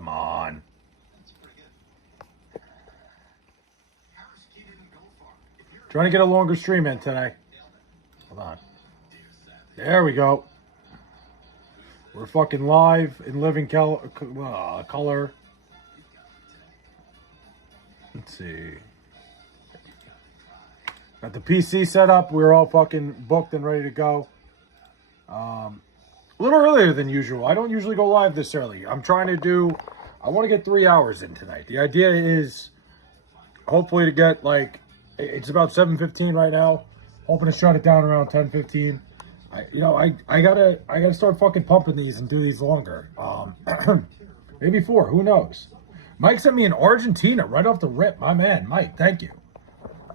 Come on. Trying to get a longer stream in today. Hold on. There we go. We're fucking live in living color. Let's see. Got the PC set up. We're all fucking booked and ready to go. A little earlier than usual. I don't usually go live this early. I want to get 3 hours in tonight. The idea is hopefully to get it's about 7:15 right now. Hoping to shut it down around 10:15. I gotta start fucking pumping these and do these longer. Maybe 4. Who knows? Mike sent me in Argentina right off the rip. My man, Mike. Thank you.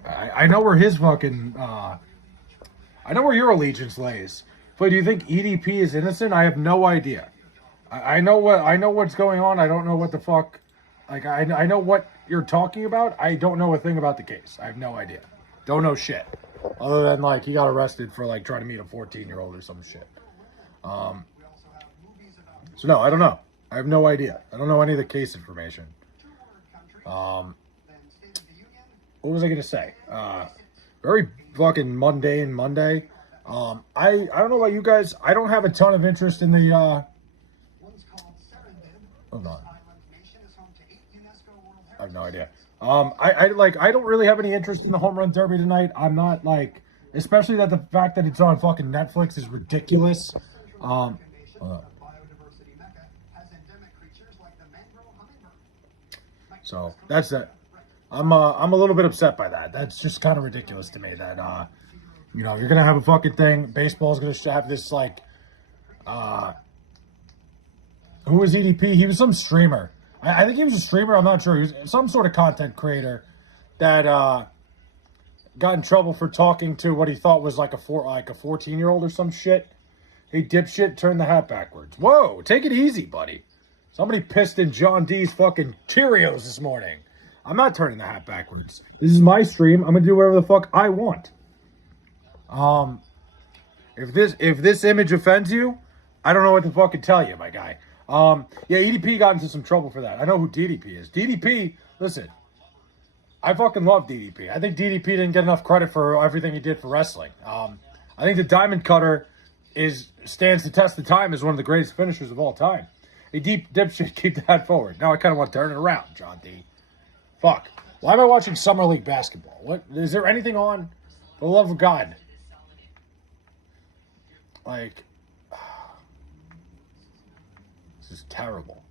I know where his fucking. I know where your allegiance lays. But do you think EDP is innocent? I have no idea. I know what's going on. I don't know what the fuck. I know what you're talking about. I don't know a thing about the case. I have no idea. Don't know shit. Other than he got arrested for trying to meet a 14-year-old or some shit. So no, I don't know. I have no idea. I don't know any of the case information. What was I gonna say? Very fucking mundane Monday. I don't know about you guys. I don't have a ton of interest in the hold on. I have no idea. I don't really have any interest in the home run derby tonight. I'm not especially that the fact that it's on fucking Netflix is ridiculous. So that's it. I'm a little bit upset by that. That's just kind of ridiculous to me that you're gonna have a fucking thing. Baseball's gonna have this who was EDP? He was some streamer. I think he was a streamer. I'm not sure. He was some sort of content creator that got in trouble for talking to what he thought was a 14-year-old or some shit. Hey, dipshit, turn the hat backwards. Whoa, take it easy, buddy. Somebody pissed in John D's fucking Cheerios this morning. I'm not turning the hat backwards. This is my stream. I'm gonna do whatever the fuck I want. If this image offends you, I don't know what to fucking tell you, my guy. Yeah, EDP got into some trouble for that. I know who DDP is. DDP, listen, I fucking love DDP. I think DDP didn't get enough credit for everything he did for wrestling. I think the Diamond Cutter stands the test of time as one of the greatest finishers of all time. A deep dipshit, keep that forward. Now I kind of want to turn it around, John D. Fuck. Why am I watching Summer League basketball? What is there anything on? For the love of God. This is terrible.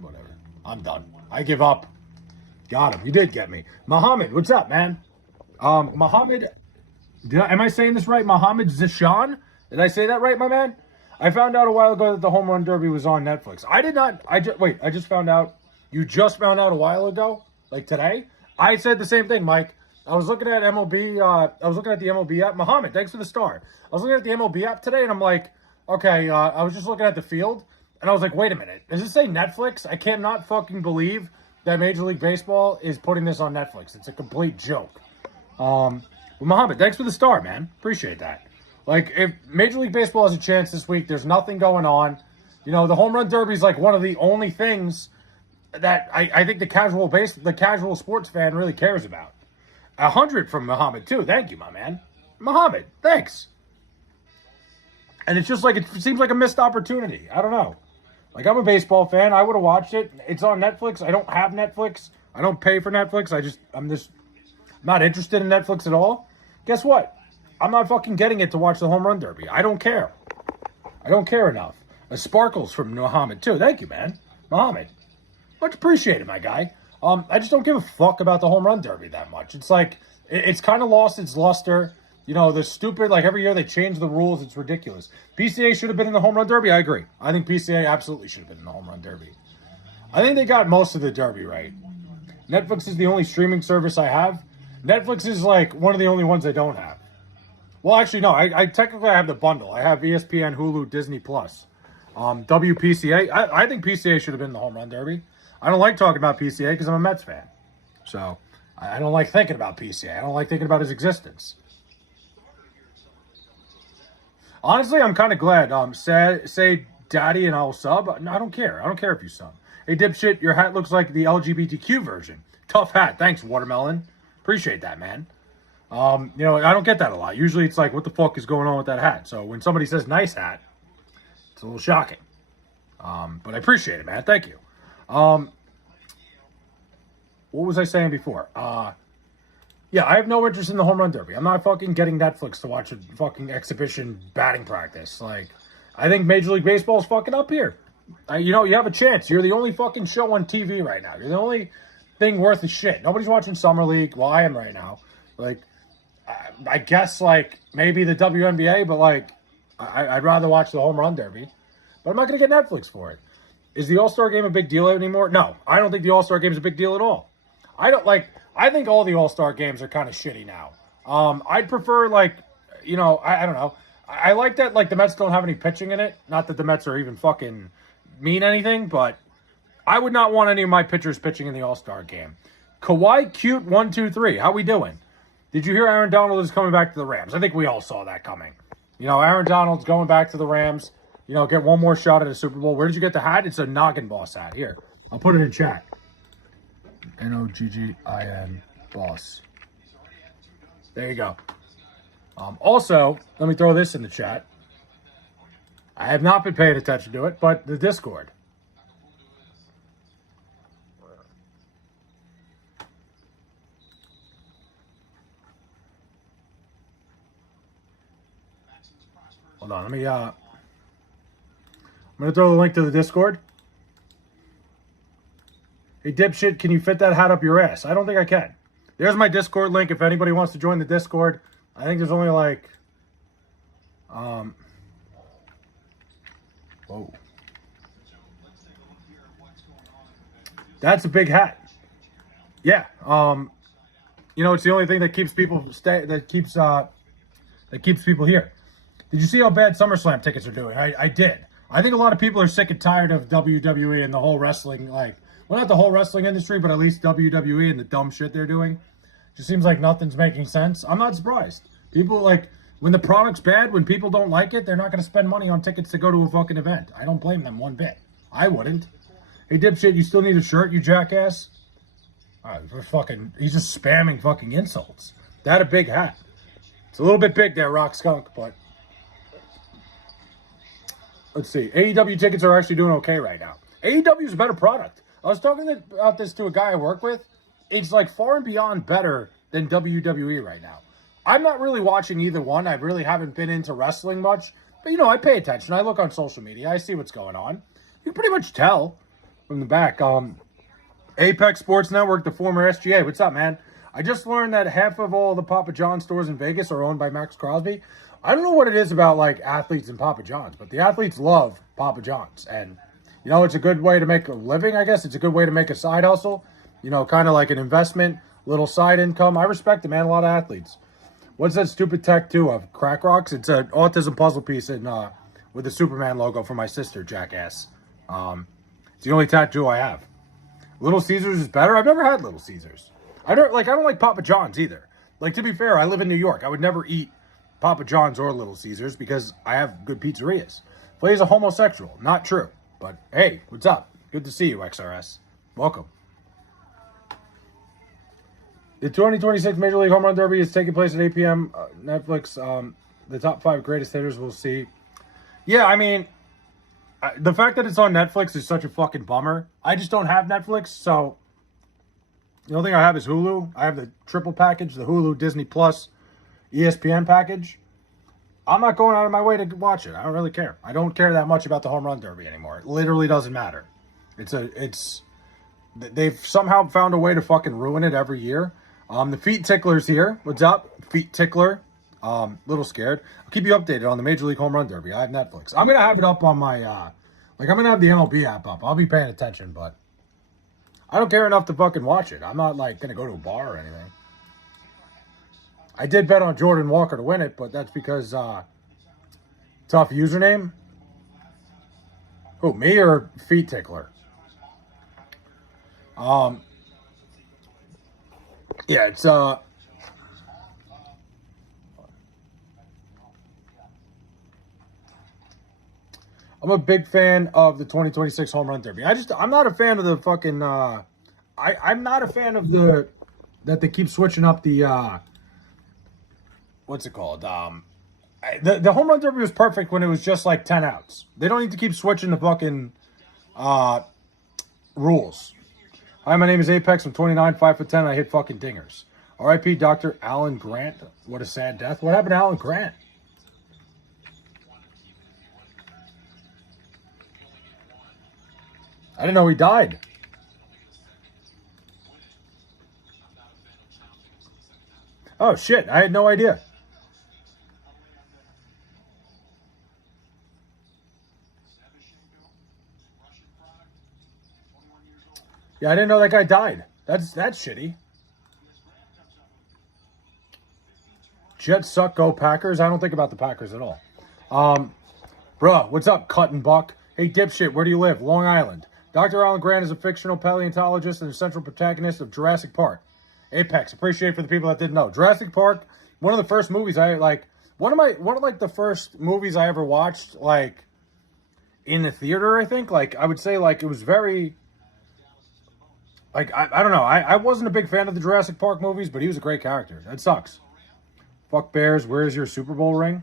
Whatever. I'm done. I give up. Got him. You did get me. Muhammad, what's up, man? Muhammad, am I saying this right? Muhammad Zishan? Did I say that right, my man? I found out a while ago that the Home Run Derby was on Netflix. I did not. I just found out. You just found out a while ago? Today? I said the same thing, Mike. I was looking at MLB. I was looking at the MLB app. Muhammad, thanks for the star. I was looking at the MLB app today, and I'm like, okay, I was just looking at the field, and I was like, wait a minute. Does it say Netflix? I cannot fucking believe that Major League Baseball is putting this on Netflix. It's a complete joke. Well, Muhammad, thanks for the star, man. Appreciate that. If Major League Baseball has a chance this week, there's nothing going on. The Home Run Derby is one of the only things that I think the casual sports fan really cares about. 100 from Muhammad, too. Thank you, my man. Muhammad, thanks. And it's just it seems like a missed opportunity. I don't know. I'm a baseball fan. I would have watched it. It's on Netflix. I don't have Netflix. I don't pay for Netflix. I'm just not interested in Netflix at all. Guess what? I'm not fucking getting it to watch the Home Run Derby. I don't care. I don't care enough. Sparkles from Muhammad, too. Thank you, man. Muhammad. Much appreciated, my guy. I just don't give a fuck about the Home Run Derby that much. It's it's kind of lost its luster. The stupid, every year they change the rules. It's ridiculous. PCA should have been in the Home Run Derby. I agree. I think PCA absolutely should have been in the Home Run Derby. I think they got most of the Derby right. Netflix is the only streaming service I have. Netflix is one of the only ones I don't have. Well, actually, no. I technically have the bundle. I have ESPN, Hulu, Disney Plus, WPCA. I think PCA should have been in the Home Run Derby. I don't like talking about PCA because I'm a Mets fan. So I don't like thinking about PCA. I don't like thinking about his existence. Honestly, I'm kind of glad. Say daddy and I'll sub. No, I don't care. I don't care if you sub. Hey, dipshit, your hat looks like the LGBTQ version. Tough hat. Thanks, Watermelon. Appreciate that, man. I don't get that a lot. Usually it's like, what the fuck is going on with that hat? So when somebody says nice hat, it's a little shocking. But I appreciate it, man. Thank you. What was I saying before? Yeah, I have no interest in the home run derby. I'm not fucking getting Netflix to watch a fucking exhibition batting practice. Like, I think Major League Baseball is fucking up here. You have a chance. You're the only fucking show on TV right now. You're the only thing worth a shit. Nobody's watching Summer League. Well, I am right now. Like, I guess, like, maybe the WNBA, but, like, I'd rather watch the home run derby. But I'm not going to get Netflix for it. Is the All-Star Game a big deal anymore? No, I don't think the All-Star Game is a big deal at all. I think all the All-Star games are kind of shitty now. I'd prefer, I don't know. I like that, like, the Mets don't have any pitching in it. Not that the Mets are even fucking mean anything, but I would not want any of my pitchers pitching in the All-Star game. Kawhi, cute, 1, 2, 3. How we doing? Did you hear Aaron Donald is coming back to the Rams? I think we all saw that coming. Aaron Donald's going back to the Rams. Get one more shot at a Super Bowl. Where did you get the hat? It's a Noggin Boss hat. Here, I'll put it in chat. Noggin Boss. There you go. Also, let me throw this in the chat. I have not been paying attention to it, but the Discord. Hold on, I'm going to throw the link to the Discord. Hey, dipshit, can you fit that hat up your ass? I don't think I can. There's my Discord link if anybody wants to join the Discord. I think there's only whoa. That's a big hat. Yeah. It's the only thing that keeps people that keeps people here. Did you see how bad SummerSlam tickets are doing? I did. I think a lot of people are sick and tired of WWE and the whole wrestling, not the whole wrestling industry, but at least WWE and the dumb shit they're doing. Just seems like nothing's making sense. I'm not surprised. People, when the product's bad, when people don't like it, they're not going to spend money on tickets to go to a fucking event. I don't blame them one bit. I wouldn't. Hey, dipshit, you still need a shirt, you jackass? All right, he's just spamming fucking insults. That a big hat. It's a little bit big there, Rock Skunk, but... Let's see. AEW tickets are actually doing okay right now. AEW is a better product. I was talking about this to a guy I work with. It's far and beyond better than WWE right now. I'm not really watching either one. I really haven't been into wrestling much. But, I pay attention. I look on social media. I see what's going on. You can pretty much tell from the back. Apex Sports Network, the former SGA. What's up, man? I just learned that half of all the Papa John stores in Vegas are owned by Max Crosby. I don't know what it is about, athletes and Papa John's, but the athletes love Papa John's. And, it's a good way to make a living, I guess. It's a good way to make a side hustle. Kind of like an investment, little side income. I respect it, man. A lot of athletes. What's that stupid tattoo of Crack Rocks? It's an autism puzzle piece with the Superman logo for my sister, jackass. It's the only tattoo I have. Little Caesars is better. I've never had Little Caesars. I don't like Papa John's either. To be fair, I live in New York. I would never eat Papa John's or Little Caesars because I have good pizzerias. Flay's a homosexual. Not true. But hey, what's up? Good to see you, XRS. Welcome. The 2026 Major League Home Run Derby is taking place at 8 p.m. Netflix. The top 5 greatest hitters we'll see. Yeah, I mean, the fact that it's on Netflix is such a fucking bummer. I just don't have Netflix, so the only thing I have is Hulu. I have the triple package, the Hulu, Disney Plus, ESPN package. I'm not going out of my way to watch it. I don't really care. I don't care that much about the Home Run Derby anymore. It literally doesn't matter. They've somehow found a way to fucking ruin it every year. The Feet Tickler's here. What's up, Feet Tickler? Little scared. I'll keep you updated on the Major League Home Run Derby. I have Netflix. I'm gonna have it up on my I'm gonna have the MLB app up. I'll be paying attention, but I don't care enough to fucking watch it. I'm not gonna go to a bar or anything. I did bet on Jordan Walker to win it, but that's because tough username. Who, me or Feet Tickler? Yeah, it's I'm a big fan of the 2026 Home Run Derby. I'm not a fan of the fucking, I'm not a fan of that they keep switching up the, what's it called? The Home Run Derby was perfect when it was just like 10 outs. They don't need to keep switching the fucking, rules. Hi, my name is Apex. I'm 29, 5'10". I hit fucking dingers. R.I.P. Dr. Alan Grant. What a sad death. What happened to Alan Grant? I didn't know he died. Oh, shit. I had no idea. Yeah, I didn't know that guy died. That's shitty. Jets suck, go Packers. I don't think about the Packers at all. Bruh, what's up, Cut and Buck? Hey, dipshit, where do you live? Long Island. Dr. Alan Grant is a fictional paleontologist and the central protagonist of Jurassic Park. Apex, appreciate for the people that didn't know. Jurassic Park, one of the first movies I like. One of the first movies I ever watched, like in the theater. I think, like I would say, like it was very, like I don't know. I wasn't a big fan of the Jurassic Park movies, but he was a great character. That sucks. Fuck Bears. Where's your Super Bowl ring?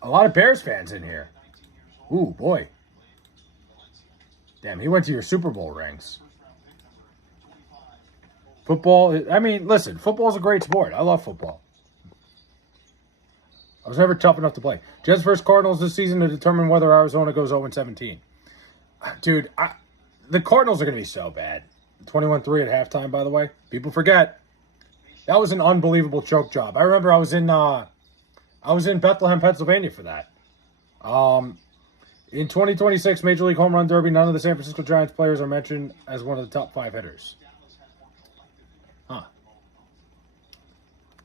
A lot of Bears fans in here. Ooh boy. Damn, he went to your Super Bowl rings. Football, I mean, listen, football's a great sport. I love football. I was never tough enough to play. Jets versus Cardinals this season to determine whether Arizona goes 0-17. Dude, the Cardinals are going to be so bad. 21-3 at halftime, by the way. People forget. That was an unbelievable choke job. I remember I was in Bethlehem, Pennsylvania for that. In 2026 Major League Home Run Derby, none of the San Francisco Giants players are mentioned as one of the top 5 hitters. Huh.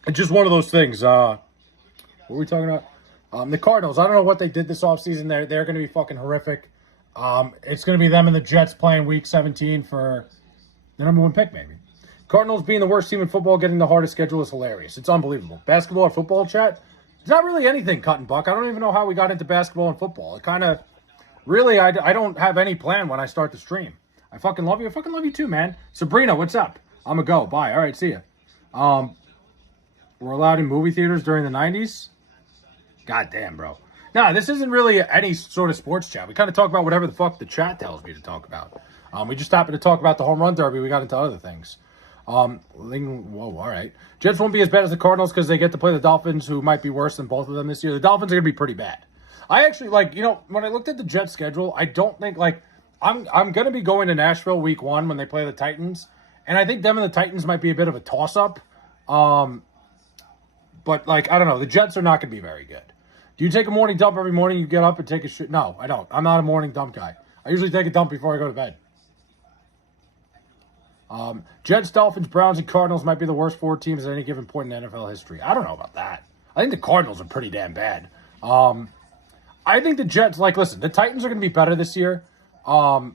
It's just one of those things. What were we talking about? The Cardinals. I don't know what they did this offseason. They're going to be fucking horrific. It's going to be them and the Jets playing Week 17 for the number 1 pick, maybe. Cardinals being the worst team in football, getting the hardest schedule is hilarious. It's unbelievable. Basketball and football chat, it's not really anything, Cut and Buck. I don't even know how we got into basketball and football. It kind of, really, I don't have any plan when I start the stream. I fucking love you. I fucking love you too, man. Sabrina, what's up? I'm a go. Bye. All right, see ya. We're allowed in movie theaters during the 90s? God damn, bro. No, this isn't really any sort of sports chat. We kind of talk about whatever the fuck the chat tells me to talk about. We just happened to talk about the Home Run Derby. We got into other things. Whoa, all right. Jets won't be as bad as the Cardinals because they get to play the Dolphins, who might be worse than both of them this year. The Dolphins are going to be pretty bad. I actually, like, when I looked at the Jets schedule, I don't think, like, I'm going to be going to Nashville week 1 when they play the Titans. And I think them and the Titans might be a bit of a toss-up. But, like, I don't know. The Jets are not going to be very good. Do you take a morning dump every morning you get up and take a shit? No, I don't. I'm not a morning dump guy. I usually take a dump before I go to bed. Jets, Dolphins, Browns, and Cardinals might be the worst 4 teams at any given point in NFL history. I don't know about that. I think the Cardinals are pretty damn bad. I think the Jets, like, listen, the Titans are going to be better this year. But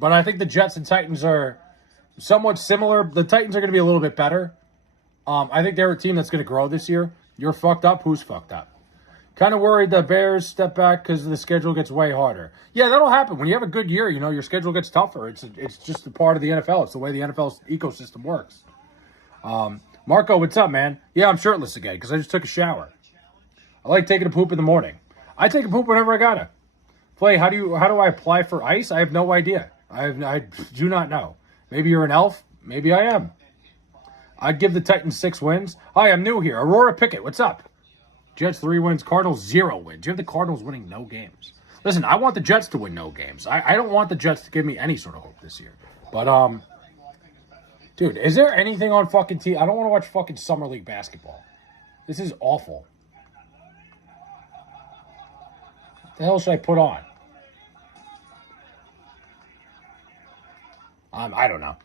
I think the Jets and Titans are somewhat similar. The Titans are going to be a little bit better. I think they're a team that's going to grow this year. You're fucked up. Who's fucked up? Kind of worried the Bears step back because the schedule gets way harder. Yeah, that'll happen. When you have a good year, your schedule gets tougher. It's just a part of the NFL. It's the way the NFL's ecosystem works. Marco, what's up, man? Yeah, I'm shirtless again because I just took a shower. I like taking a poop in the morning. I take a poop whenever I gotta. Play, how do I apply for ice? I have no idea. I do not know. Maybe you're an elf. Maybe I am. I'd give the Titans 6 wins. Hi, I'm new here. Aurora Pickett, what's up? Jets 3 wins, Cardinals 0 wins. You have the Cardinals winning no games. Listen, I want the Jets to win no games. I don't want the Jets to give me any sort of hope this year. But, dude, is there anything on fucking TV? I don't want to watch fucking Summer League basketball. This is awful. What the hell should I put on? I don't know.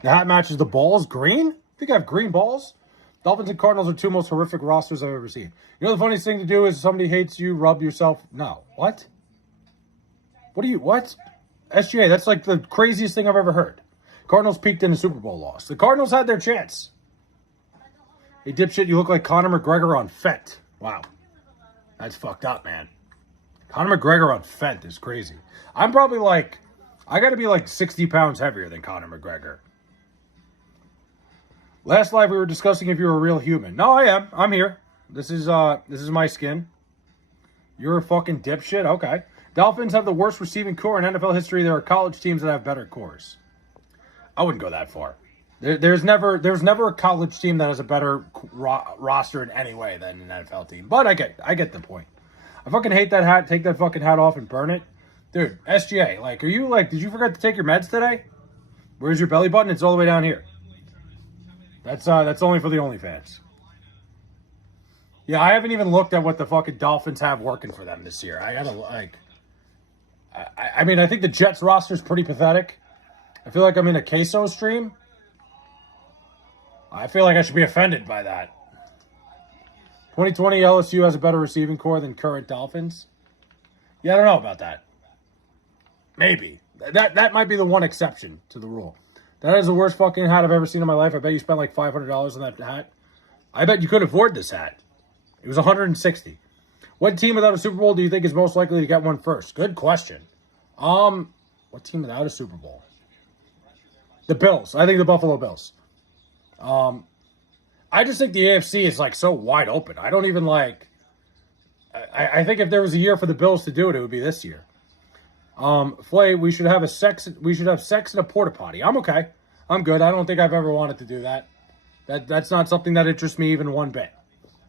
The hat matches the balls green? I think I have green balls. Dolphins and Cardinals are 2 most horrific rosters I've ever seen. You know the funniest thing to do is if somebody hates you, rub yourself. No. What? What? SGA, that's like the craziest thing I've ever heard. Cardinals peaked in the Super Bowl loss. The Cardinals had their chance. Hey, dipshit, you look like Conor McGregor on Fett. Wow. That's fucked up, man. Conor McGregor on Fent is crazy. I'm probably like, I got to be like 60 pounds heavier than Conor McGregor. Last live we were discussing if you're a real human. No, I am. I'm here. This is my skin. You're a fucking dipshit? Okay. Dolphins have the worst receiving core in NFL history. There are college teams that have better cores. I wouldn't go that far. There's never a college team that has a better roster in any way than an NFL team. But I get the point. I fucking hate that hat. Take that fucking hat off and burn it. Dude, SGA, like, are you, like, did you forget to take your meds today? Where's your belly button? It's all the way down here. That's only for the OnlyFans. Yeah, I haven't even looked at what the fucking Dolphins have working for them this year. I gotta, like, I mean, I think the Jets roster is pretty pathetic. I feel like I'm in a queso stream. I feel like I should be offended by that. 2020 LSU has a better receiving core than current Dolphins. Yeah, I don't know about that. Maybe. That might be the one exception to the rule. That is the worst fucking hat I've ever seen in my life. I bet you spent like $500 on that hat. I bet you couldn't afford this hat. It was $160. What team without a Super Bowl do you think is most likely to get one first? Good question. What team without a Super Bowl? The Bills. I think the Buffalo Bills. I just think the AFC is like so wide open. I don't even like. I think if there was a year for the Bills to do it, it would be this year. Flay, we should have sex in a porta potty. I'm okay. I'm good. I don't think I've ever wanted to do that. That's not something that interests me even one bit.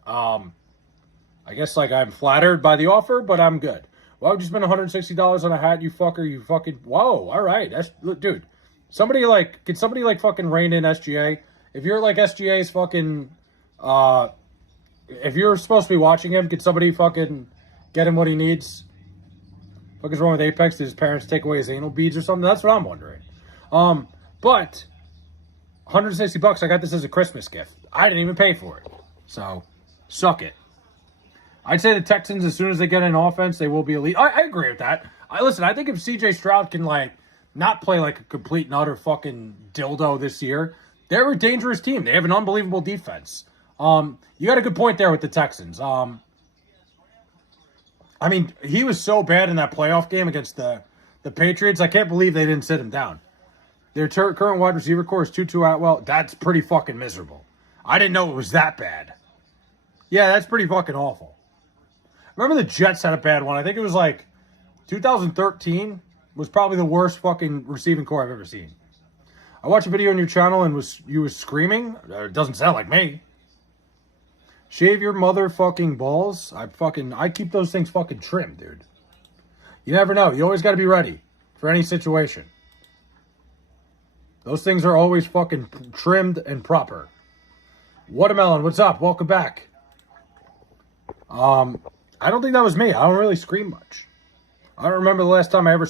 I guess like I'm flattered by the offer, but I'm good. Why would you spend $160 on a hat, you fucker? You fucking whoa! All right, look, dude. Can somebody fucking rein in SGA? If you're like SGA's fucking, if you're supposed to be watching him, could somebody fucking get him what he needs? What is wrong with Apex? Did his parents take away his anal beads or something? That's what I'm wondering. But $160, I got this as a Christmas gift. I didn't even pay for it. So, suck it. I'd say the Texans, as soon as they get an offense, they will be elite. I agree with that. Listen, I think if CJ Stroud can, like, not play like a complete and utter fucking dildo this year, they're a dangerous team. They have an unbelievable defense. You got a good point there with the Texans. I mean, he was so bad in that playoff game against the Patriots. I can't believe they didn't sit him down. Their current wide receiver core is Tutu Atwell. That's pretty fucking miserable. I didn't know it was that bad. Yeah, that's pretty fucking awful. Remember the Jets had a bad one. I think it was like 2013 was probably the worst fucking receiving core I've ever seen. I watched a video on your channel and you was screaming. It doesn't sound like me. Shave your motherfucking balls. I keep those things fucking trimmed, dude. You never know. You always got to be ready for any situation. Those things are always fucking trimmed and proper. Watermelon, what's up? Welcome back. I don't think that was me. I don't really scream much. I don't remember the last time I ever,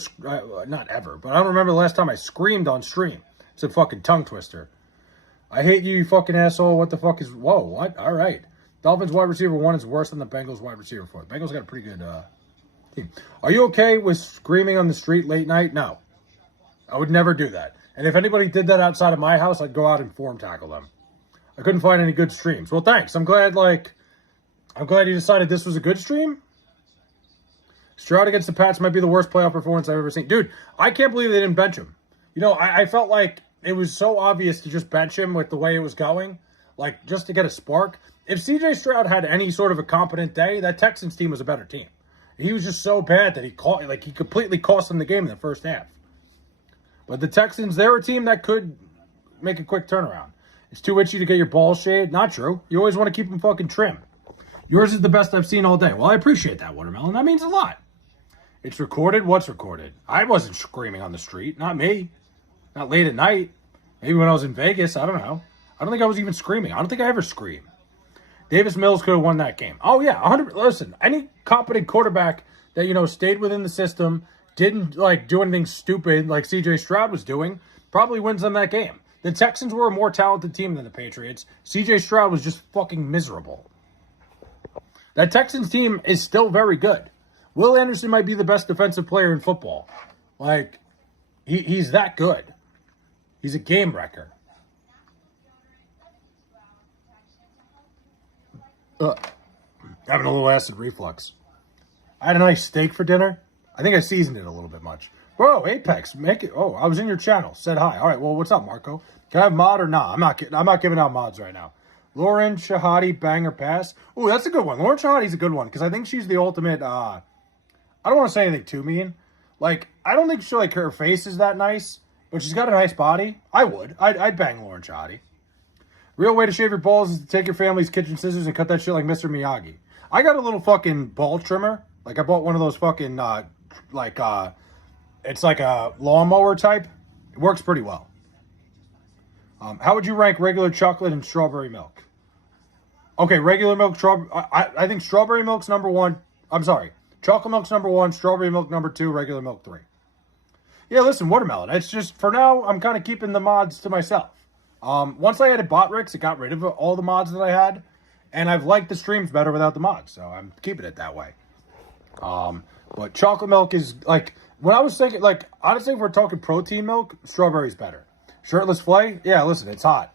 not ever, but I don't remember the last time I screamed on stream. It's a fucking tongue twister. I hate you, you fucking asshole. What the fuck is, whoa, what? All right. Dolphins wide receiver 1 is worse than the Bengals wide receiver 4. Bengals got a pretty good team. Are you okay with screaming on the street late night? No. I would never do that. And if anybody did that outside of my house, I'd go out and form tackle them. I couldn't find any good streams. Well, thanks. I'm glad you decided this was a good stream. Stroud against the Pats might be the worst playoff performance I've ever seen. Dude, I can't believe they didn't bench him. You know, I felt like it was so obvious to just bench him with the way it was going, like just to get a spark. If CJ Stroud had any sort of a competent day, that Texans team was a better team. He was just so bad that he completely cost them the game in the first half. But the Texans, they're a team that could make a quick turnaround. It's too itchy to get your balls shaved. Not true. You always want to keep them fucking trim. Yours is the best I've seen all day. Well, I appreciate that, Watermelon. That means a lot. It's recorded. What's recorded? I wasn't screaming on the street. Not me. Not late at night. Maybe when I was in Vegas. I don't know. I don't think I was even screaming. I don't think I ever scream. Davis Mills could have won that game. Oh, yeah. 100. Listen, any competent quarterback that, stayed within the system, didn't, do anything stupid like C.J. Stroud was doing, probably wins them that game. The Texans were a more talented team than the Patriots. C.J. Stroud was just fucking miserable. That Texans team is still very good. Will Anderson might be the best defensive player in football. He's that good. He's a game wrecker. Having a little acid reflux. I had a nice steak for dinner. I think I seasoned it a little bit much. Bro, Apex, make it. Oh, I was in your channel. Said hi. All right, well, what's up, Marco? Can I have mod or not? I'm not giving out mods right now. Lauren Shahadi, banger pass. Ooh, that's a good one. Lauren Shahadi's a good one because I think she's the ultimate. I don't want to say anything too mean. Like, I don't think she, like, her face is that nice, but she's got a nice body. I'd bang Lauren Shahadi. Real way to shave your balls is to take your family's kitchen scissors and cut that shit like Mr. Miyagi. I got a little fucking ball trimmer. Like, I bought one of those fucking, it's like a lawnmower type. It works pretty well. How would you rank regular chocolate and strawberry milk? Okay, regular milk, I think strawberry milk's number one. I'm sorry. Chocolate milk's number one, strawberry milk number two, regular milk three. Yeah, listen, watermelon. It's just, for now, I'm kind of keeping the mods to myself. Once I added Botrix, it got rid of all the mods that I had. And I've liked the streams better without the mods. So I'm keeping it that way. But chocolate milk is, like, when I was thinking, like, honestly, if we're talking protein milk, strawberry's better. Shirtless Flay? Yeah, listen, it's hot.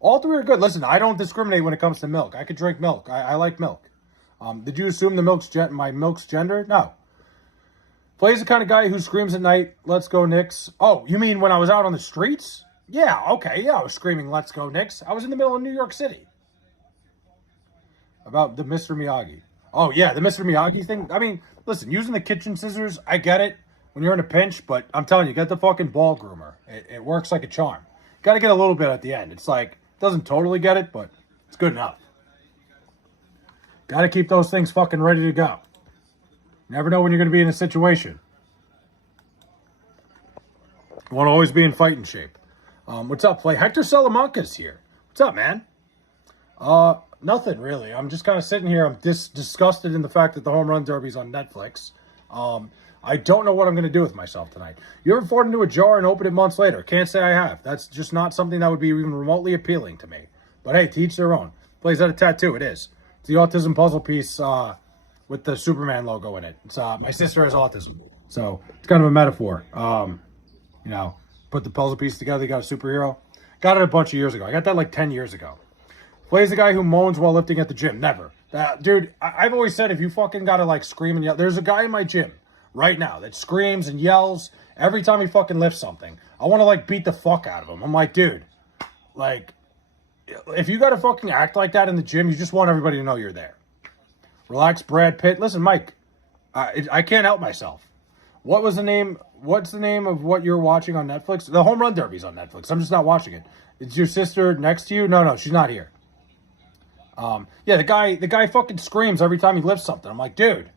All three are good. Listen, I don't discriminate when it comes to milk. I could drink milk. I like milk. Did you assume my milk's gender? No. Flay's the kind of guy who screams at night, "Let's go, Knicks." Oh, you mean when I was out on the streets? Yeah, okay, yeah, I was screaming, "Let's go, Knicks." I was in the middle of New York City. About the Mr. Miyagi. Oh, yeah, the Mr. Miyagi thing. I mean, listen, using the kitchen scissors, I get it when you're in a pinch, but I'm telling you, get the fucking ball groomer. It works like a charm. Got to get a little bit at the end. It's like, doesn't totally get it, but it's good enough. Got to keep those things fucking ready to go. Never know when you're going to be in a situation. You want to always be in fighting shape. What's up, Flay? Hector Salamanca's here. What's up, man? Nothing really. I'm just kind of sitting here. I'm disgusted in the fact that the Home Run Derby's on Netflix. I don't know what I'm going to do with myself tonight. You ever fart into a jar and open it months later? Can't say I have. That's just not something that would be even remotely appealing to me. But hey, to each their own. Plays that a tattoo? It is. It's the autism puzzle piece with the Superman logo in it. It's my sister has autism, so it's kind of a metaphor. You know, put the puzzle piece together, you got a superhero. Got it a bunch of years ago. I got that like 10 years ago. Plays the guy who moans while lifting at the gym. Never. Dude, I've always said if you fucking gotta like scream and yell. There's a guy in my gym right now that screams and yells every time he fucking lifts something. I want to like beat the fuck out of him. I'm like, dude, like, if you gotta fucking act like that in the gym, you just want everybody to know you're there. Relax, Brad Pitt. Listen, Mike, I can't help myself. What's the name of what you're watching on Netflix? The Home Run Derby's on Netflix. I'm just not watching it. Is your sister next to you? No, she's not here. Yeah, the guy fucking screams every time he lifts something. I'm like, dude,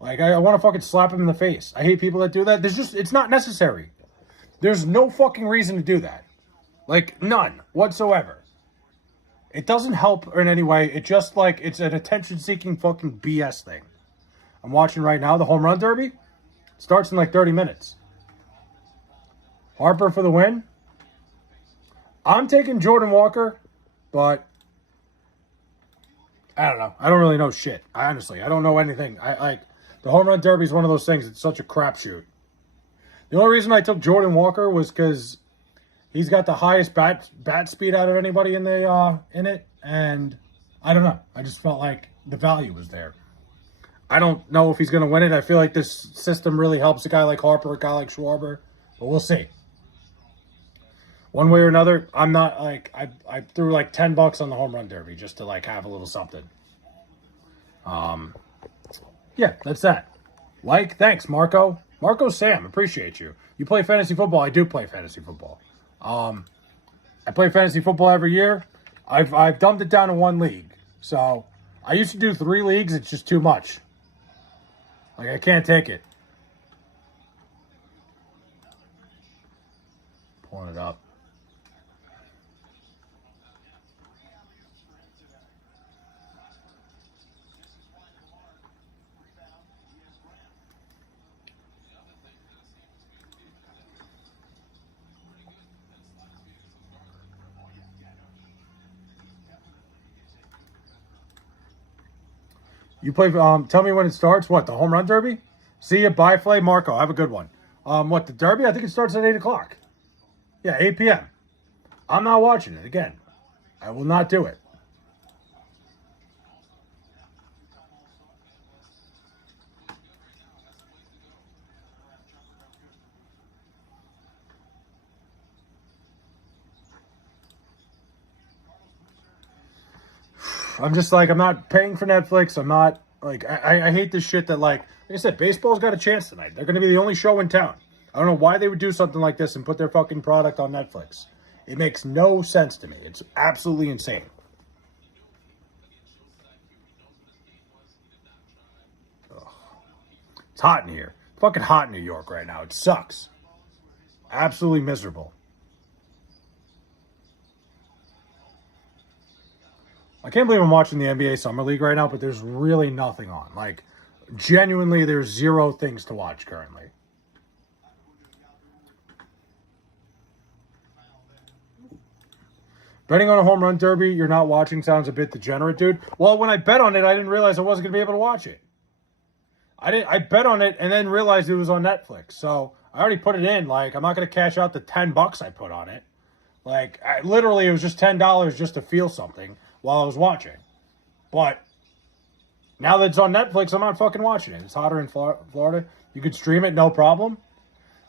like, I want to fucking slap him in the face. I hate people that do that. It's not necessary. There's no fucking reason to do that. Like, none whatsoever. It doesn't help in any way. It just, like, it's an attention-seeking fucking BS thing. I'm watching right now the Home Run Derby. Starts in like 30 minutes. Harper for the win. I'm taking Jordan Walker, but I don't know. I don't really know shit. I don't know anything. The Home Run Derby is one of those things. It's such a crapshoot. The only reason I took Jordan Walker was because he's got the highest bat speed out of anybody in it, and I don't know. I just felt like the value was there. I don't know if he's going to win it. I feel like this system really helps a guy like Harper, a guy like Schwarber, but we'll see. One way or another, I'm not like I threw like $10 on the Home Run Derby just to like have a little something. Yeah, that's that. Thanks, Marco. Marco Sam, appreciate you. You play fantasy football? I do play fantasy football. I play fantasy football every year. I've dumped it down to one league. So I used to do 3 leagues. It's just too much. Like, I can't take it. Pulling it up. You play, tell me when it starts. What, the Home Run Derby? See ya, bye, Flay. Marco, have a good one. What, the Derby? I think it starts at 8 o'clock. Yeah, 8 p.m. I'm not watching it again. I will not do it. I'm just like, I'm not paying for Netflix. I'm not, like, I hate this shit that, like I said, baseball's got a chance tonight. They're going to be the only show in town. I don't know why they would do something like this and put their fucking product on Netflix. It makes no sense to me. It's absolutely insane. Ugh. It's hot in here. It's fucking hot in New York right now. It sucks. Absolutely miserable. I can't believe I'm watching the NBA Summer League right now, but there's really nothing on. Like, genuinely, there's zero things to watch currently. Betting on a home run derby you're not watching sounds a bit degenerate, dude. Well, when I bet on it, I didn't realize I wasn't going to be able to watch it. I bet on it and then realized it was on Netflix. So I already put it in. Like, I'm not going to cash out the $10 I put on it. Like, literally, it was just $10 just to feel something while I was watching. But now that it's on Netflix, I'm not fucking watching it. It's hotter in Florida. You could stream it, no problem.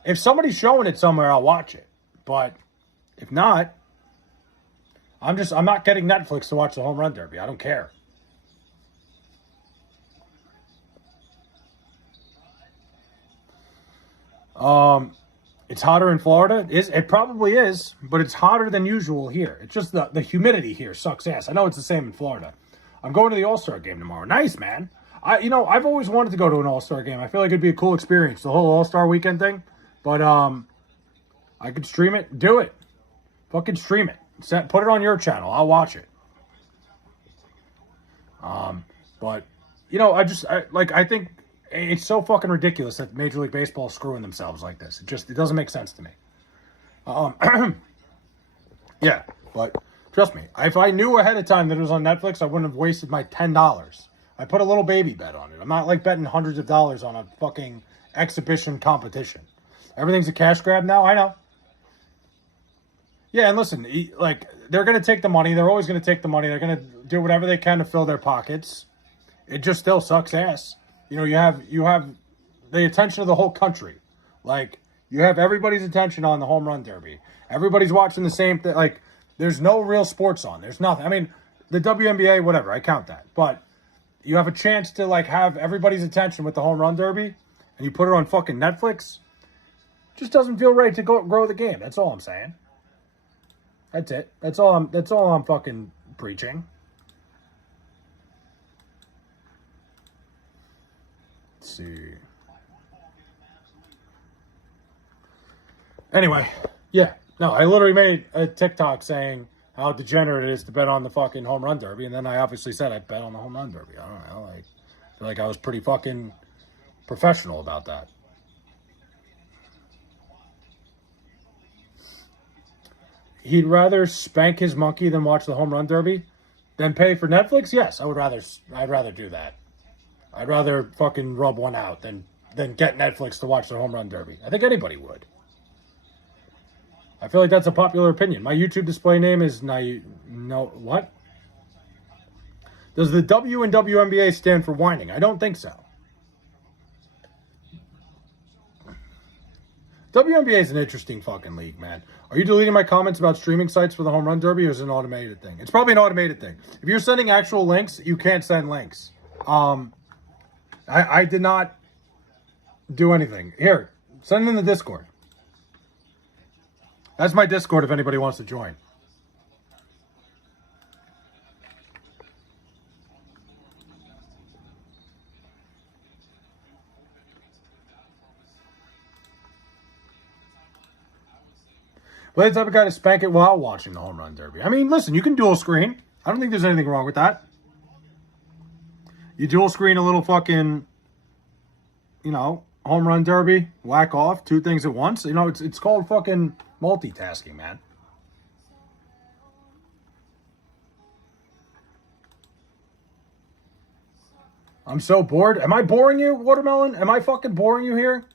If somebody's showing it somewhere, I'll watch it. But if not, I'm not getting Netflix to watch the home run derby. I don't care. It's hotter in Florida. It probably is, but it's hotter than usual here. It's just the humidity here sucks ass. I know it's the same in Florida. I'm going to the All-Star game tomorrow. Nice, man. I've always wanted to go to an All-Star game. I feel like it'd be a cool experience, the whole All-Star weekend thing. But I could stream it. Do it. Fucking stream it. Put it on your channel. I'll watch it. But I think it's so fucking ridiculous that Major League Baseball is screwing themselves like this. It doesn't make sense to me. Yeah, but trust me, if I knew ahead of time that it was on Netflix, I wouldn't have wasted my $10. I put a little baby bet on it. I'm not like betting hundreds of dollars on a fucking exhibition competition. Everything's a cash grab now. I know. Yeah, and listen, like, they're going to take the money. They're always going to take the money. They're going to do whatever they can to fill their pockets. It just still sucks ass. You have the attention of the whole country. Like, you have everybody's attention on the home run derby. Everybody's watching the same thing. Like, there's no real sports on. There's nothing. I mean, the WNBA, whatever, I count that. But you have a chance to, like, have everybody's attention with the home run derby, and you put it on fucking Netflix. It just doesn't feel right to grow the game. That's all I'm saying. That's it. That's all I'm fucking preaching. Let's see. Anyway, yeah. No, I literally made a TikTok saying how degenerate it is to bet on the fucking home run derby, and then I obviously said I bet on the home run derby. I don't know. I feel like I was pretty fucking professional about that. He'd rather spank his monkey than watch the home run derby, than pay for Netflix. Yes, I'd rather do that. I'd rather fucking rub one out than get Netflix to watch the home run derby. I think anybody would. I feel like that's a popular opinion. My YouTube display name is what? Does the W in WNBA stand for whining? I don't think so. WNBA is an interesting fucking league, man. Are you deleting my comments about streaming sites for the home run derby, or is it an automated thing? It's probably an automated thing. If you're sending actual links, you can't send links. I did not do anything. Here, send it in the Discord. That's my Discord if anybody wants to join. But the type of guy to spank it while watching the home run derby. I mean, listen, you can dual screen. I don't think there's anything wrong with that. You dual screen a little fucking, home run derby, whack off, two things at once. It's called fucking multitasking, man. I'm so bored. Am I boring you, Watermelon? Am I fucking boring you here?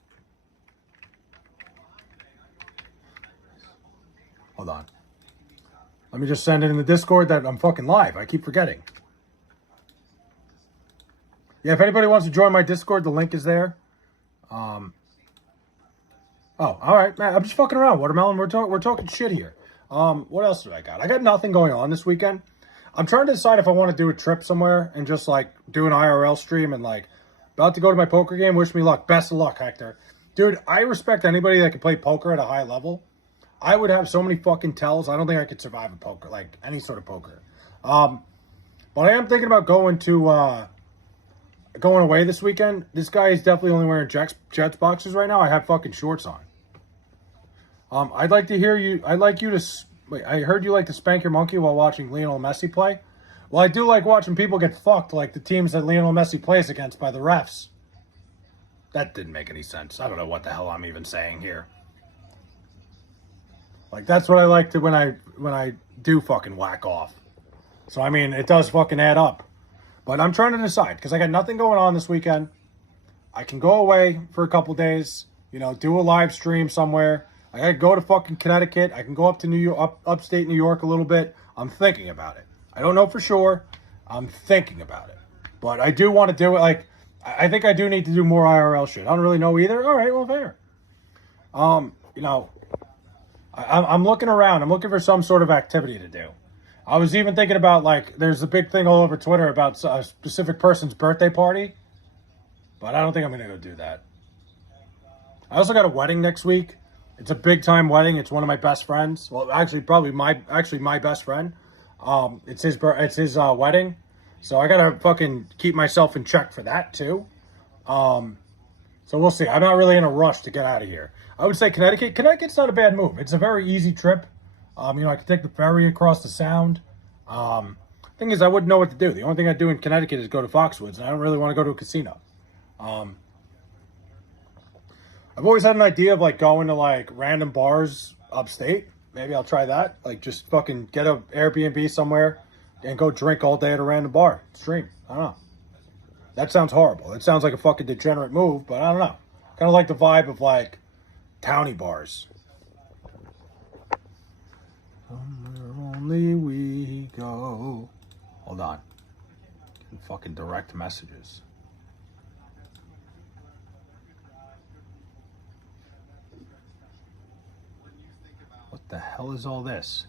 Hold on. Let me just send it in the Discord that I'm fucking live. I keep forgetting. Yeah, if anybody wants to join my Discord, the link is there. Oh, all right, man. I'm just fucking around, Watermelon. We're talking shit here. What else do I got? I got nothing going on this weekend. I'm trying to decide if I want to do a trip somewhere and just like do an IRL stream and like about to go to my poker game. Wish me luck. Best of luck, Hector. Dude, I respect anybody that can play poker at a high level. I would have so many fucking tells. I don't think I could survive a poker, like any sort of poker. But I am thinking about going away this weekend. This guy is definitely only wearing Jets boxes right now. I have fucking shorts on. I'd like to hear you. I'd like you to. Wait, I heard you like to spank your monkey while watching Lionel Messi play. Well, I do like watching people get fucked, like the teams that Lionel Messi plays against by the refs. That didn't make any sense. I don't know what the hell I'm even saying here. Like, that's what I like to when I do fucking whack off. So, I mean, it does fucking add up. But I'm trying to decide, because I got nothing going on this weekend. I can go away for a couple days, do a live stream somewhere. I gotta go to fucking Connecticut. I can go up to New York, upstate New York a little bit. I'm thinking about it. I don't know for sure. I'm thinking about it. But I do want to do it. Like, I think I do need to do more IRL shit. I don't really know either. All right, well, fair. I'm looking around. I'm looking for some sort of activity to do. I was even thinking about, like, there's a big thing all over Twitter about a specific person's birthday party. But I don't think I'm going to go do that. I also got a wedding next week. It's a big-time wedding. It's one of my best friends. Well, actually, probably my best friend. It's his wedding. So I got to fucking keep myself in check for that, too. So we'll see. I'm not really in a rush to get out of here. I would say Connecticut. Connecticut's not a bad move. It's a very easy trip. I can take the ferry across the Sound. Thing is, I wouldn't know what to do. The only thing I do in Connecticut is go to Foxwoods, and I don't really want to go to a casino. I've always had an idea of, like, going to, like, random bars upstate. Maybe I'll try that. Like, just fucking get an Airbnb somewhere and go drink all day at a random bar. Stream. I don't know. That sounds horrible. It sounds like a fucking degenerate move, but I don't know. Kind of like the vibe of, like, towny bars. Somewhere only we go. Hold on. Fucking direct messages. What the hell is all this?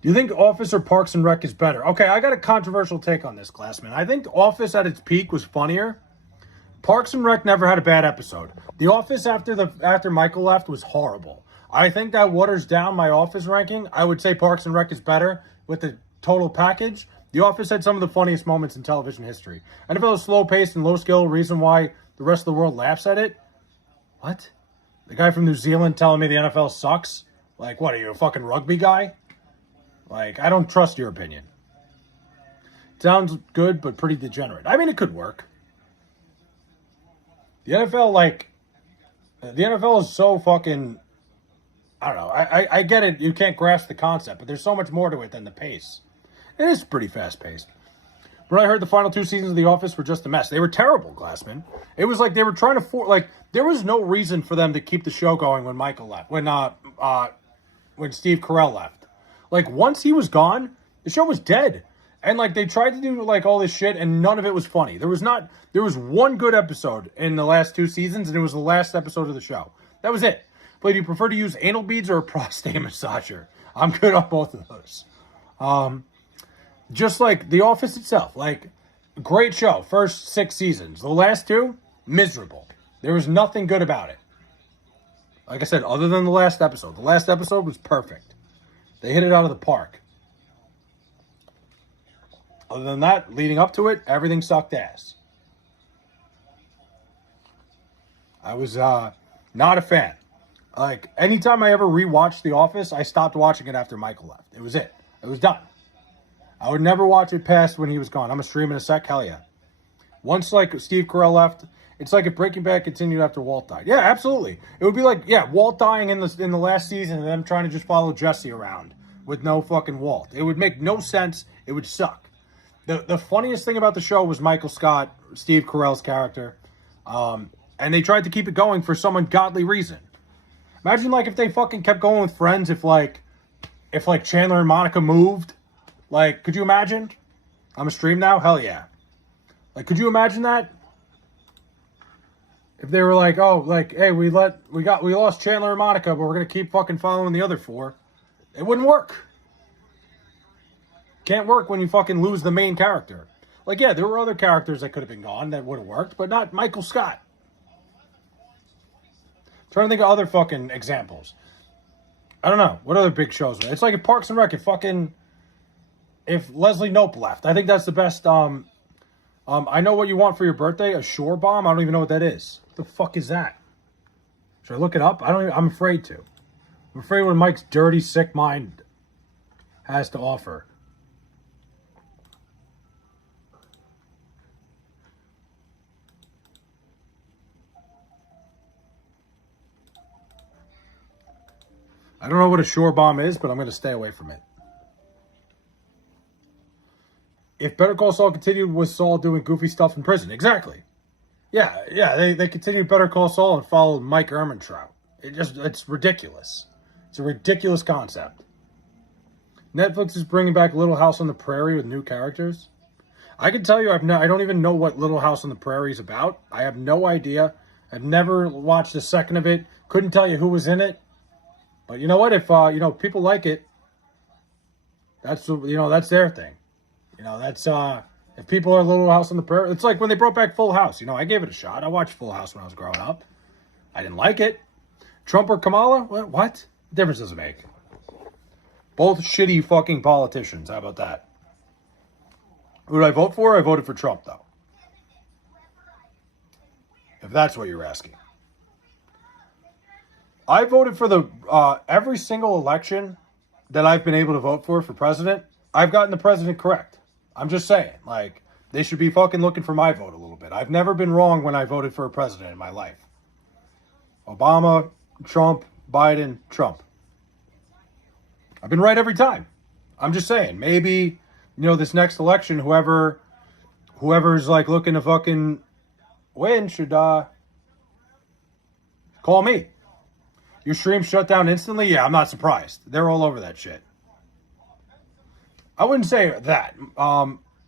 Do you think Office or Parks and Rec is better? Okay, I got a controversial take on this, Glassman. I think Office at its peak was funnier. Parks and Rec never had a bad episode. The Office after Michael left was horrible. I think that waters down my Office ranking. I would say Parks and Rec is better with the total package. The Office had some of the funniest moments in television history. NFL is slow-paced and low-skill, reason why the rest of the world laughs at it. What? The guy from New Zealand telling me the NFL sucks? Like, what, are you a fucking rugby guy? Like, I don't trust your opinion. It sounds good, but pretty degenerate. I mean, it could work. The NFL is so fucking, I don't know. I get it. You can't grasp the concept, but there's so much more to it than the pace. It is pretty fast-paced. But I heard the final 2 seasons of The Office were just a mess. They were terrible, Glassman. It was like they were trying to there was no reason for them to keep the show going when Michael left, when Steve Carell left. Like, once he was gone, the show was dead. And, like, they tried to do, like, all this shit, and none of it was funny. There was one good episode in the last 2 seasons, and it was the last episode of the show. That was it. But do you prefer to use anal beads or a prostate massager? I'm good on both of those. Just like The Office itself. Like, great show. First 6 seasons. The last 2, miserable. There was nothing good about it. Like I said, other than the last episode. The last episode was perfect. They hit it out of the park. Other than that, leading up to it, everything sucked ass. I was not a fan. Like, anytime I ever rewatched The Office, I stopped watching it after Michael left. It was it. It was done. I would never watch it past when he was gone. I'm a stream in a sec, hell yeah. Once, like, Steve Carell left, it's like if Breaking Bad continued after Walt died. Yeah, absolutely. It would be like, yeah, Walt dying in the last season and them trying to just follow Jesse around with no fucking Walt. It would make no sense. It would suck. The funniest thing about the show was Michael Scott, Steve Carell's character. And they tried to keep it going for some ungodly reason. Imagine, like, if they fucking kept going with Friends, if Chandler and Monica moved. Like, could you imagine? I'm a stream now? Hell yeah. Like, could you imagine that? If they were like, oh, like, hey, we lost Chandler and Monica, but we're gonna keep fucking following the other 4. It wouldn't work. Can't work when you fucking lose the main character. Like, yeah, there were other characters that could have been gone that would have worked, but not Michael Scott. Trying to think of other fucking examples. I don't know. What other big shows? It's like if Parks and Rec, if Leslie Knope left. I think that's the best. I know what you want for your birthday. A shore bomb? I don't even know what that is. What the fuck is that? Should I look it up? I'm afraid to. I'm afraid what Mike's dirty, sick mind has to offer. I don't know what a shore bomb is, but I'm going to stay away from it. If Better Call Saul continued with Saul doing goofy stuff in prison. Exactly. Yeah, they continued Better Call Saul and followed Mike Ehrmantraut. It's ridiculous. It's a ridiculous concept. Netflix is bringing back Little House on the Prairie with new characters. I can tell you, I don't even know what Little House on the Prairie is about. I have no idea. I've never watched a second of it. Couldn't tell you who was in it. But you know what? If people like it, that's their thing. That's if people are Little House on the Prairie. It's like when they brought back Full House. I gave it a shot. I watched Full House when I was growing up. I didn't like it. Trump or Kamala? What? Difference does it make? Both shitty fucking politicians. How about that? Who did I vote for? I voted for Trump, though. If that's what you're asking. I voted for the every single election that I've been able to vote for president, I've gotten the president correct. I'm just saying, like, they should be fucking looking for my vote a little bit. I've never been wrong when I voted for a president in my life. Obama, Trump, Biden, Trump. I've been right every time. I'm just saying, maybe, this next election, whoever's like looking to fucking win should call me. Your stream shut down instantly? Yeah, I'm not surprised. They're all over that shit. I wouldn't say that.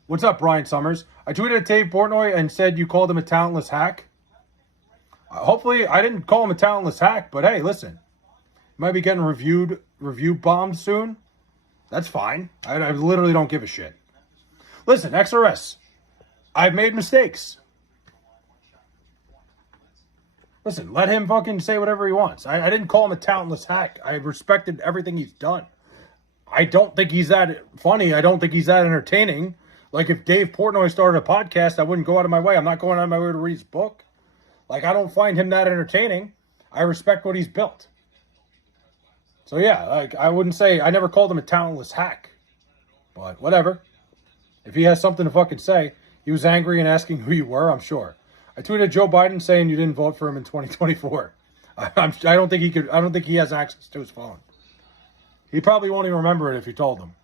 What's up, Brian Summers? I tweeted at Dave Portnoy and said you called him a talentless hack. Hopefully, I didn't call him a talentless hack, but hey, listen. You might be getting review bombed soon. That's fine. I literally don't give a shit. Listen, XRS. I've made mistakes. Listen, let him fucking say whatever he wants. I didn't call him a talentless hack. I respected everything he's done. I don't think he's that funny. I don't think he's that entertaining. Like, if Dave Portnoy started a podcast, I wouldn't go out of my way. I'm not going out of my way to read his book. Like, I don't find him that entertaining. I respect what he's built. So, yeah, like, I wouldn't say, I never called him a talentless hack. But, whatever. If he has something to fucking say, he was angry and asking who you were, I'm sure. I tweeted Joe Biden saying you didn't vote for him in 2024. I don't think he could. I don't think he has access to his phone. He probably won't even remember it if you told him.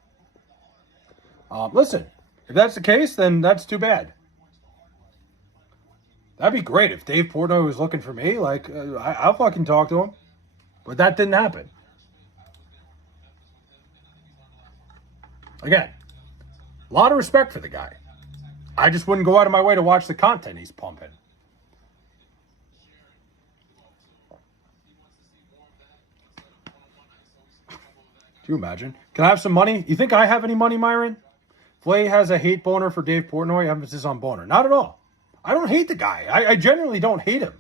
Listen, if that's the case, then that's too bad. That'd be great if Dave Portnoy was looking for me. Like, I'll fucking talk to him. But that didn't happen. Again, a lot of respect for the guy. I just wouldn't go out of my way to watch the content he's pumping. Can you imagine? Can I have some money? You think I have any money, Myron? Flay has a hate boner for Dave Portnoy. Emphasis on boner. Not at all. I don't hate the guy. I genuinely don't hate him.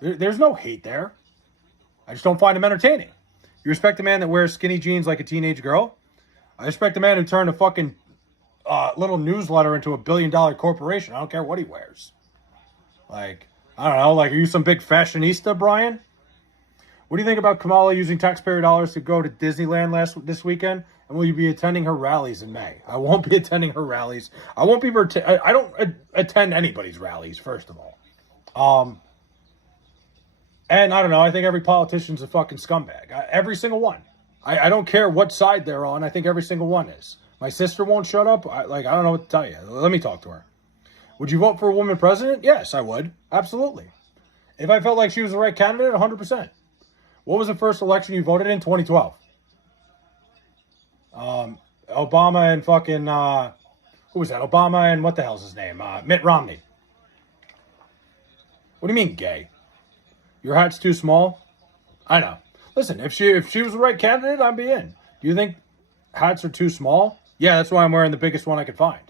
There's no hate there. I just don't find him entertaining. You respect a man that wears skinny jeans like a teenage girl? I respect a man who turned a fucking little newsletter into $1 billion corporation. I don't care what he wears. Like, I don't know. Like, are you some big fashionista, Brian? What do you think about Kamala using taxpayer dollars to go to Disneyland this weekend? And will you be attending her rallies in May? I won't be attending her rallies. I won't be. I don't attend anybody's rallies. First of all, and I don't know. I think every politician's a fucking scumbag. Every single one. I don't care what side they're on. I think every single one is. My sister won't shut up. I don't know what to tell you. Let me talk to her. Would you vote for a woman president? Yes, I would. Absolutely. If I felt like she was the right candidate, 100%. What was the first election you voted in? 2012. Obama and fucking, who was that? Obama and what the hell's his name? Mitt Romney. What do you mean gay? Your hat's too small? I know. Listen, if she was the right candidate, I'd be in. Do you think hats are too small? Yeah, that's why I'm wearing the biggest one I could find.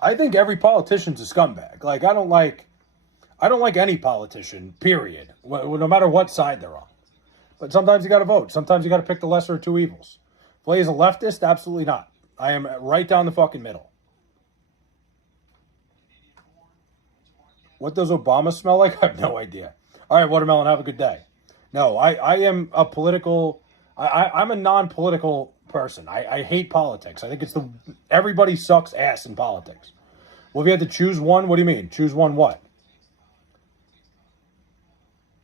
I think every politician's a scumbag. Like, I don't like any politician, period, no matter what side they're on. But sometimes you got to vote. Sometimes you got to pick the lesser of two evils. Play as a leftist? Absolutely not. I am right down the fucking middle. What does Obama smell like? I have no idea. All right, Watermelon, have a good day. No, I am a political... I'm a non-political person. I hate politics. I think it's everybody sucks ass in politics. Well, if you had to choose one, what do you mean? Choose one what?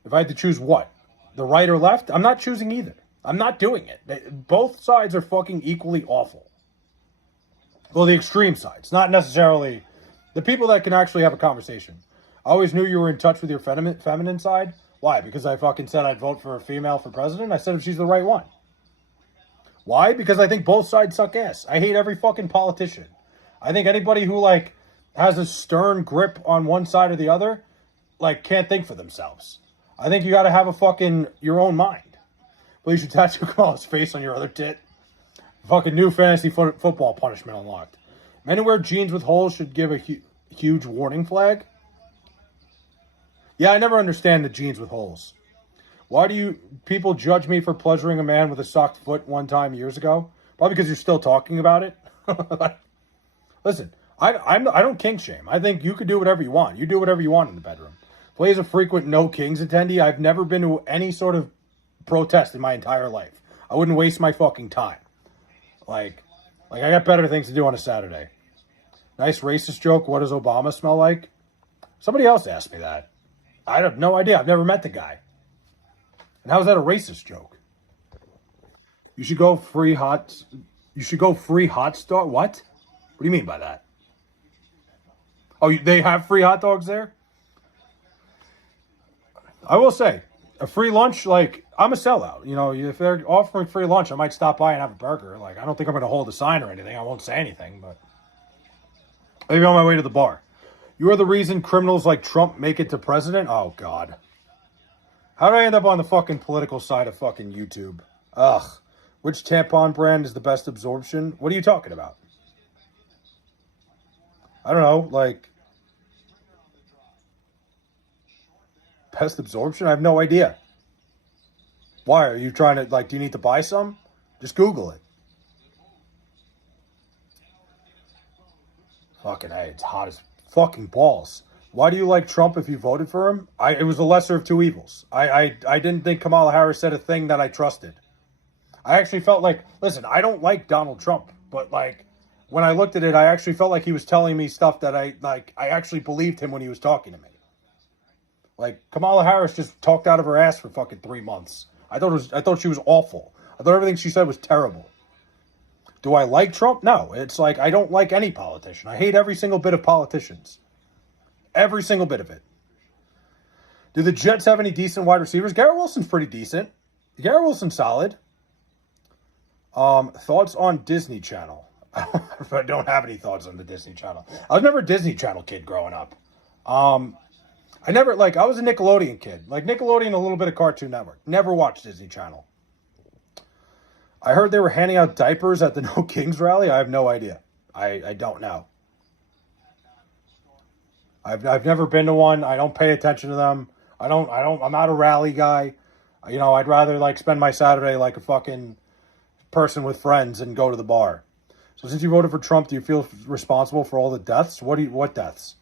If I had to choose what? The right or left? I'm not choosing either. I'm not doing it. Both sides are fucking equally awful. Well, the extreme sides. Not necessarily the people that can actually have a conversation. I always knew you were in touch with your feminine side. Why? Because I fucking said I'd vote for a female for president? I said if she's the right one. Why? Because I think both sides suck ass. I hate every fucking politician. I think anybody who, like, has a stern grip on one side or the other, like, can't think for themselves. I think you got to have a fucking, your own mind. But you should tattoo Kamala's face on your other tit. Fucking new fantasy football punishment unlocked. Men who wear jeans with holes should give a huge warning flag. Yeah, I never understand the jeans with holes. Why do you people judge me for pleasuring a man with a socked foot one time years ago? Probably because you're still talking about it. Listen, I don't kink shame. I think you could do whatever you want. You do whatever you want in the bedroom. Play as a frequent No Kings attendee. I've never been to any sort of protest in my entire life. I wouldn't waste my fucking time. Like I got better things to do on a Saturday. Nice racist joke. What does Obama smell like? Somebody else asked me that. I have no idea. I've never met the guy. And how is that a racist joke? You should go free hot dog. What? What do you mean by that? Oh, they have free hot dogs there? I will say, a free lunch, like, I'm a sellout. You know, if they're offering free lunch, I might stop by and have a burger. Like, I don't think I'm going to hold a sign or anything. I won't say anything, but maybe on my way to the bar. You are the reason criminals like Trump make it to president? Oh, God. How did I end up on the fucking political side of fucking YouTube? Ugh. Which tampon brand is the best absorption? What are you talking about? I don't know, like... Best absorption? I have no idea. Why? Are you trying to, like, do you need to buy some? Just Google it. Fucking hey, it's hot as fucking balls. Why do you like Trump if you voted for him? It was the lesser of two evils. I didn't think Kamala Harris said a thing that I trusted. I actually felt like, listen, I don't like Donald Trump, but, like, when I looked at it, I actually felt like he was telling me stuff that I actually believed him when he was talking to me. Like, Kamala Harris just talked out of her ass for fucking 3 months. I thought she was awful. I thought everything she said was terrible. Do I like Trump? No. It's like, I don't like any politician. I hate every single bit of politicians. Every single bit of it. Do the Jets have any decent wide receivers? Garrett Wilson's pretty decent. Garrett Wilson's solid. Thoughts on Disney Channel? I don't have any thoughts on the Disney Channel. I was never a Disney Channel kid growing up. I was a Nickelodeon kid. Like, Nickelodeon, a little bit of Cartoon Network. Never watched Disney Channel. I heard they were handing out diapers at the No Kings rally. I have no idea. I don't know. I've never been to one. I don't pay attention to them. I'm not a rally guy. You know, I'd rather, like, spend my Saturday like a fucking person with friends and go to the bar. So since you voted for Trump, do you feel responsible for all the deaths? What deaths?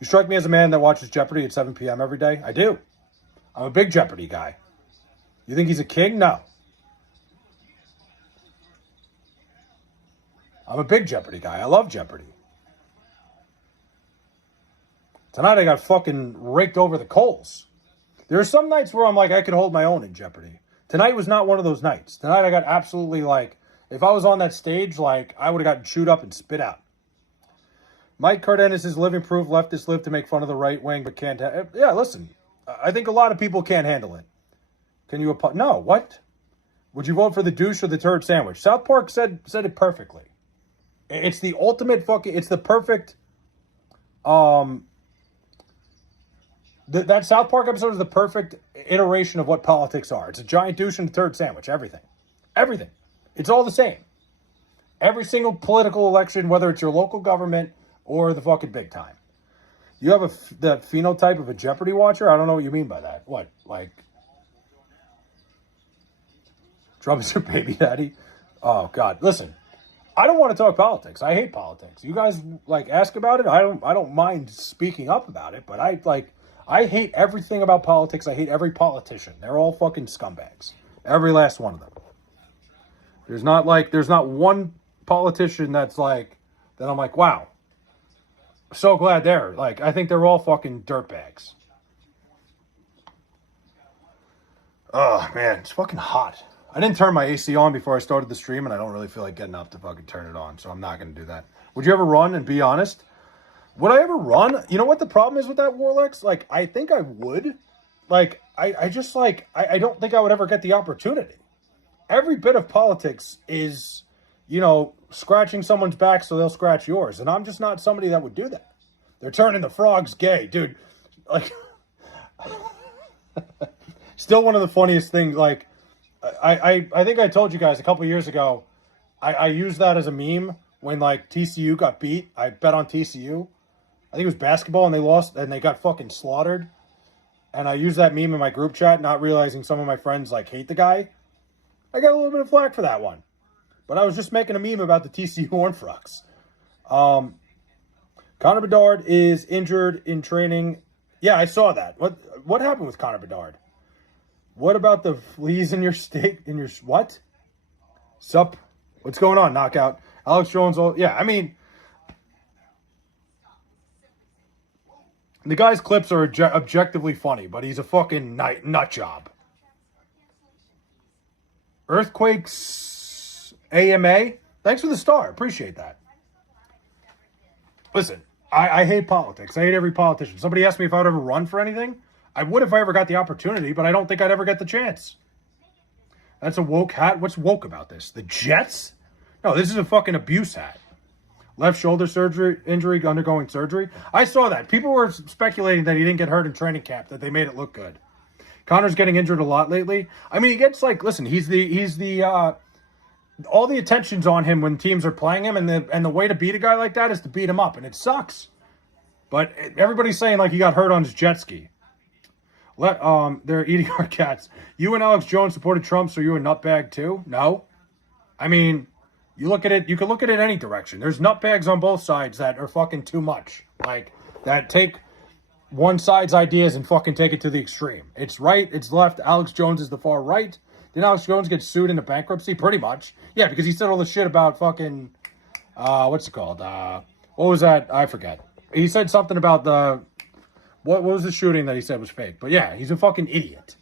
You strike me as a man that watches Jeopardy at 7 p.m. every day. I do. I'm a big Jeopardy guy. You think he's a king? No. I'm a big Jeopardy guy. I love Jeopardy. Tonight I got fucking raked over the coals. There are some nights where I'm like, I could hold my own in Jeopardy. Tonight was not one of those nights. Tonight I got absolutely, like, if I was on that stage, like, I would have gotten chewed up and spit out. Mike Cardenas is living proof leftists live to make fun of the right wing, but can't. Yeah, listen. I think a lot of people can't handle it. Can you? No. What? Would you vote for the douche or the turd sandwich? South Park said it perfectly. It's the ultimate fucking. It's the perfect. The that South Park episode is the perfect iteration of what politics are. It's a giant douche and a turd sandwich. Everything. Everything. It's all the same. Every single political election, whether it's your local government or the fucking big time. You have the phenotype of a Jeopardy watcher? I don't know what you mean by that. What? Like, Trump is your baby daddy? Oh, God. Listen, I don't want to talk politics. I hate politics. You guys, like, ask about it. I don't mind speaking up about it, but I hate everything about politics. I hate every politician. They're all fucking scumbags. Every last one of them. There's not one politician that I'm like, wow. So glad they're like, I think they're all fucking dirtbags. Oh man, it's fucking hot. I didn't turn my AC on before I started the stream, and I don't really feel like getting up to fucking turn it on, so I'm not going to do that. Would you ever run and be honest? Would I ever run? You know what the problem is with that, Warlex? Like, I think I would. Like, I don't think I would ever get the opportunity. Every bit of politics is, scratching someone's back so they'll scratch yours. And I'm just not somebody that would do that. They're turning the frogs gay. Dude, like, still one of the funniest things. Like, I think I told you guys a couple years ago, I used that as a meme when, like, TCU got beat. I bet on TCU. I think it was basketball, and they lost, and they got fucking slaughtered. And I used that meme in my group chat, not realizing some of my friends, like, hate the guy. I got a little bit of flack for that one. But I was just making a meme about the TCU Horned Frogs. Connor Bedard is injured in training. Yeah, I saw that. What happened with Connor Bedard? What about the fleas in your steak? In your what? Sup? What's going on, Knockout? Alex Jones. Yeah, I mean, the guy's clips are objectively funny, but he's a fucking nut job. Earthquakes AMA. Thanks for the star. Appreciate that. Listen, I hate politics. I hate every politician. Somebody asked me if I would ever run for anything. I would if I ever got the opportunity, but I don't think I'd ever get the chance. That's a woke hat. What's woke about this? The Jets? No, this is a fucking abuse hat. Left shoulder injury, undergoing surgery. I saw that. People were speculating that he didn't get hurt in training camp, that they made it look good. Connor's getting injured a lot lately. I mean, he gets listen, he's the all the attention's on him when teams are playing him, and the way to beat a guy like that is to beat him up, and it sucks. But everybody's saying he got hurt on his jet ski. They're eating our cats. You and Alex Jones supported Trump, so you a nutbag too? No. I mean, you can look at it any direction. There's nutbags on both sides that are fucking too much. Like, that take one side's ideas and fucking take it to the extreme. It's right, it's left. Alex Jones is the far right. Didn't Alex Jones get sued into bankruptcy? Pretty much. Yeah, because he said all the shit about fucking, what's it called? What was that? I forget. He said something about what was the shooting that he said was fake? But yeah, he's a fucking idiot.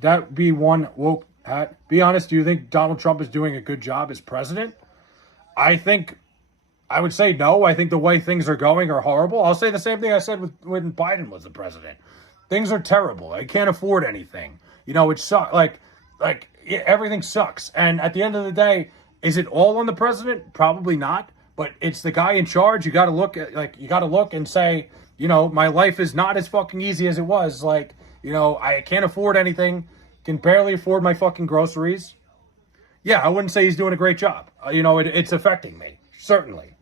That be one woke hat. Be honest, do you think Donald Trump is doing a good job as president? I would say no. I think the way things are going are horrible. I'll say the same thing I said when Biden was the president. Things are terrible. I can't afford anything. It sucks. Everything sucks. And at the end of the day, is it all on the president? Probably not. But it's the guy in charge. You got to look and say, my life is not as fucking easy as it was. I can't afford anything. Can barely afford my fucking groceries. Yeah, I wouldn't say he's doing a great job. It's affecting me. Certainly.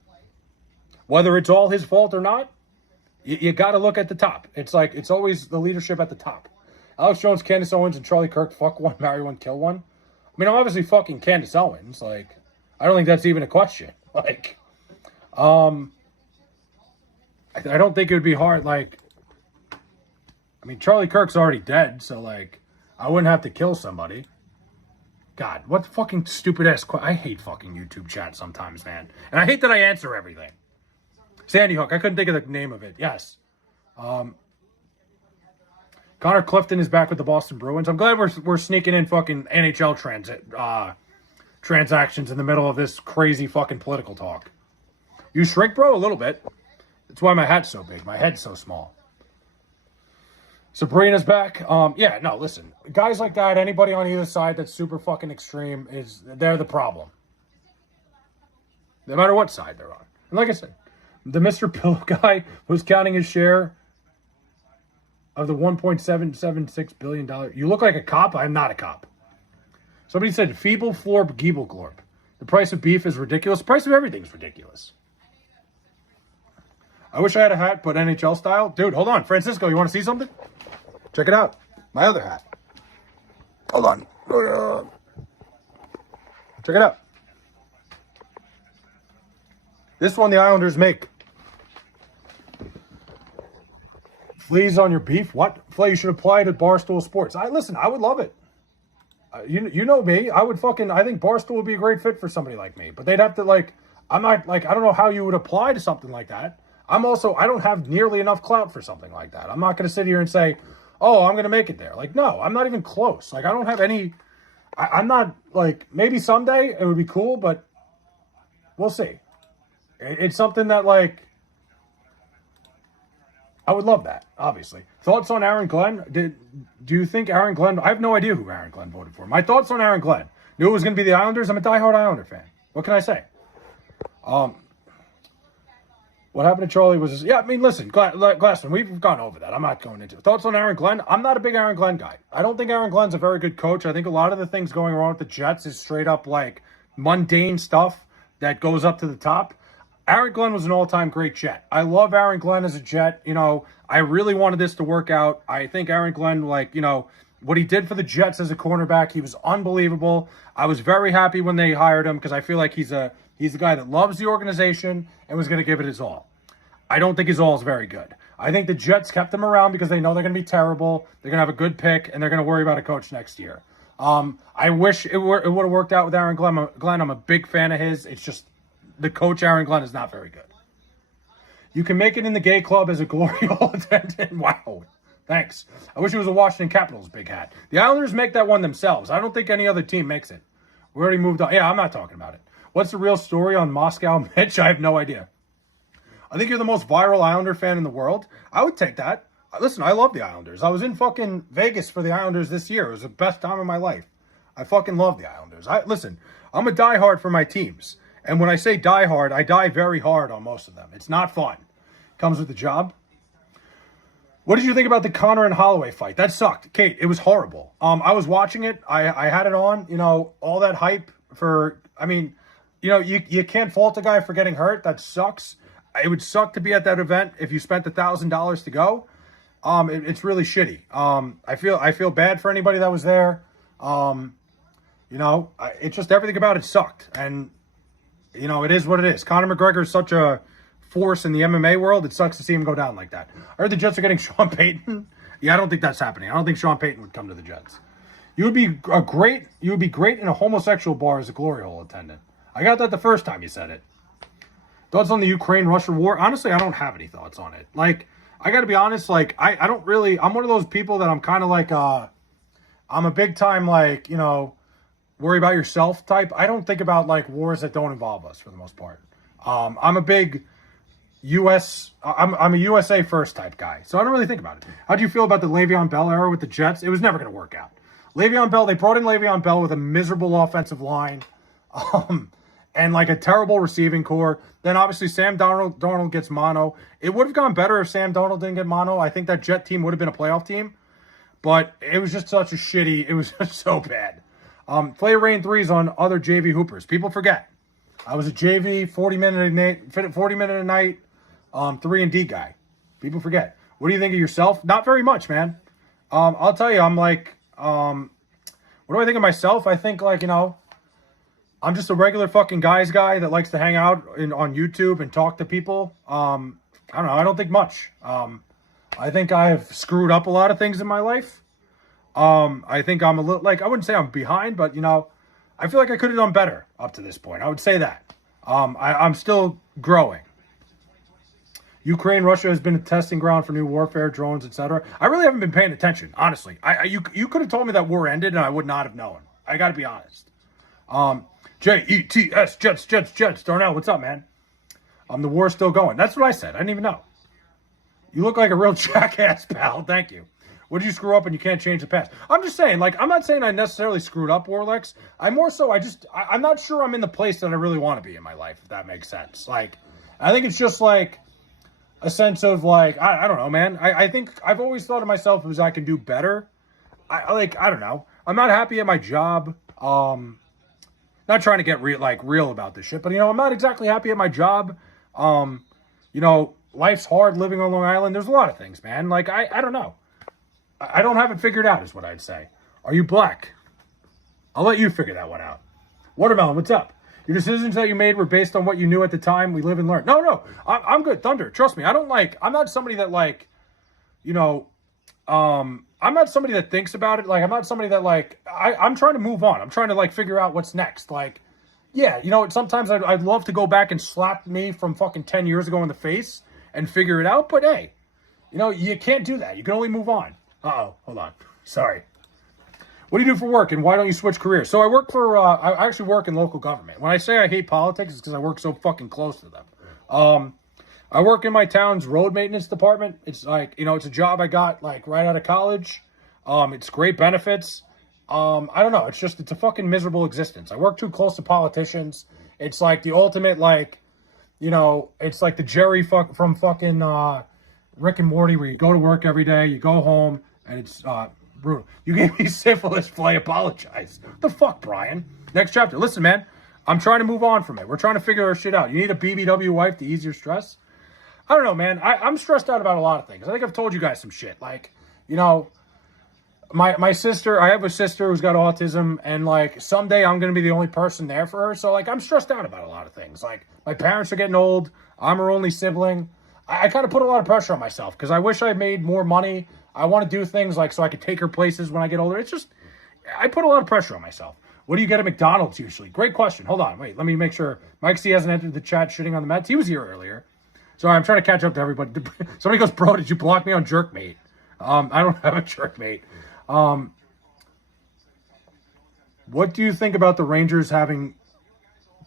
Whether it's all his fault or not, you got to look at the top. It's always the leadership at the top. Alex Jones, Candace Owens, and Charlie Kirk, fuck one, marry one, kill one. I mean, I'm obviously fucking Candace Owens. I don't think that's even a question. I don't think it would be hard. Charlie Kirk's already dead, so I wouldn't have to kill somebody. God, what fucking stupid ass I hate fucking YouTube chat sometimes, man. And I hate that I answer everything. Sandy Hook, I couldn't think of the name of it. Yes. Connor Clifton is back with the Boston Bruins. I'm glad we're sneaking in fucking NHL transactions in the middle of this crazy fucking political talk. You shrink, bro, a little bit. That's why my hat's so big. My head's so small. Sabrina's back. Yeah, no, listen. Guys like that, anybody on either side that's super fucking extreme, they're the problem. No matter what side they're on. And like I said, the Mr. Pillow guy was counting his share. of the $1.776 billion. You look like a cop. I'm not a cop. Somebody said feeble florp Giebelglorp. The price of beef is ridiculous. The price of everything is ridiculous. I wish I had a hat, but NHL style. Dude, hold on. Francisco, you want to see something? Check it out. My other hat. Hold on. Check it out. This one the Islanders make. Fleas on your beef? What? Flay, you should apply it at Barstool Sports. Listen, I would love it. You know me. I think Barstool would be a great fit for somebody like me. But they'd have to, I'm not, I don't know how you would apply to something like that. I don't have nearly enough clout for something like that. I'm not going to sit here and say, oh, I'm going to make it there. No, I'm not even close. I don't have any, I'm not, maybe someday it would be cool, but we'll see. It's something that, I would love that, obviously. Thoughts on Aaron Glenn? Do you think Aaron Glenn... I have no idea who Aaron Glenn voted for. My thoughts on Aaron Glenn. Knew it was going to be the Islanders. I'm a diehard Islander fan. What can I say? What happened to Charlie was... listen, Glassman, we've gone over that. I'm not going into it. Thoughts on Aaron Glenn? I'm not a big Aaron Glenn guy. I don't think Aaron Glenn's a very good coach. I think a lot of the things going wrong with the Jets is straight up, mundane stuff that goes up to the top. Aaron Glenn was an all-time great Jet. I love Aaron Glenn as a Jet. I really wanted this to work out. I think Aaron Glenn, what he did for the Jets as a cornerback, he was unbelievable. I was very happy when they hired him because I feel like he's a guy that loves the organization and was going to give it his all. I don't think his all is very good. I think the Jets kept him around because they know they're going to be terrible. They're going to have a good pick, and they're going to worry about a coach next year. I wish it would have worked out with Aaron Glenn. I'm a big fan of his. It's just the coach, Aaron Glenn, is not very good. You can make it in the gay club as a Glory Hole attendant. Wow. Thanks. I wish it was a Washington Capitals big hat. The Islanders make that one themselves. I don't think any other team makes it. We already moved on. Yeah, I'm not talking about it. What's the real story on Moscow Mitch? I have no idea. I think you're the most viral Islander fan in the world. I would take that. Listen, I love the Islanders. I was in fucking Vegas for the Islanders this year. It was the best time of my life. I fucking love the Islanders. Listen, I'm a diehard for my teams. And when I say die hard, I die very hard on most of them. It's not fun. Comes with the job. What did you think about the Conor and Holloway fight? That sucked. Kate, it was horrible. I was watching it. I had it on. All that hype for... you can't fault a guy for getting hurt. That sucks. It would suck to be at that event if you spent $1,000 to go. It's really shitty. I feel bad for anybody that was there. It's just everything about it sucked. And... it is what it is. Conor McGregor is such a force in the MMA world. It sucks to see him go down like that. I heard the Jets are getting Sean Payton. Yeah, I don't think that's happening. I don't think Sean Payton would come to the Jets. You would be great in a homosexual bar as a Glory Hole attendant. I got that the first time you said it. Thoughts on the Ukraine-Russia war? Honestly, I don't have any thoughts on it. I got to be honest, I don't really... I'm one of those people that I'm kind of I'm a big time, worry about yourself type. I don't think about wars that don't involve us for the most part. I'm a big I'm a USA first type guy, so I don't really think about it. How do you feel about the Le'Veon Bell era with the Jets? It was never going to work out. Le'Veon Bell, they brought in Le'Veon Bell with a miserable offensive line, and a terrible receiving core. Then obviously Sam Darnold gets mono. It would have gone better if Sam Darnold didn't get mono. I think that Jet team would have been a playoff team, but it was just such a shitty. It was just so bad. Play Rain 3s on other JV Hoopers. People forget. I was a JV 40 minute a night 3-and-D guy. People forget. What do you think of yourself? Not very much, man. I'll tell you, I'm what do I think of myself? I think I'm just a regular fucking guy that likes to hang out on YouTube and talk to people. I don't know. I don't think much. I think I've screwed up a lot of things in my life. I think I'm a little, I wouldn't say I'm behind, but, I feel like I could have done better up to this point. I would say that. I'm still growing. Ukraine, Russia has been a testing ground for new warfare, drones, etc. I really haven't been paying attention, honestly. You could have told me that war ended and I would not have known. I got to be honest. Jets, Jets. Darnell, what's up, man? The war's still going. That's what I said. I didn't even know. You look like a real jackass, pal. Thank you. What did you screw up and you can't change the past? I'm just saying, I'm not saying I necessarily screwed up, Warlex. I'm more so, I'm not sure I'm in the place that I really want to be in my life, if that makes sense. I think it's just a sense of like, I don't know, man. I think I've always thought of myself as I can do better. I don't know. I'm not happy at my job. Not trying to get real about this shit, but I'm not exactly happy at my job. Life's hard living on Long Island. There's a lot of things, man. Like I don't know. I don't have it figured out, is what I'd say. Are you black? I'll let you figure that one out. Watermelon, what's up? Your decisions that you made were based on what you knew at the time. We live and learn. No, I'm good. Thunder, trust me. I'm not somebody that I'm not somebody that thinks about it. Like, I'm not somebody that I'm trying to move on. I'm trying to figure out what's next. Like, yeah, sometimes I'd love to go back and slap me from fucking 10 years ago in the face and figure it out. But hey, you can't do that. You can only move on. Uh-oh, hold on. Sorry. What do you do for work, and why don't you switch careers? So I work for, I actually work in local government. When I say I hate politics, it's because I work so fucking close to them. I work in my town's road maintenance department. It's it's a job I got right out of college. It's great benefits. I don't know. It's a fucking miserable existence. I work too close to politicians. It's like the ultimate, it's like the Jerry from fucking Rick and Morty, where you go to work every day, you go home, and it's brutal. You gave me syphilis, I apologize. What the fuck, Brian? Next chapter. Listen, man, I'm trying to move on from it. We're trying to figure our shit out. You need a BBW wife to ease your stress? I don't know, man. I'm stressed out about a lot of things. I think I've told you guys some shit. My sister, I have a sister who's got autism, and someday I'm going to be the only person there for her. So I'm stressed out about a lot of things. My parents are getting old. I'm her only sibling. I kind of put a lot of pressure on myself because I wish I made more money. I want to do things so I could take her places when I get older. It's just, I put a lot of pressure on myself. What do you get at McDonald's usually? Great question. Hold on. Wait, let me make sure. Mike C hasn't entered the chat shitting on the Mets. He was here earlier. Sorry, I'm trying to catch up to everybody. Somebody goes, bro, did you block me on Jerkmate? I don't have a Jerkmate. What do you think about the Rangers having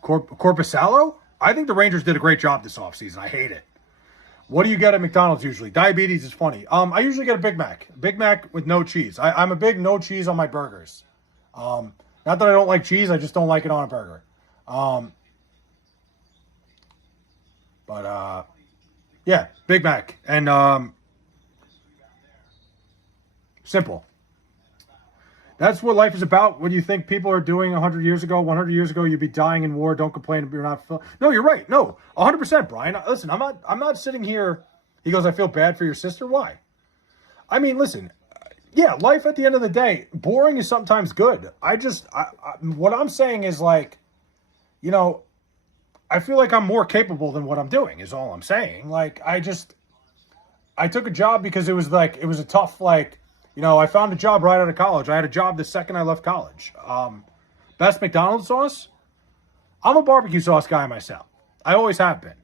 Corpusalo? I think the Rangers did a great job this offseason. I hate it. What do you get at McDonald's usually? Diabetes is funny. I usually get a Big Mac. Big Mac with no cheese. I'm a big no cheese on my burgers. Not that I don't like cheese. I just don't like it on a burger. Yeah, Big Mac. And simple. That's what life is about. What do you think people are doing 100 years ago? 100 years ago, you'd be dying in war. Don't complain if you're not. No, you're right. No, 100%, Brian. Listen, I'm not sitting here. He goes, I feel bad for your sister. Why? I mean, listen. Yeah, life at the end of the day, boring is sometimes good. What I'm saying is I feel like I'm more capable than what I'm doing is all I'm saying. I took a job because it was a tough, I found a job right out of college. I had a job the second I left college. Best McDonald's sauce? I'm a barbecue sauce guy myself. I always have been.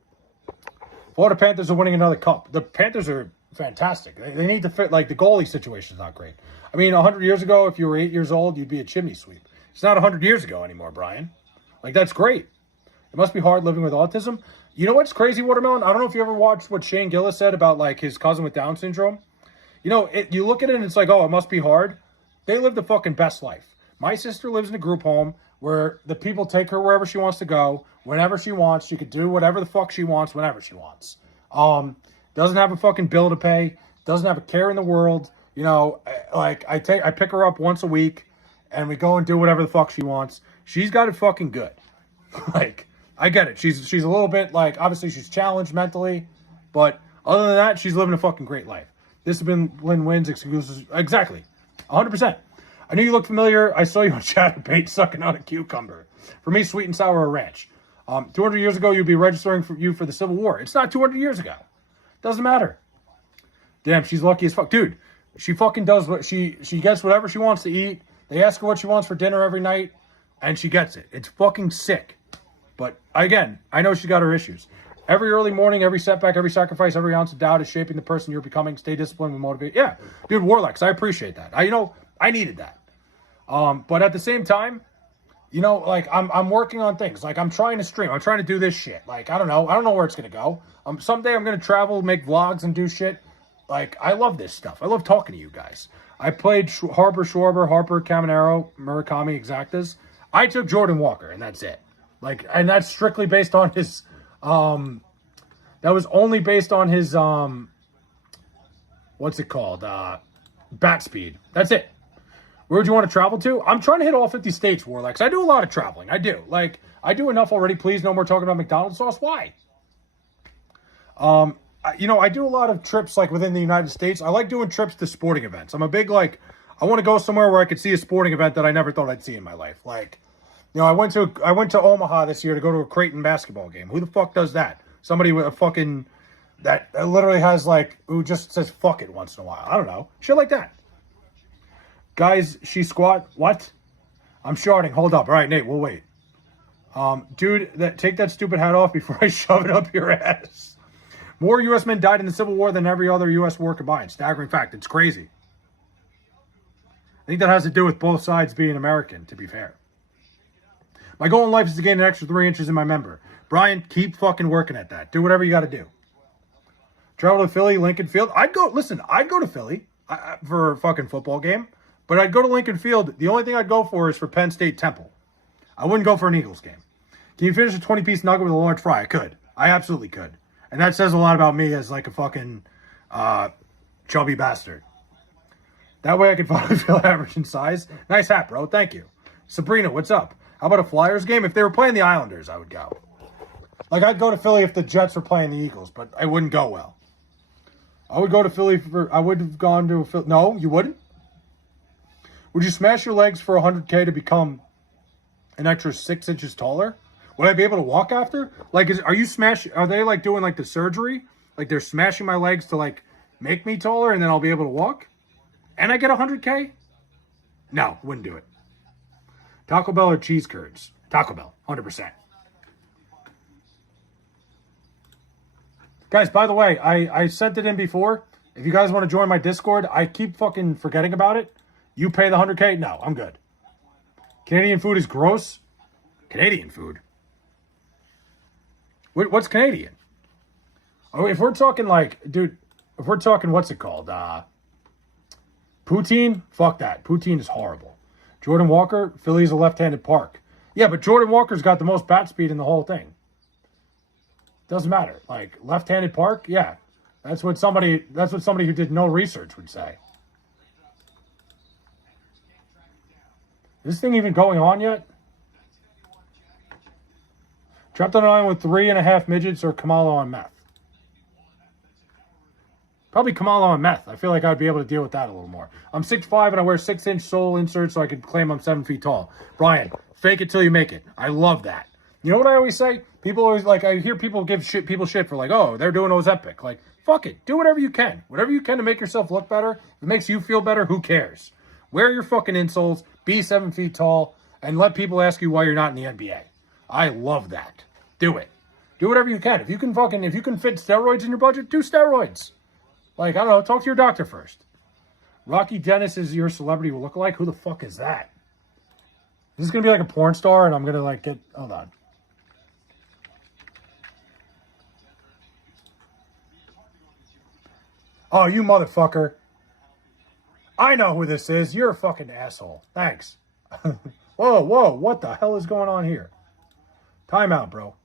Florida Panthers are winning another cup. The Panthers are fantastic. They need to fit, the goalie situation is not great. I mean, 100 years ago, if you were 8 years old, you'd be a chimney sweep. It's not 100 years ago anymore, Brian. That's great. It must be hard living with autism. You know what's crazy, Watermelon? I don't know if you ever watched what Shane Gillis said about, his cousin with Down syndrome. You look at it and it's it must be hard. They live the fucking best life. My sister lives in a group home where the people take her wherever she wants to go, whenever she wants. She could do whatever the fuck she wants, whenever she wants. Doesn't have a fucking bill to pay. Doesn't have a care in the world. I pick her up once a week and we go and do whatever the fuck she wants. She's got it fucking good. I get it. She's a little bit obviously she's challenged mentally, but other than that, she's living a fucking great life. This has been Lynn Wynn's excuses. Exactly. 100%. I knew you looked familiar. I saw you on Chatterbait sucking on a cucumber. For me, sweet and sour or ranch. 200 years ago, you'd be registering for the Civil War. It's not 200 years ago. Doesn't matter. Damn, she's lucky as fuck. Dude, she fucking does what she gets whatever she wants to eat. They ask her what she wants for dinner every night, and she gets it. It's fucking sick. But again, I know she's got her issues. Every early morning, every setback, every sacrifice, every ounce of doubt is shaping the person you're becoming. Stay disciplined and motivate. Yeah, dude, Warlocks, I appreciate that. I needed that. But at the same time, I'm working on things. I'm trying to stream. I'm trying to do this shit. I don't know where it's gonna go. Someday I'm gonna travel, make vlogs, and do shit. I love this stuff. I love talking to you guys. I played Harper Schwarber, Harper Caminero, Murakami Exactas. I took Jordan Walker, and that's it. And that's strictly based on his That was only based on his what's it called? Bat speed. That's it. Where would you want to travel to? I'm trying to hit all 50 states, Warlock, 'cause I do a lot of traveling. I do. Like, I do enough already. Please, no more talking about McDonald's sauce. Why? I do a lot of trips, like, within the United States. I like doing trips to sporting events. I'm a big, like, I want to go somewhere where I could see a sporting event that I never thought I'd see in my life. Like, I went to Omaha this year to go to a Creighton basketball game. Who the fuck does that? Somebody with a fucking, that literally has, like, who just says fuck it once in a while. I don't know. Shit like that. Guys, she squat. What? I'm sharding. Hold up. All right, Nate, we'll wait. Dude, take that stupid hat off before I shove it up your ass. More U.S. men died in the Civil War than every other U.S. war combined. Staggering fact. It's crazy. I think that has to do with both sides being American, to be fair. My goal in life is to gain an extra 3 inches in my member. Brian, keep fucking working at that. Do whatever you got to do. Travel to Philly, Lincoln Field. I'd go to Philly for a fucking football game. But I'd go to Lincoln Field. The only thing I'd go for is for Penn State Temple. I wouldn't go for an Eagles game. Can you finish a 20-piece nugget with a large fry? I could. I absolutely could. And that says a lot about me as like a fucking chubby bastard. That way I could finally feel average in size. Nice hat, bro. Thank you. Sabrina, what's up? How about a Flyers game? If they were playing the Islanders, I would go. Like, I'd go to Philly if the Jets were playing the Eagles, but I wouldn't go well. I would go to Philly I would have gone to Philly. No, you wouldn't? Would you smash your legs for 100K to become an extra 6 inches taller? Would I be able to walk after? Like, are they like doing like the surgery? Like they're smashing my legs to like make me taller and then I'll be able to walk? And I get 100K? No, wouldn't do it. Taco Bell or cheese curds? Taco Bell, 100%. Guys, by the way, I sent it in before. If you guys want to join my Discord, I keep fucking forgetting about it. You pay the 100K? No, I'm good. Canadian food is gross. Canadian food? What's Canadian? Oh, if we're talking like, dude, if we're talking, what's it called? Poutine? Fuck that. Poutine is horrible. Jordan Walker, Philly's a left-handed park. Yeah, but Jordan Walker's got the most bat speed in the whole thing. Doesn't matter. Like, left-handed park? Yeah. That's what somebody who did no research would say. Is this thing even going on yet? Trapped on an island with 3.5 midgets or Kamala on meth? Probably Kamala on meth. I feel like I'd be able to deal with that a little more. I'm 6'5" and I wear 6-inch sole inserts so I could claim I'm 7 feet tall. Brian, fake it till you make it. I love that. You know what I always say? People always, like, I hear people give people shit for like, oh, they're doing Ozempic. Like, fuck it. Do whatever you can. Whatever you can to make yourself look better. If it makes you feel better, who cares? Wear your fucking insoles, be 7 feet tall, and let people ask you why you're not in the NBA. I love that. Do it. Do whatever you can. If you can fit steroids in your budget, do steroids. Like, I don't know, talk to your doctor first. Rocky Dennis is your celebrity lookalike? Who the fuck is that? Is this going to be like a porn star and I'm going to like get, hold on. Oh, you motherfucker. I know who this is. You're a fucking asshole. Thanks. Whoa, what the hell is going on here? Timeout, bro.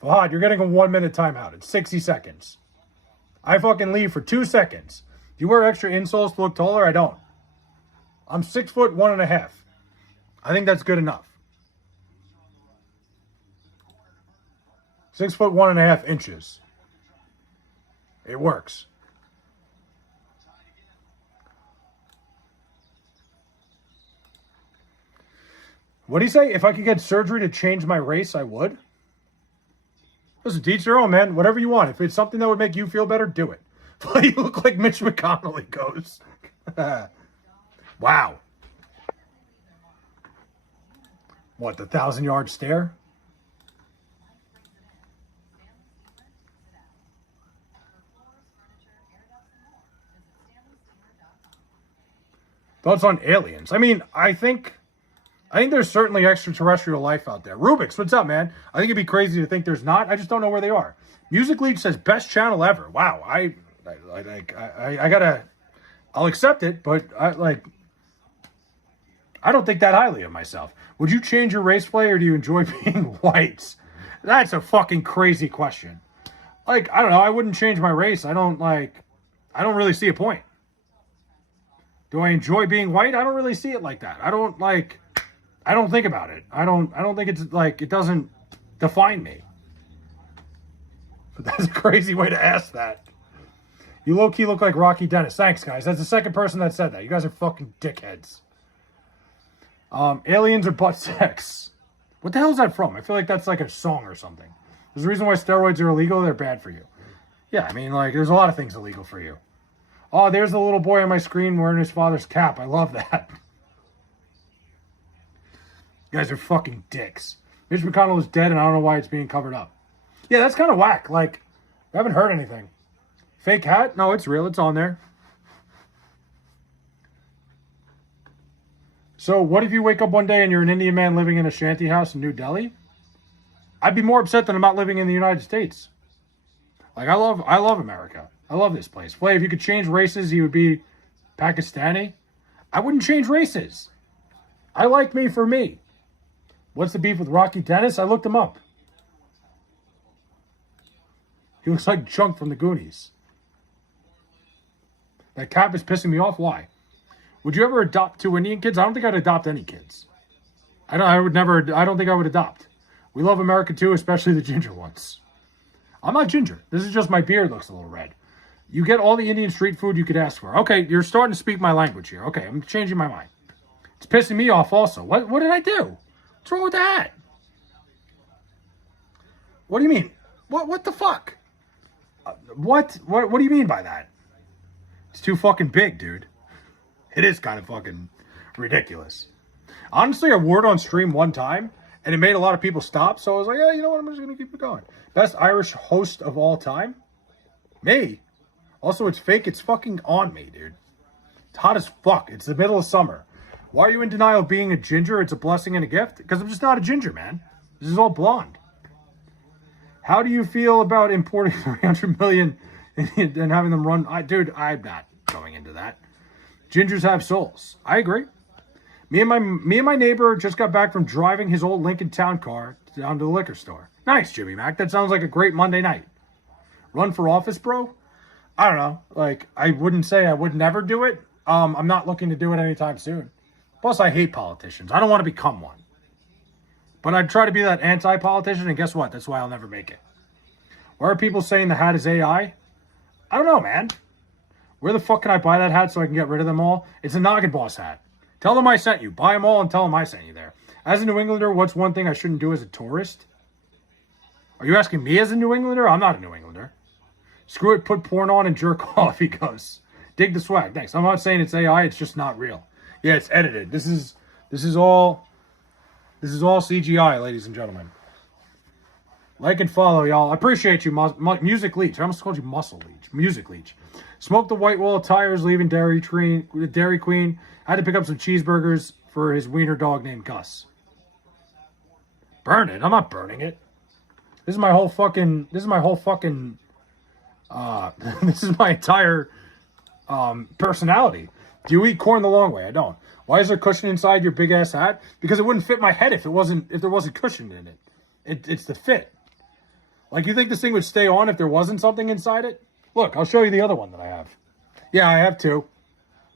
Fahad, you're getting a 1-minute timeout. It's 60 seconds. I fucking leave for 2 seconds. Do you wear extra insoles to look taller? I don't. I'm 6'1.5". I think that's good enough. 6'1.5 inches. It works. What do you say? If I could get surgery to change my race, I would. Listen, teach your own, man. Whatever you want. If it's something that would make you feel better, do it. Why you look like Mitch McConnell, he goes. Wow. What, the 1,000-yard stare? Thoughts on aliens? I mean, I think there's certainly extraterrestrial life out there. Rubik's, what's up, man? I think it'd be crazy to think there's not. I just don't know where they are. Music League says best channel ever. Wow, I gotta. I'll accept it, but I don't think that highly of myself. Would you change your race play, or do you enjoy being white? That's a fucking crazy question. Like, I don't know. I wouldn't change my race. I don't really see a point. Do I enjoy being white? I don't really see it like that. I don't think about it. I don't think it's like, it doesn't define me. But that's a crazy way to ask that. You low-key look like Rocky Dennis. Thanks, guys. That's the second person that said that. You guys are fucking dickheads. Aliens or butt sex? What the hell is that from? I feel like that's like a song or something. There's a reason why steroids are illegal. They're bad for you. Yeah, I mean, like, there's a lot of things illegal for you. Oh, there's the little boy on my screen wearing his father's cap. I love that. You guys are fucking dicks. Mitch McConnell is dead, and I don't know why it's being covered up. Yeah, that's kind of whack. Like, I haven't heard anything. Fake hat? No, it's real. It's on there. So, what if you wake up one day and you're an Indian man living in a shanty house in New Delhi? I'd be more upset than I'm not living in the United States. Like, I love America. I love this place. Flay, if you could change races, you would be Pakistani. I wouldn't change races. I like me for me. What's the beef with Rocky Dennis? I looked him up. He looks like Chunk from the Goonies. That cap is pissing me off. Why? Would you ever adopt 2 Indian kids? I don't think I'd adopt any kids. I don't think I would adopt. We love America too, especially the ginger ones. I'm not ginger. This is just my beard looks a little red. You get all the Indian street food you could ask for. Okay, you're starting to speak my language here. Okay, I'm changing my mind. It's pissing me off also. What did I do? What's wrong with that? What do you mean? What the fuck? What do you mean by that? It's too fucking big, dude. It is kind of fucking ridiculous. Honestly, I wore it on stream one time, and it made a lot of people stop, so I was like, yeah, you know what, I'm just going to keep it going. Best Irish host of all time? Me. Also, it's fake. It's fucking on me, dude. It's hot as fuck. It's the middle of summer. Why are you in denial of being a ginger? It's a blessing and a gift? Because I'm just not a ginger, man. This is all blonde. How do you feel about importing 300 million and having them run? Dude, I'm not going into that. Gingers have souls. I agree. Me and my neighbor just got back from driving his old Lincoln Town car down to the liquor store. Nice, Jimmy Mac. That sounds like a great Monday night. Run for office, bro? I don't know. Like, I wouldn't say I would never do it. I'm not looking to do it anytime soon. Plus, I hate politicians. I don't want to become one. But I'd try to be that anti-politician, and guess what? That's why I'll never make it. Why are people saying the hat is AI? I don't know, man. Where the fuck can I buy that hat so I can get rid of them all? It's a Noggin Boss hat. Tell them I sent you. Buy them all and tell them I sent you there. As a New Englander, what's one thing I shouldn't do as a tourist? Are you asking me as a New Englander? I'm not a New Englander. Screw it, put porn on and jerk off, he goes. Dig the swag. Thanks. I'm not saying it's AI, it's just not real. Yeah, it's edited. This is all CGI, ladies and gentlemen. Like and follow, y'all. I appreciate you, Music Leech. I almost called you Muscle Leech. Music Leech. Smoked the white wall tires, leaving Dairy Queen. Had to pick up some cheeseburgers for his wiener dog named Gus. Burn it. I'm not burning it. This is my entire personality. Do you eat corn the long way? I don't. Why is there cushion inside your big ass hat? Because it wouldn't fit my head if there wasn't cushion in it. It's the fit. Like, you think this thing would stay on if there wasn't something inside it? Look, I'll show you the other one that I have. Yeah, I have 2.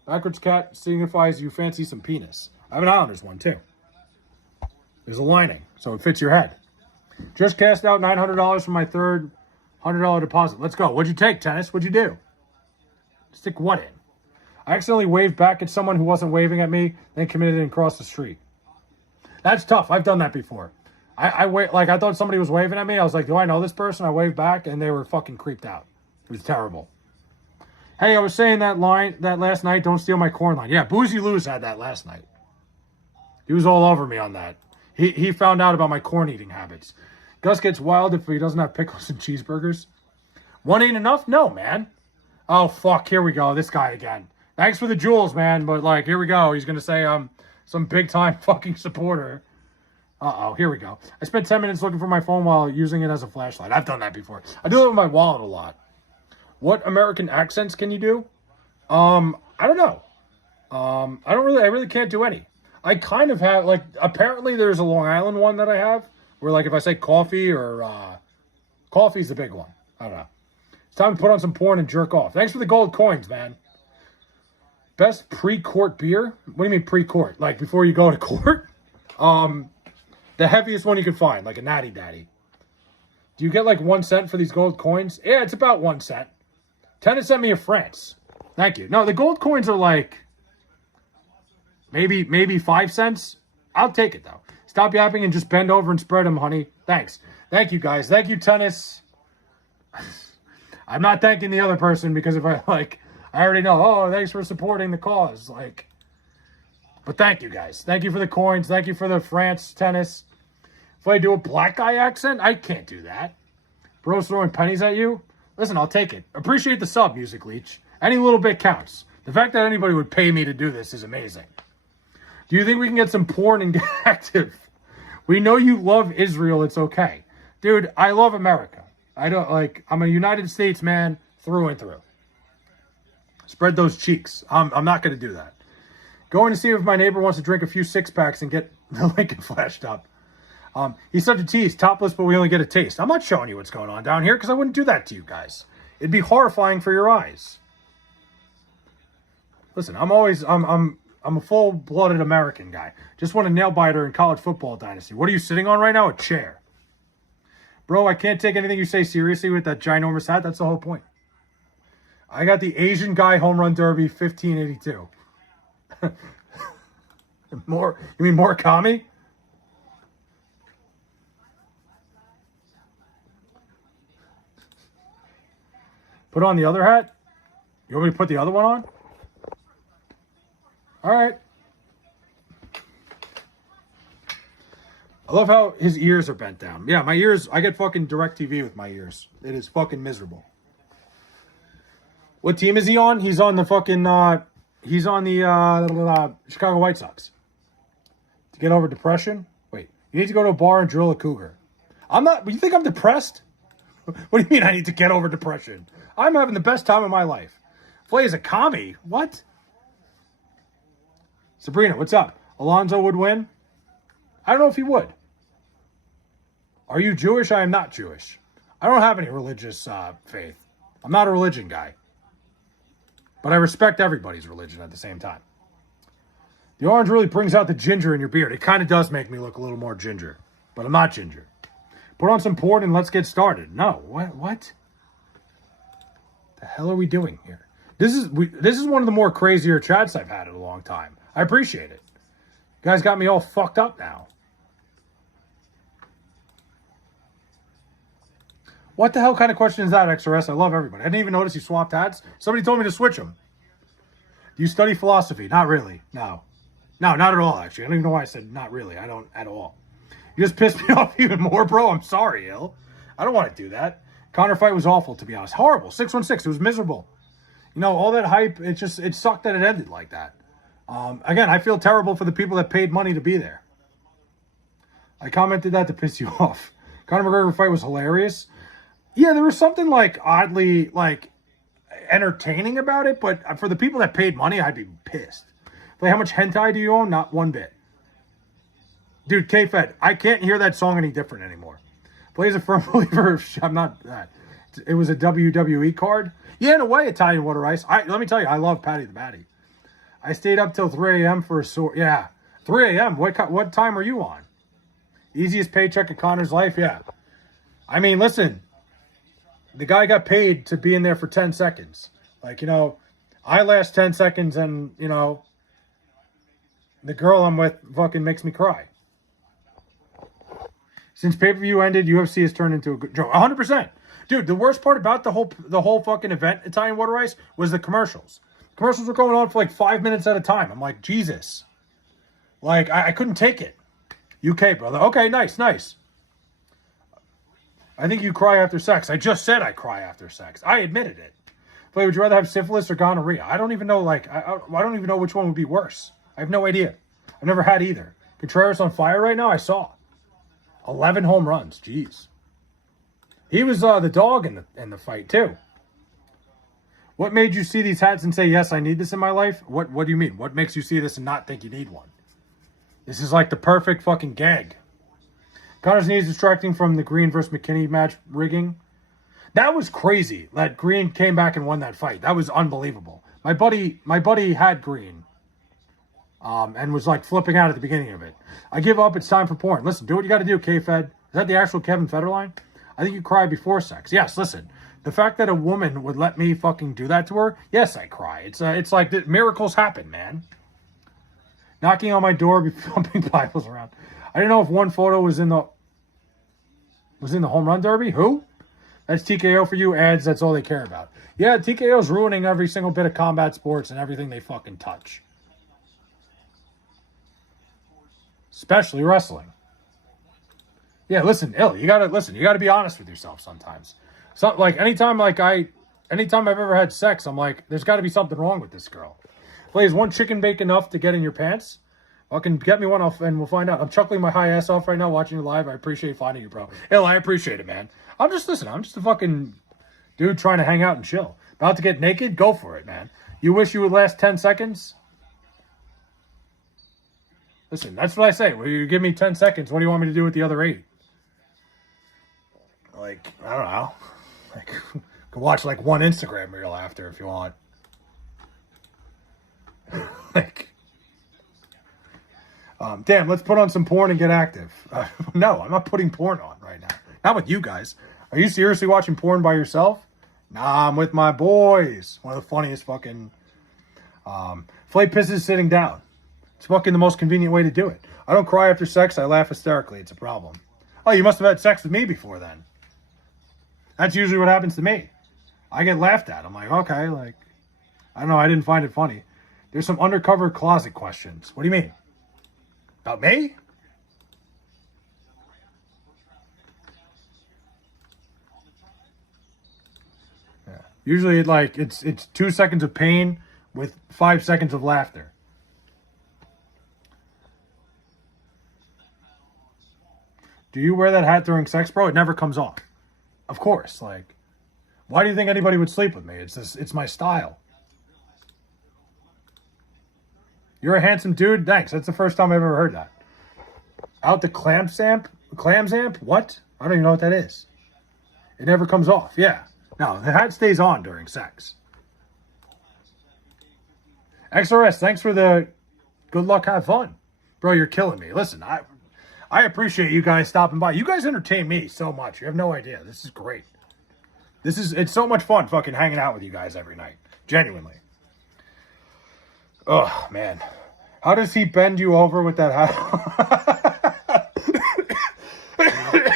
Backwards cat signifies you fancy some penis. I have an Islanders one too. There's a lining, so it fits your head. Just cashed out $900 for my third $100 deposit. Let's go. What'd you take, Tennis? What'd you do? Stick what in? I accidentally waved back at someone who wasn't waving at me, then committed and crossed the street. That's tough. I've done that before. I thought somebody was waving at me. I was like, do I know this person? I waved back, and they were fucking creeped out. It was terrible. Hey, I was saying that last night, don't steal my corn line. Yeah, Boozy Lou's had that last night. He was all over me on that. He found out about my corn eating habits. Gus gets wild if he doesn't have pickles and cheeseburgers. One ain't enough? No, man. Oh, fuck. Here we go. This guy again. Thanks for the jewels, man. But, like, here we go. He's going to say I'm some big-time fucking supporter. Uh-oh. Here we go. I spent 10 minutes looking for my phone while using it as a flashlight. I've done that before. I do it with my wallet a lot. What American accents can you do? I don't know. I really can't do any. I kind of have, like, apparently there's a Long Island one that I have. Where, like, if I say coffee or coffee's the big one. I don't know. It's time to put on some porn and jerk off. Thanks for the gold coins, man. Best pre-court beer? What do you mean pre-court? Like, before you go to court? The heaviest one you can find, like a Natty Daddy. Do you get, like, 1 cent for these gold coins? Yeah, it's about 1 cent. Tennis sent me a France. Thank you. No, the gold coins are, like, maybe 5 cents. I'll take it, though. Stop yapping and just bend over and spread them, honey. Thanks. Thank you, guys. Thank you, Tennis. I'm not thanking the other person because if I, like, I already know, oh, thanks for supporting the cause. Like, but thank you, guys. Thank you for the coins. Thank you for the France Tennis. If I do a black guy accent, I can't do that. Bro's throwing pennies at you? Listen, I'll take it. Appreciate the sub, Music Leech. Any little bit counts. The fact that anybody would pay me to do this is amazing. Do you think we can get some porn and get active? We know you love Israel. It's okay. Dude, I love America. I'm a United States man through and through. Spread those cheeks. I'm not going to do that. Going to see if my neighbor wants to drink a few six-packs and get the Lincoln flashed up. He's such a tease. Topless, but we only get a taste. I'm not showing you what's going on down here because I wouldn't do that to you guys. It'd be horrifying for your eyes. Listen, I'm a full-blooded American guy. Just won a nail-biter in college football dynasty. What are you sitting on right now? A chair. Bro, I can't take anything you say seriously with that ginormous hat. That's the whole point. I got the Asian guy home run derby 1582. You mean Murakami? Put on the other hat? You want me to put the other one on? All right. I love how his ears are bent down. Yeah, my ears, I get fucking DirecTV with my ears. It is fucking miserable. What team is he on? He's on the fucking, he's on the Chicago White Sox. To get over depression? Wait, you need to go to a bar and drill a cougar. You think I'm depressed? What do you mean I need to get over depression? I'm having the best time of my life. Flay is a commie? What? Sabrina, what's up? Alonzo would win? I don't know if he would. Are you Jewish? I am not Jewish. I don't have any religious faith. I'm not a religion guy. But I respect everybody's religion at the same time. The orange really brings out the ginger in your beard. It kind of does make me look a little more ginger. But I'm not ginger. Put on some porn and let's get started. No, what? The hell are we doing here? This is one of the more crazier chats I've had in a long time. I appreciate it. You guys got me all fucked up now. What the hell kind of question is that, XRS? I love everybody. I didn't even notice you swapped hats. Somebody told me to switch them. Do you study philosophy? Not really. No. No, not at all, actually. I don't even know why I said not really. I don't at all. You just pissed me off even more, bro. I'm sorry, Il. I don't want to do that. Connor fight was awful, to be honest. Horrible. 616. It was miserable. You know, all that hype, it sucked that it ended like that. Again, I feel terrible for the people that paid money to be there. I commented that to piss you off. Conor McGregor fight was hilarious. Yeah, there was something, like, oddly, like, entertaining about it, but for the people that paid money, I'd be pissed. Like, how much hentai do you own? Not one bit. Dude, K-Fed, I can't hear that song any different anymore. Plays a firm believer of... I'm not that. It was a WWE card. Yeah, in a way, Italian Water Ice. Let me tell you, I love Patty the Batty. I stayed up till 3 a.m. for a sword. Yeah, 3 a.m. What time are you on? Easiest paycheck of Connor's life? Yeah. I mean, listen. The guy got paid to be in there for 10 seconds. Like, you know, I last 10 seconds and, you know, the girl I'm with fucking makes me cry. Since pay-per-view ended, UFC has turned into a good joke. 100%. Dude, the worst part about the whole fucking event, Italian Water Ice, was the commercials. Commercials were going on for like 5 minutes at a time. I'm like, Jesus. Like, I couldn't take it. UK, brother. Okay, nice. I think you cry after sex. I just said I cry after sex. I admitted it. But would you rather have syphilis or gonorrhea? I don't even know, like, I don't even know which one would be worse. I have no idea. I've never had either. Contreras on fire right now? I saw. 11 home runs. Jeez. He was the dog in the fight, too. What made you see these hats and say, yes, I need this in my life? What do you mean? What makes you see this and not think you need one? This is like the perfect fucking gag. Connor's knees distracting from the Green versus McKinney match rigging. That was crazy that Green came back and won that fight. That was unbelievable. My buddy had Green. And was like flipping out at the beginning of it. I give up. It's time for porn. Listen, do what you got to do, K-Fed. Is that the actual Kevin Federline? I think you cry before sex. Yes, listen. The fact that a woman would let me fucking do that to her, yes, I cry. It's like miracles happen, man. Knocking on my door, thumping Bibles around. I didn't know if one photo was in the home run derby. Who? That's TKO for you. Ads, that's all they care about. Yeah, TKO's ruining every single bit of combat sports and everything they fucking touch. Especially wrestling. Yeah, listen, you gotta be honest with yourself sometimes. So, like, anytime I've ever had sex, I'm like, there's got to be something wrong with this girl. Play, is one chicken bake enough to get in your pants? Fucking get me one off, and we'll find out. I'm chuckling my high ass off right now watching you live. I appreciate finding you, bro. Ill, I appreciate it, man. I'm just a fucking dude trying to hang out and chill. About to get naked? Go for it, man. You wish you would last 10 seconds? Listen, that's what I say. Well, you give me 10 seconds. What do you want me to do with the other 8? Like, I don't know. Like, you can watch like one Instagram reel after if you want. Like, damn, let's put on some porn and get active. No, I'm not putting porn on right now. Not with you guys. Are you seriously watching porn by yourself? Nah, I'm with my boys. One of the funniest fucking... Flay pisses sitting down. It's fucking the most convenient way to do it. I don't cry after sex. I laugh hysterically. It's a problem. Oh, you must have had sex with me before then. That's usually what happens to me. I get laughed at. I'm like, okay, like, I don't know. I didn't find it funny. There's some undercover closet questions. What do you mean? About me? Yeah. Usually, it's 2 seconds of pain with 5 seconds of laughter. Do you wear that hat during sex, bro? It never comes off. Of course, like, why do you think anybody would sleep with me? It's my style. You're a handsome dude? Thanks. That's the first time I've ever heard that. Out the clamps amp? Clams amp? What? I don't even know what that is. It never comes off. Yeah. No, the hat stays on during sex. XRS, thanks for the good luck, have fun. Bro, you're killing me. Listen, I appreciate you guys stopping by. You guys entertain me so much. You have no idea. This is great. It's so much fun fucking hanging out with you guys every night. Genuinely. Oh, man. How does he bend you over with that hat?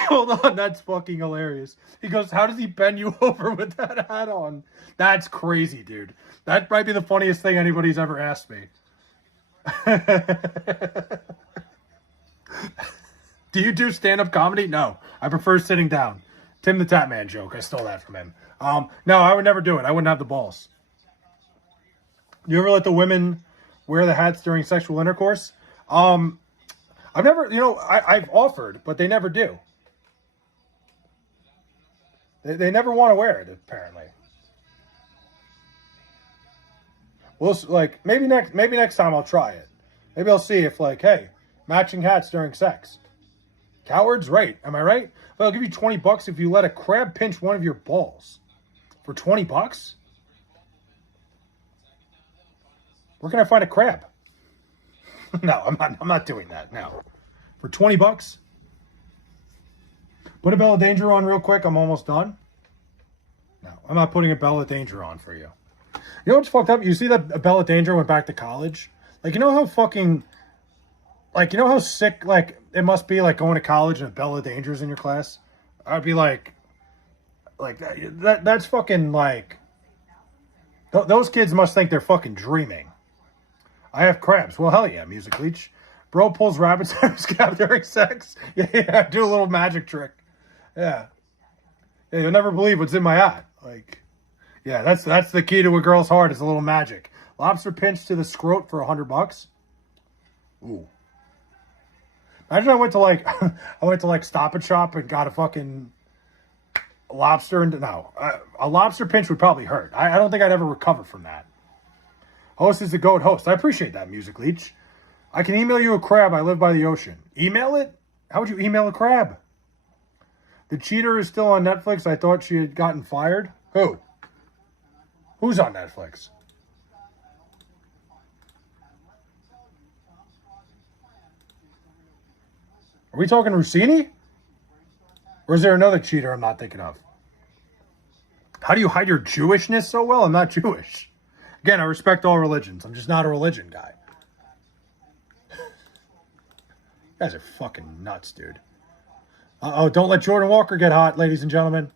Hold on, that's fucking hilarious. He goes, how does he bend you over with that hat on? That's crazy, dude. That might be the funniest thing anybody's ever asked me. Do you do stand-up comedy? No. I prefer sitting down. Tim the Tatman joke. I stole that from him. No, I would never do it. I wouldn't have the balls. You ever let the women wear the hats during sexual intercourse? I've never, I've offered, but they never do. They never want to wear it, apparently. Well, like, maybe next time I'll try it. Maybe I'll see if, like, hey, matching hats during sex. Cowards, right? Am I right? Well, I'll give you $20 if you let a crab pinch one of your balls. For $20? Where can I find a crab? No, I'm not doing that. No. For $20? Put a Bella Danger on real quick. I'm almost done. No, I'm not putting a Bella Danger on for you. You know what's fucked up? You see that Bella Danger went back to college? Like, you know how fucking... Like, you know how sick, like, it must be, like, going to college and Bella Danger's in your class? I'd be like that's fucking, like... Those kids must think they're fucking dreaming. I have crabs. Well, hell yeah, Music Leech. Bro pulls rabbits out of his cap during sex. Yeah, do a little magic trick. Yeah. Yeah, you'll never believe what's in my hat. Like, yeah, that's the key to a girl's heart is a little magic. Lobster pinch to the scrot for $100. Ooh. Imagine I went to like Stop and Shop and got a fucking lobster and no, a lobster pinch would probably hurt. I don't think I'd ever recover from that. Host is the GOAT host. I appreciate that, Music Leech. I can email you a crab. I live by the ocean. Email it? How would you email a crab? The Cheater is still on Netflix. I thought she had gotten fired. Who? Who's on Netflix? Are we talking Rossini? Or is there another cheater I'm not thinking of? How do you hide your Jewishness so well? I'm not Jewish. Again, I respect all religions. I'm just not a religion guy. You guys are fucking nuts, dude. Uh-oh, don't let Jordan Walker get hot, ladies and gentlemen.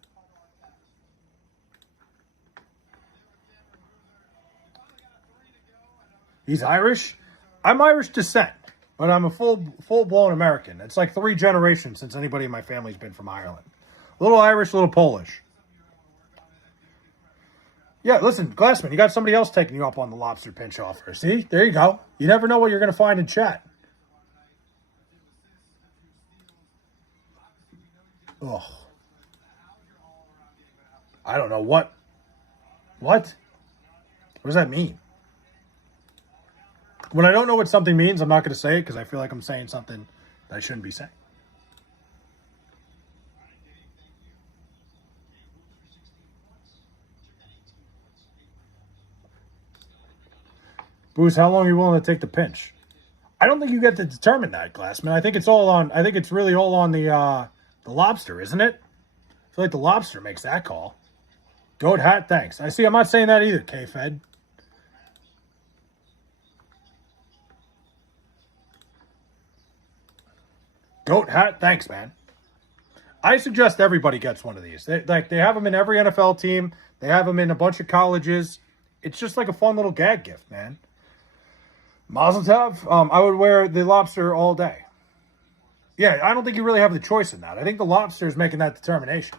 He's Irish? I'm Irish descent, but I'm a full-blown American. It's like 3 generations since anybody in my family's been from Ireland. A little Irish, a little Polish. Yeah, listen, Glassman, you got somebody else taking you up on the lobster pinch offer. See? There you go. You never know what you're going to find in chat. Ugh. I don't know. What? What does that mean? When I don't know what something means, I'm not going to say it because I feel like I'm saying something that I shouldn't be saying. Booze, how long are you willing to take the pinch? I don't think you get to determine that, Glassman. I think it's really all on the lobster, isn't it? I feel like the lobster makes that call. Goat hat, thanks. I'm not saying that either, K-Fed. Goat hat, thanks, man. I suggest everybody gets one of these. They have them in every NFL team. They have them in a bunch of colleges. It's just like a fun little gag gift, man. Mazel tov. I would wear the lobster all day. Yeah, I don't think you really have the choice in that. I think the lobster is making that determination.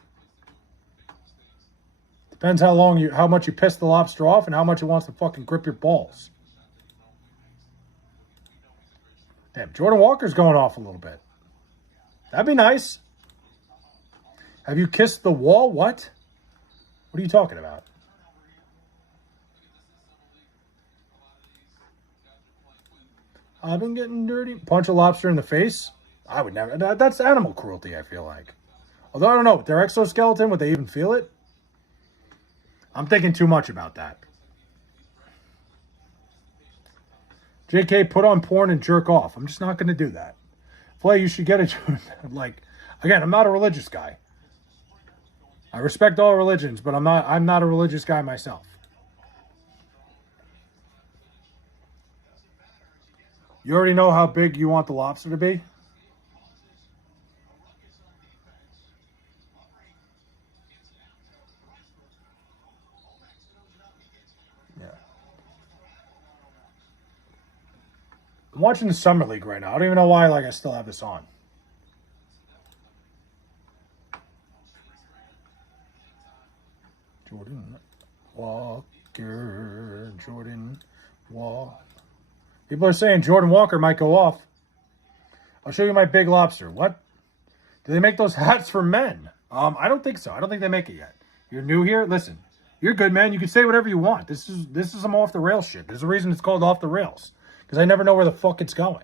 Depends how much you piss the lobster off and how much it wants to fucking grip your balls. Damn, Jordan Walker's going off a little bit. That'd be nice. Have you kissed the wall? What? What are you talking about? I've been getting dirty. Punch a lobster in the face? I would never. That's animal cruelty, I feel like. Although, I don't know. Their exoskeleton, would they even feel it? I'm thinking too much about that. JK, put on porn and jerk off. I'm just not going to do that. Flay, you should get it. Again, I'm not a religious guy. I respect all religions, but I'm not a religious guy myself. You already know how big you want the lobster to be? Yeah. I'm watching the Summer League right now. I don't even know why I still have this on. Jordan Walker. People are saying Jordan Walker might go off. I'll show you my big lobster. What? Do they make those hats for men? I don't think so. I don't think they make it yet. You're new here? Listen, you're good, man. You can say whatever you want. This is some off the rails shit. There's a reason it's called off the rails. Because I never know where the fuck it's going.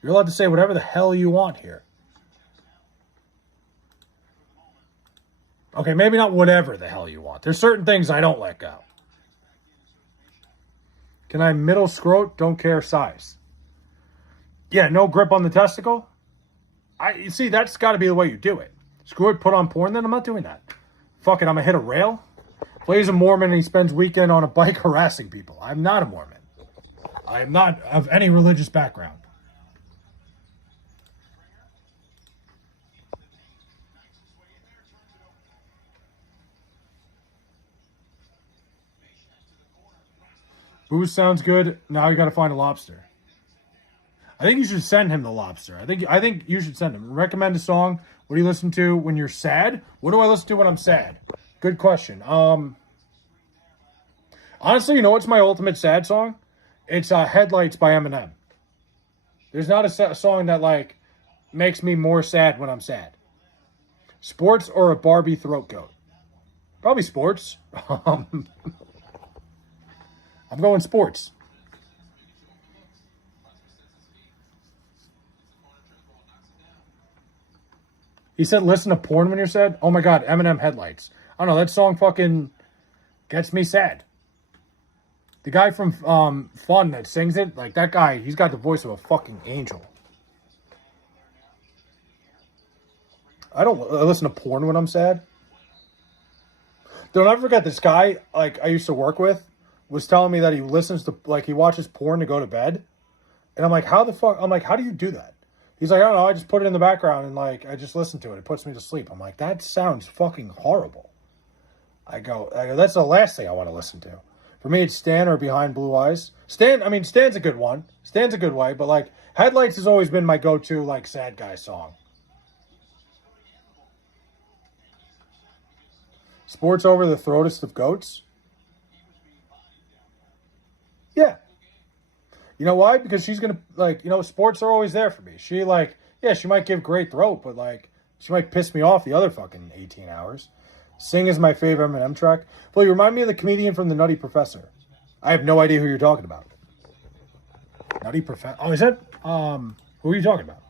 You're allowed to say whatever the hell you want here. Okay, maybe not whatever the hell you want. There's certain things I don't let go. Can I middle scrot? Don't care size. Yeah, no grip on the testicle? You see, that's got to be the way you do it. Screw it, put on porn, then I'm not doing that. Fuck it, I'm going to hit a rail. Plays a Mormon and he spends weekend on a bike harassing people. I'm not a Mormon. I am not of any religious background. Booze sounds good. Now you got to find a lobster. I think you should send him the lobster. I think you should send him. Recommend a song. What do you listen to when you're sad? What do I listen to when I'm sad? Good question. Honestly, you know what's my ultimate sad song? It's Headlights by Eminem. There's not a song that makes me more sad when I'm sad. Sports or a Barbie throat goat? Probably sports. I'm going sports. He said, listen to porn when you're sad. Oh my God, Eminem Headlights. I don't know, that song fucking gets me sad. The guy from Fun that sings it, like that guy, he's got the voice of a fucking angel. I don't listen to porn when I'm sad. Don't ever forget this guy, like I used to work with, was telling me that he listens to, like he watches porn to go to bed. And I'm like, how the fuck? I'm like, how do you do that? He's like, I don't know. I just put it in the background and like, I just listen to it. It puts me to sleep. I'm like, that sounds fucking horrible. I go, that's the last thing I want to listen to. For me, it's Stan or Behind Blue Eyes. Stan's a good one. Stan's a good way, but like, Headlights has always been my go-to, like, sad guy song. Sports over the throatest of goats? Yeah. You know why? Because she's going to, like, you know, sports are always there for me. She, like, yeah, she might give great throat, but, like, she might piss me off the other fucking 18 hours. Sing is my favorite Eminem track. Well, you remind me of the comedian from The Nutty Professor. I have no idea who you're talking about. Nutty Professor? Oh, is that, who are you talking about?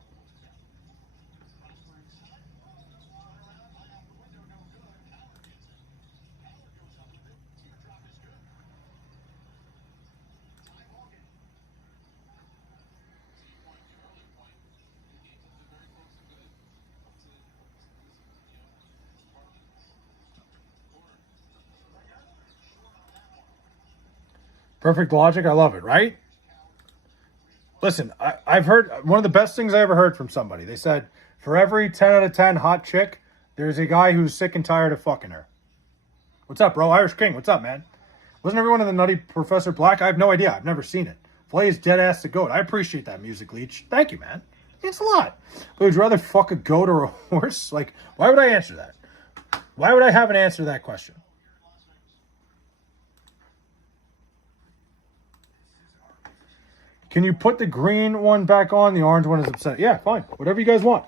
Perfect logic. I love it, right? Listen, I've heard one of the best things I ever heard from somebody. They said, for every 10 out of 10 hot chick, there's a guy who's sick and tired of fucking her. What's up, bro? Irish King, what's up, man? Wasn't everyone in the Nutty Professor black? I have no idea. I've never seen it. Flay is dead ass to goat. I appreciate that, Music Leech. Thank you, man. It's a lot. But would you rather fuck a goat or a horse? Like, why would I answer that? Why would I have an answer to that question? Can you put the green one back on? The orange one is upset. Yeah, fine. Whatever you guys want.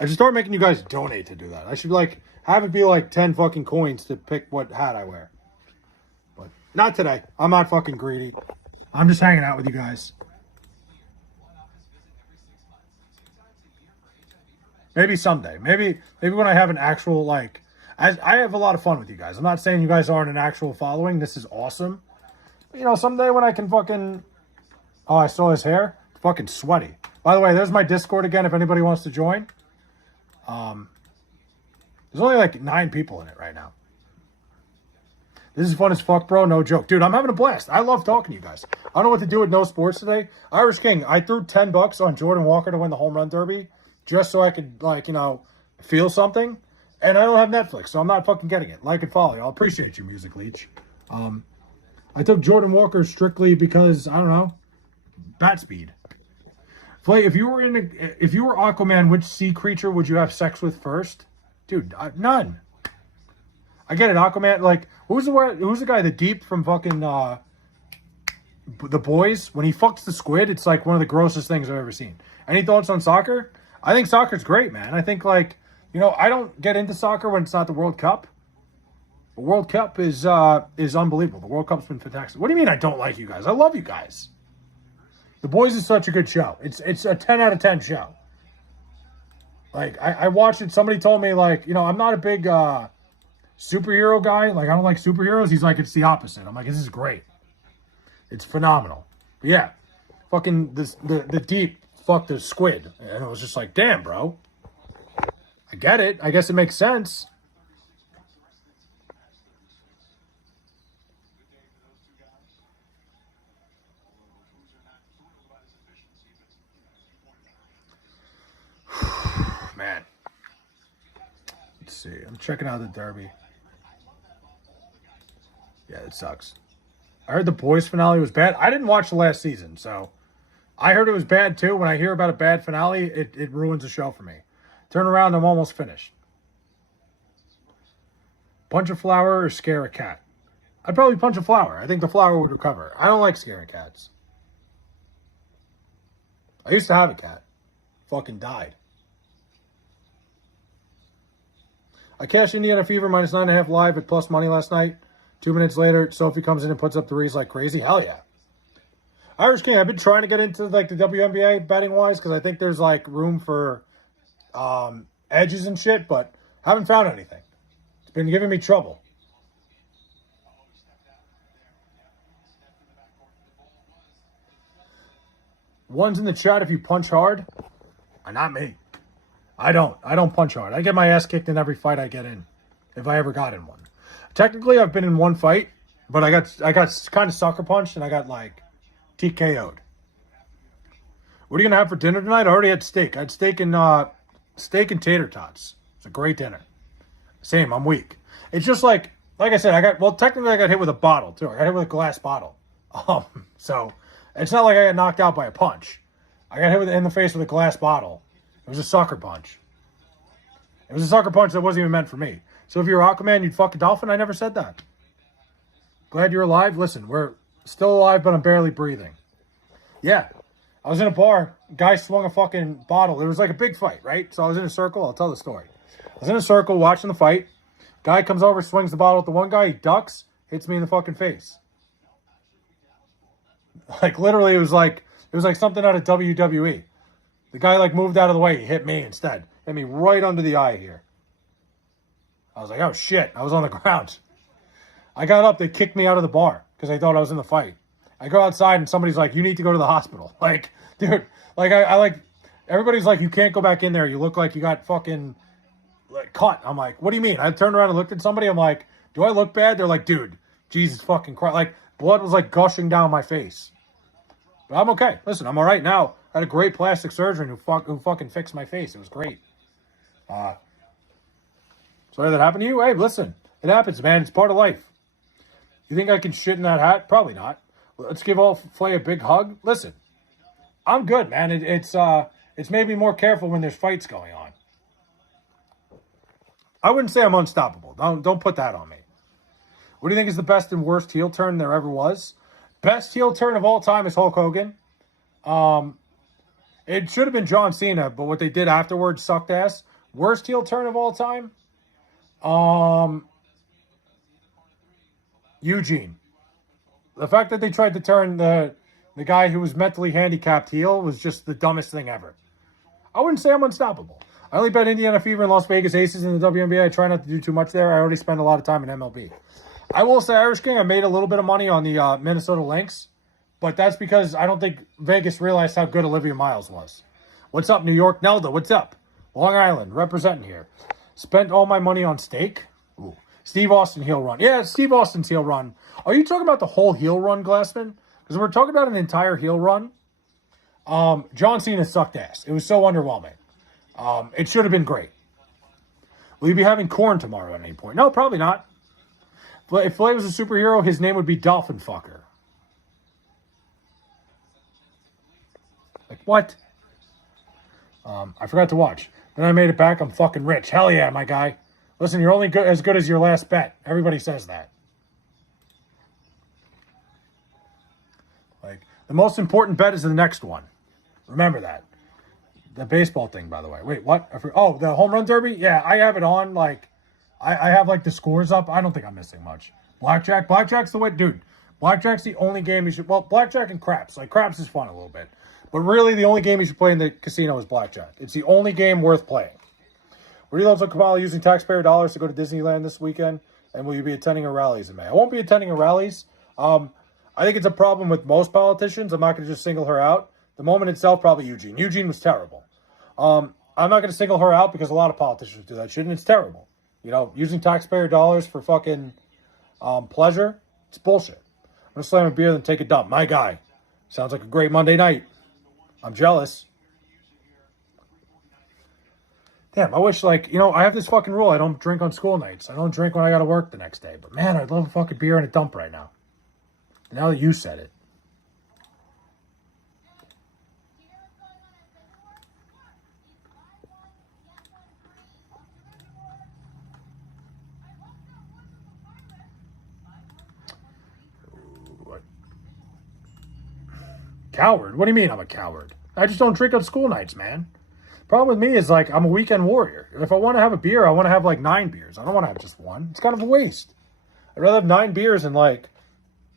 I should start making you guys donate to do that. I should, like, have it be like 10 fucking coins to pick what hat I wear. But not today. I'm not fucking greedy. I'm just hanging out with you guys. Maybe someday. Maybe when I have an actual, like, I have a lot of fun with you guys. I'm not saying you guys aren't an actual following. This is awesome. But, you know, someday when I can fucking... Oh, I saw his hair. Fucking sweaty. By the way, there's my Discord again if anybody wants to join. There's only like 9 people in it right now. This is fun as fuck, bro. No joke. Dude, I'm having a blast. I love talking to you guys. I don't know what to do with no sports today. Irish King, I threw $10 on Jordan Walker to win the home run derby just so I could, like, you know, feel something. And I don't have Netflix, so I'm not fucking getting it. Like and follow. I'll appreciate you, Music Leech. I took Jordan Walker strictly because, I don't know, bat speed. Flay, if you were Aquaman, which sea creature would you have sex with first? Dude, none. I get it, Aquaman. Like, who's the guy, the Deep from fucking The Boys? When he fucks the squid, it's like one of the grossest things I've ever seen. Any thoughts on soccer? I think soccer's great, man. I think, like, you know, I don't get into soccer when it's not the World Cup. The World Cup is unbelievable. The World Cup's been fantastic. What do you mean I don't like you guys? I love you guys. The Boys is such a good show. It's a 10 out of 10 show. Like, I watched it. Somebody told me, like, you know, I'm not a big superhero guy. Like, I don't like superheroes. He's like, it's the opposite. I'm like, this is great. It's phenomenal. But yeah, fucking the Deep fucked the squid. And it was just like, damn, bro. I get it. I guess it makes sense. Man. Let's see. I'm checking out the Derby. Yeah, it sucks. I heard the Boys finale was bad. I didn't watch the last season, so I heard it was bad too. When I hear about a bad finale, it ruins the show for me. Turn around, I'm almost finished. Punch a flower or scare a cat? I'd probably punch a flower. I think the flower would recover. I don't like scaring cats. I used to have a cat. Fucking died. I cashed Indiana Fever minus 9.5 live at plus money last night. 2 minutes later, Sophie comes in and puts up threes like crazy. Hell yeah. Irish King, I've been trying to get into like the WNBA betting wise because I think there's like room for edges and shit, but haven't found anything. It's been giving me trouble. One's in the chat if you punch hard. Not me. I don't punch hard. I get my ass kicked in every fight I get in, if I ever got in one. Technically, I've been in one fight, but I got kind of sucker punched and I got like TKO'd. What are you gonna have for dinner tonight? I already had steak. I had steak and tater tots. It's a great dinner. Same. I'm weak. It's just like I said. Technically I got hit with a bottle too. I got hit with a glass bottle. So it's not like I got knocked out by a punch. I got hit in the face with a glass bottle. It was a sucker punch. It was a sucker punch that wasn't even meant for me. So if you're Aquaman, you'd fuck a dolphin? I never said that. Glad you're alive? Listen, we're still alive, but I'm barely breathing. Yeah. I was in a bar. Guy swung a fucking bottle. It was like a big fight, right? So I was in a circle. I'll tell the story. I was in a circle watching the fight. Guy comes over, swings the bottle at the one guy. He ducks, hits me in the fucking face. Like, literally, it was like something out of WWE. The guy, like, moved out of the way. He hit me instead. Hit me right under the eye here. I was like, oh, shit. I was on the ground. I got up. They kicked me out of the bar because they thought I was in the fight. I go outside, and somebody's like, you need to go to the hospital. Like, dude, like, I like, everybody's like, you can't go back in there. You look like you got fucking, like, cut. I'm like, what do you mean? I turned around and looked at somebody. I'm like, do I look bad? They're like, dude, Jesus fucking Christ. Like, blood was, like, gushing down my face. But I'm okay. Listen, I'm all right now. I had a great plastic surgeon who fucking fixed my face. It was great. So did that happen to you? Hey, listen. It happens, man. It's part of life. You think I can shit in that hat? Probably not. Let's give all Flay a big hug. Listen, I'm good, man. It's made me more careful when there's fights going on. I wouldn't say I'm unstoppable. Don't put that on me. What do you think is the best and worst heel turn there ever was? Best heel turn of all time is Hulk Hogan. It should have been John Cena, but what they did afterwards sucked ass. Worst heel turn of all time? Eugene. The fact that they tried to turn the guy who was mentally handicapped heel was just the dumbest thing ever. I wouldn't say I'm unstoppable. I only bet Indiana Fever and Las Vegas Aces in the WNBA. I try not to do too much there. I already spend a lot of time in MLB. I will say, Irish King, I made a little bit of money on the Minnesota Lynx, but that's because I don't think Vegas realized how good Olivia Miles was. What's up, New York? Nelda, what's up? Long Island, representing here. Spent all my money on steak. Ooh. Steve Austin heel run. Yeah, Steve Austin's heel run. Are you talking about the whole heel run, Glassman? Because we're talking about an entire heel run. John Cena sucked ass. It was so underwhelming. It should have been great. Will you be having corn tomorrow at any point? No, probably not. If Flay was a superhero, his name would be Dolphin Fucker. Like, what? I forgot to watch. Then I made it back. I'm fucking rich. Hell yeah, my guy. Listen, you're only as good as your last bet. Everybody says that. Like, the most important bet is the next one. Remember that. The baseball thing, by the way. Wait, what? Oh, the home run derby? Yeah, I have it on. Like, I have, like, the scores up. I don't think I'm missing much. Blackjack? Blackjack's the way... Dude, blackjack's the only game you should... Well, blackjack and craps. Like, craps is fun a little bit. But really, the only game you should play in the casino is blackjack. It's the only game worth playing. Were you loves on Kamala using taxpayer dollars to go to Disneyland this weekend? And will you be attending her rallies in May? I won't be attending her rallies. I think it's a problem with most politicians. I'm not going to just single her out. The moment itself, probably Eugene. Eugene was terrible. I'm not going to single her out because a lot of politicians do that shit, and it's terrible. You know, using taxpayer dollars for fucking pleasure, it's bullshit. I'm going to slam a beer and take a dump. My guy. Sounds like a great Monday night. I'm jealous. Damn, I wish, like, you know, I have this fucking rule. I don't drink on school nights. I don't drink when I got to work the next day. But, man, I'd love a fucking beer and a dump right now. Now that you said it. What? Coward? What do you mean I'm a coward? I just don't drink on school nights, man. Problem with me is, like, I'm a weekend warrior. If I want to have a beer, I want to have, like, 9 beers. I don't want to have just one. It's kind of a waste. I'd rather have 9 beers and, like,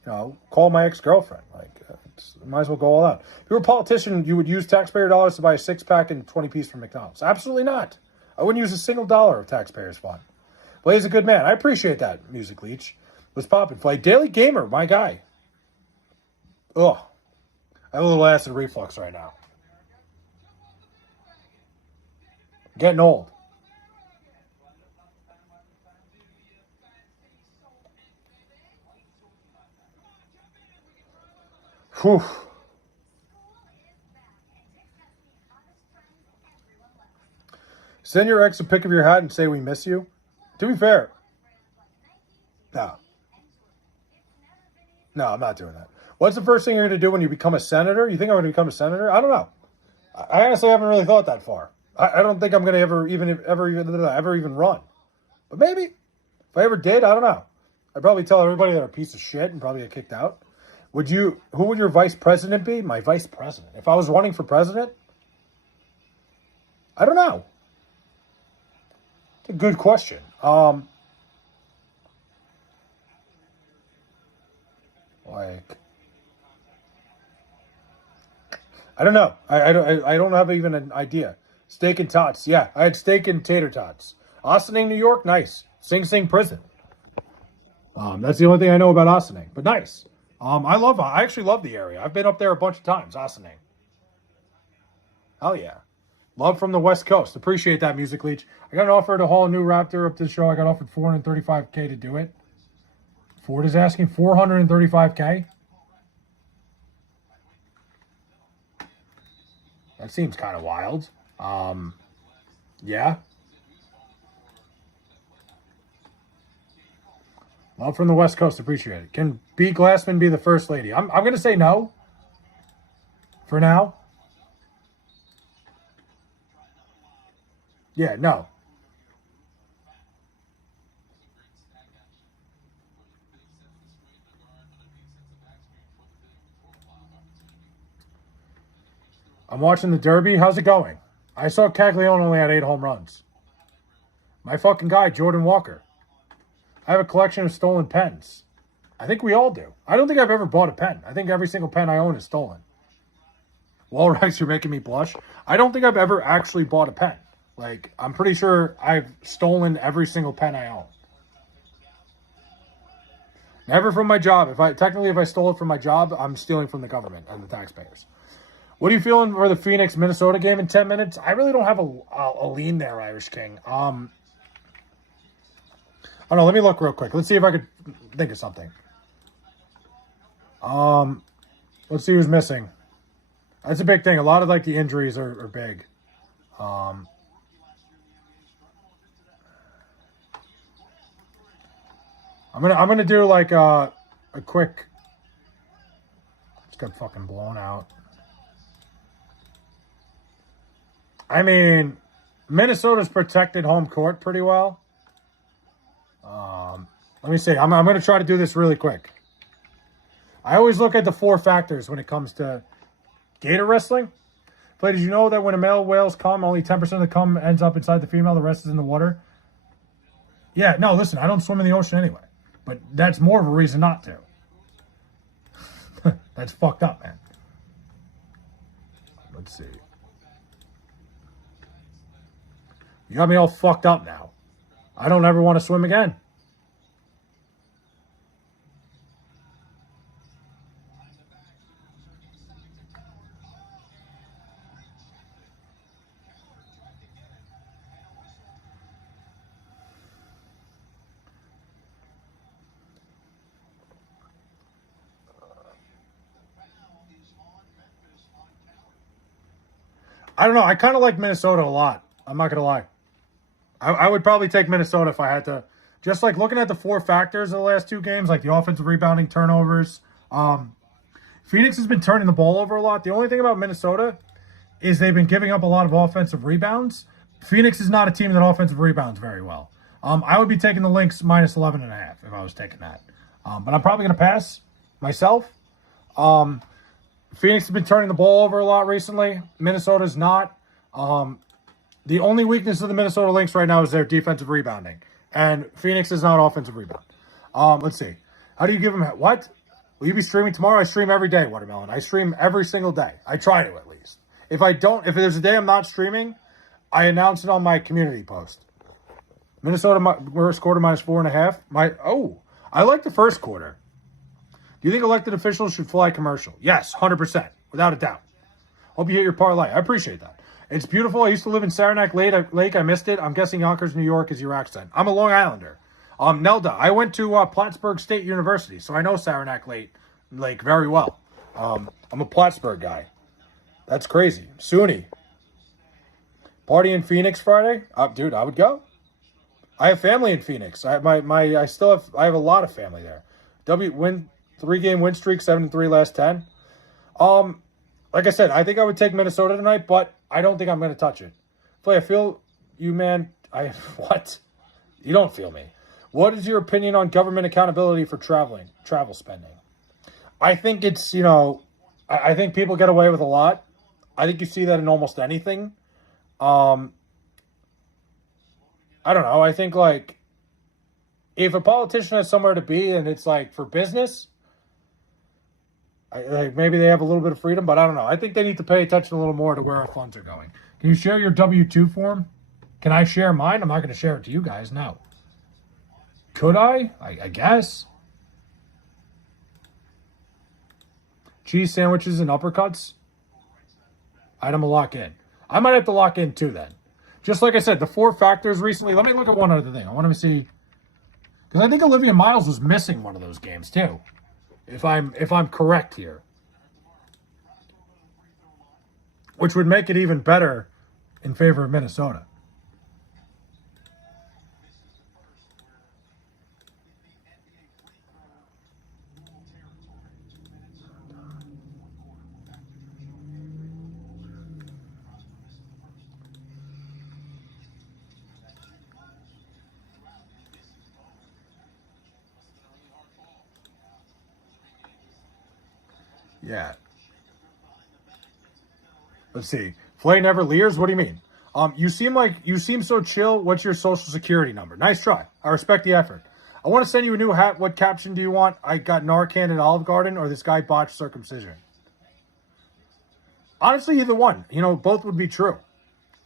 you know, call my ex-girlfriend. Like, might as well go all out. If you were a politician, you would use taxpayer dollars to buy a 6-pack and 20-piece from McDonald's. Absolutely not. I wouldn't use a single dollar of taxpayers' fund. Blaze a good man. I appreciate that, Music Leech. What's poppin'? Play Daily Gamer, my guy. Ugh. I have a little acid reflux right now. Getting old. Whew. Send your ex a pic of your hat and say we miss you. To be fair. No. No, I'm not doing that. What's the first thing you're going to do when you become a senator? You think I'm going to become a senator? I don't know. I honestly haven't really thought that far. I don't think I'm going to ever even run. But maybe. If I ever did, I don't know. I'd probably tell everybody they're a piece of shit and probably get kicked out. Who would your vice president be? My vice president. If I was running for president? I don't know. It's a good question. I don't know. I don't have even an idea. Steak and tots. Yeah, I had steak and tater tots. Ossining, New York, nice. Sing Sing prison. That's the only thing I know about Ossining, but nice. I actually love the area. I've been up there a bunch of times, Ossining. Hell yeah. Love from the West Coast. Appreciate that, Music Leech. I got an offer to haul a new Raptor up to the show. I got offered $435K to do it. Ford is asking $435K. That seems kind of wild. Yeah. Love from the West Coast. Appreciate it. Can B. Glassman be the first lady? I'm going to say no. For now. Yeah, no. I'm watching the Derby. How's it going? I saw Caglione only had 8 home runs. My fucking guy, Jordan Walker. I have a collection of stolen pens. I think we all do. I don't think I've ever bought a pen. I think every single pen I own is stolen. Walrex, you're making me blush. I don't think I've ever actually bought a pen. Like, I'm pretty sure I've stolen every single pen I own. Never from my job. If I stole it from my job, I'm stealing from the government and the taxpayers. What are you feeling for the Phoenix-Minnesota game in 10 minutes? I really don't have a lean there, Irish King. I don't know. Let me look real quick. Let's see if I could think of something. Let's see who's missing. That's a big thing. A lot of the injuries are big. I'm gonna do a quick. It's got fucking blown out. I mean, Minnesota's protected home court pretty well. Let me see. I'm going to try to do this really quick. I always look at the 4 factors when it comes to gator wrestling. But did you know that when a male whale's cum, only 10% of the cum ends up inside the female, the rest is in the water? Yeah, no, listen, I don't swim in the ocean anyway. But that's more of a reason not to. That's fucked up, man. Let's see. You got me all fucked up now. I don't ever want to swim again. I don't know. I kind of like Minnesota a lot. I'm not going to lie. I would probably take Minnesota if I had to. Just looking at the 4 factors of the last 2 games, the offensive rebounding, turnovers. Phoenix has been turning the ball over a lot. The only thing about Minnesota is they've been giving up a lot of offensive rebounds. Phoenix is not a team that offensive rebounds very well. I would be taking the Lynx minus 11.5 if I was taking that. But I'm probably going to pass myself. Phoenix has been turning the ball over a lot recently. Minnesota's not. The only weakness of the Minnesota Lynx right now is their defensive rebounding. And Phoenix is not offensive rebound. Let's see. How do you give them... What? Will you be streaming tomorrow? I stream every day, Watermelon. I stream every single day. I try to, at least. If there's a day I'm not streaming, I announced it on my community post. Minnesota first quarter -4.5. I like the first quarter. Do you think elected officials should fly commercial? Yes, 100%, without a doubt. Hope you hit your parlay. I appreciate that. It's beautiful. I used to live in Saranac Lake. I missed it. I'm guessing Yonkers, New York is your accent. I'm a Long Islander. Nelda, I went to Plattsburgh State University, so I know Saranac Lake very well. I'm a Plattsburgh guy. That's crazy. SUNY. Party in Phoenix Friday? Dude, I would go. I have family in Phoenix. I have a lot of family there. 3-game win streak, 7-3 last 10. Like I said, I think I would take Minnesota tonight, but I don't think I'm going to touch it. Flay, I feel you, man. What? You don't feel me. What is your opinion on government accountability for travel spending? I think it's, I think people get away with a lot. I think you see that in almost anything. I don't know. I think, if a politician has somewhere to be and it's, for business, maybe they have a little bit of freedom, but I don't know. I think they need to pay attention a little more to where our funds are going. Can you share your W-2 form? Can I share mine? I'm not going to share it to you guys. No. Could I? I guess. Cheese sandwiches and uppercuts? Item to lock in. I might have to lock in too then. Just like I said, the 4 factors recently. Let me look at one other thing. I want to see. Because I think Olivia Miles was missing one of those games too. If I'm correct here. Which would make it even better in favor of Minnesota. Yeah. Let's see. Flay never leers? What do you mean? You seem so chill. What's your social security number? Nice try. I respect the effort. I want to send you a new hat. What caption do you want? I got Narcan at Olive Garden, or this guy botched circumcision. Honestly, either one. Both would be true.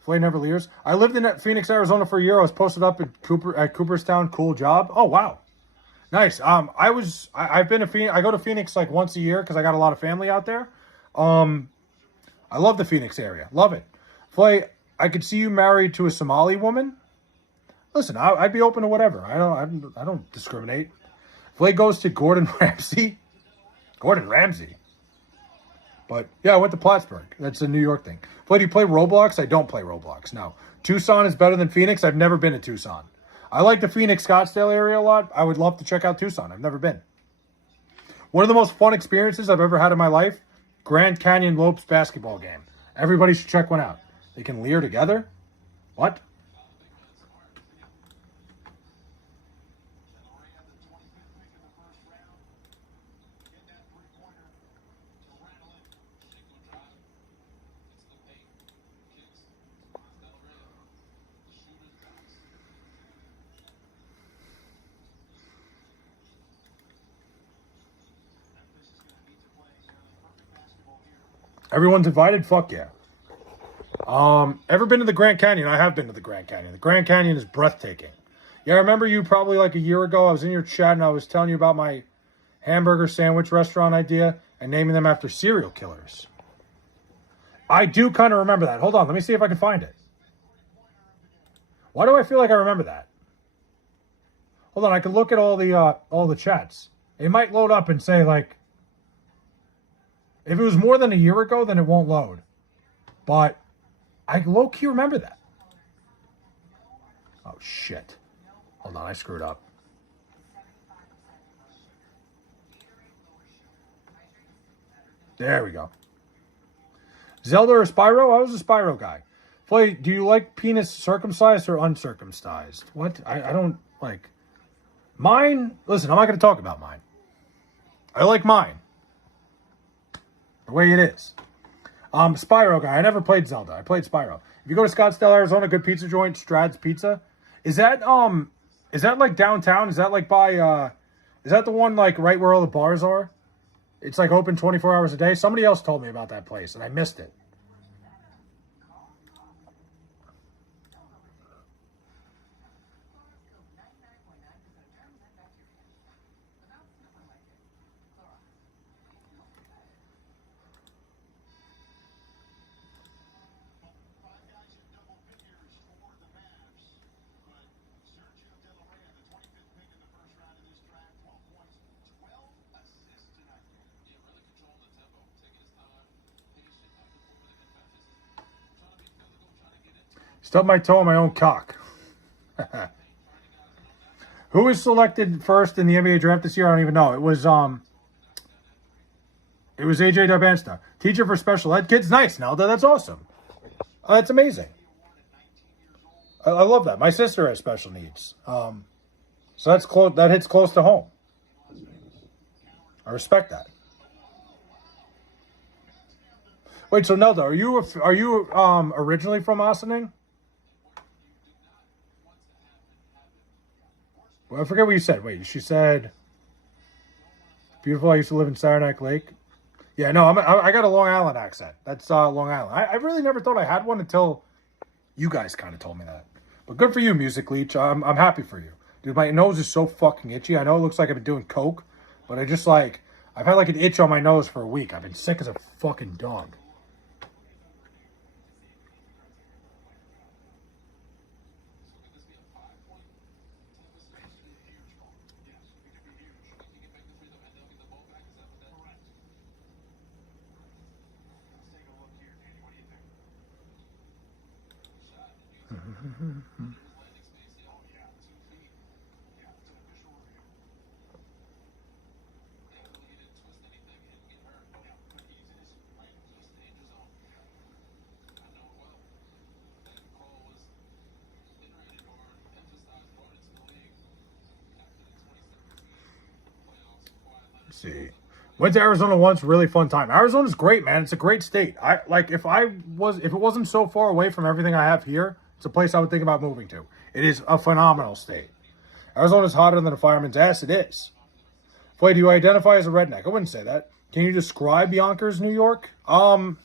Flay never leers. I lived in Phoenix, Arizona for a year. I was posted up at Cooperstown. Cool job. Oh, wow. Nice. I've been to Phoenix. I go to Phoenix once a year because I got a lot of family out there. I love the Phoenix area. Love it. Flay, I could see you married to a Somali woman. Listen, I'd be open to whatever. I don't discriminate. Flay goes to Gordon Ramsay. Gordon Ramsay. But yeah, I went to Plattsburgh. That's a New York thing. Flay, do you play Roblox? I don't play Roblox. No. Tucson is better than Phoenix. I've never been to Tucson. I like the Phoenix, Scottsdale area a lot. I would love to check out Tucson. I've never been. One of the most fun experiences I've ever had in my life, Grand Canyon Lopes basketball game. Everybody should check one out. They can leer together? What? Everyone's invited? Fuck yeah. Ever been to the Grand Canyon? I have been to the Grand Canyon. The Grand Canyon is breathtaking. Yeah, I remember you probably a year ago. I was in your chat and I was telling you about my hamburger sandwich restaurant idea and naming them after serial killers. I do kind of remember that. Hold on, let me see if I can find it. Why do I feel like I remember that? Hold on, I can look at all the chats. It might load up and say if it was more than a year ago, then it won't load. But I low-key remember that. Oh, shit. Hold on, I screwed up. There we go. Zelda or Spyro? I was a Spyro guy. Flay, do you like penis circumcised or uncircumcised? What? I don't like... Mine? Listen, I'm not going to talk about mine. I like mine. The way it is. Spyro guy. I never played Zelda. I played Spyro. If you go to Scottsdale, Arizona, good pizza joint, Strad's Pizza. Is that downtown? Is that by is that the one right where all the bars are? It's open 24 hours a day. Somebody else told me about that place and I missed it. Stub my toe on my own cock. Who was selected first in the NBA draft this year? I don't even know. It was AJ Dabansta, teacher for special ed kids. Nice, Nelda. That's awesome. That's amazing. I love that. My sister has special needs. So that's close. That hits close to home. I respect that. Wait, so Nelda, are you originally from Ossining? Well, I forget what you said. Wait, she said, "Beautiful. I used to live in Saranac Lake." Yeah, no, I got a Long Island accent. That's Long Island. I really never thought I had one until you guys kind of told me that. But good for you, Music Leech. I'm happy for you, dude. My nose is so fucking itchy. I know it looks like I've been doing coke, but I've had like an itch on my nose for a week. I've been sick as a fucking dog. Let's see. Went to Arizona once, really fun time. Arizona's great, man. It's a great state. If it wasn't so far away from everything I have here, it's a place I would think about moving to. It is a phenomenal state. Arizona's hotter than a fireman's ass. It is. Boy, do you identify as a redneck? I wouldn't say that. Can you describe Yonkers, New York? I'd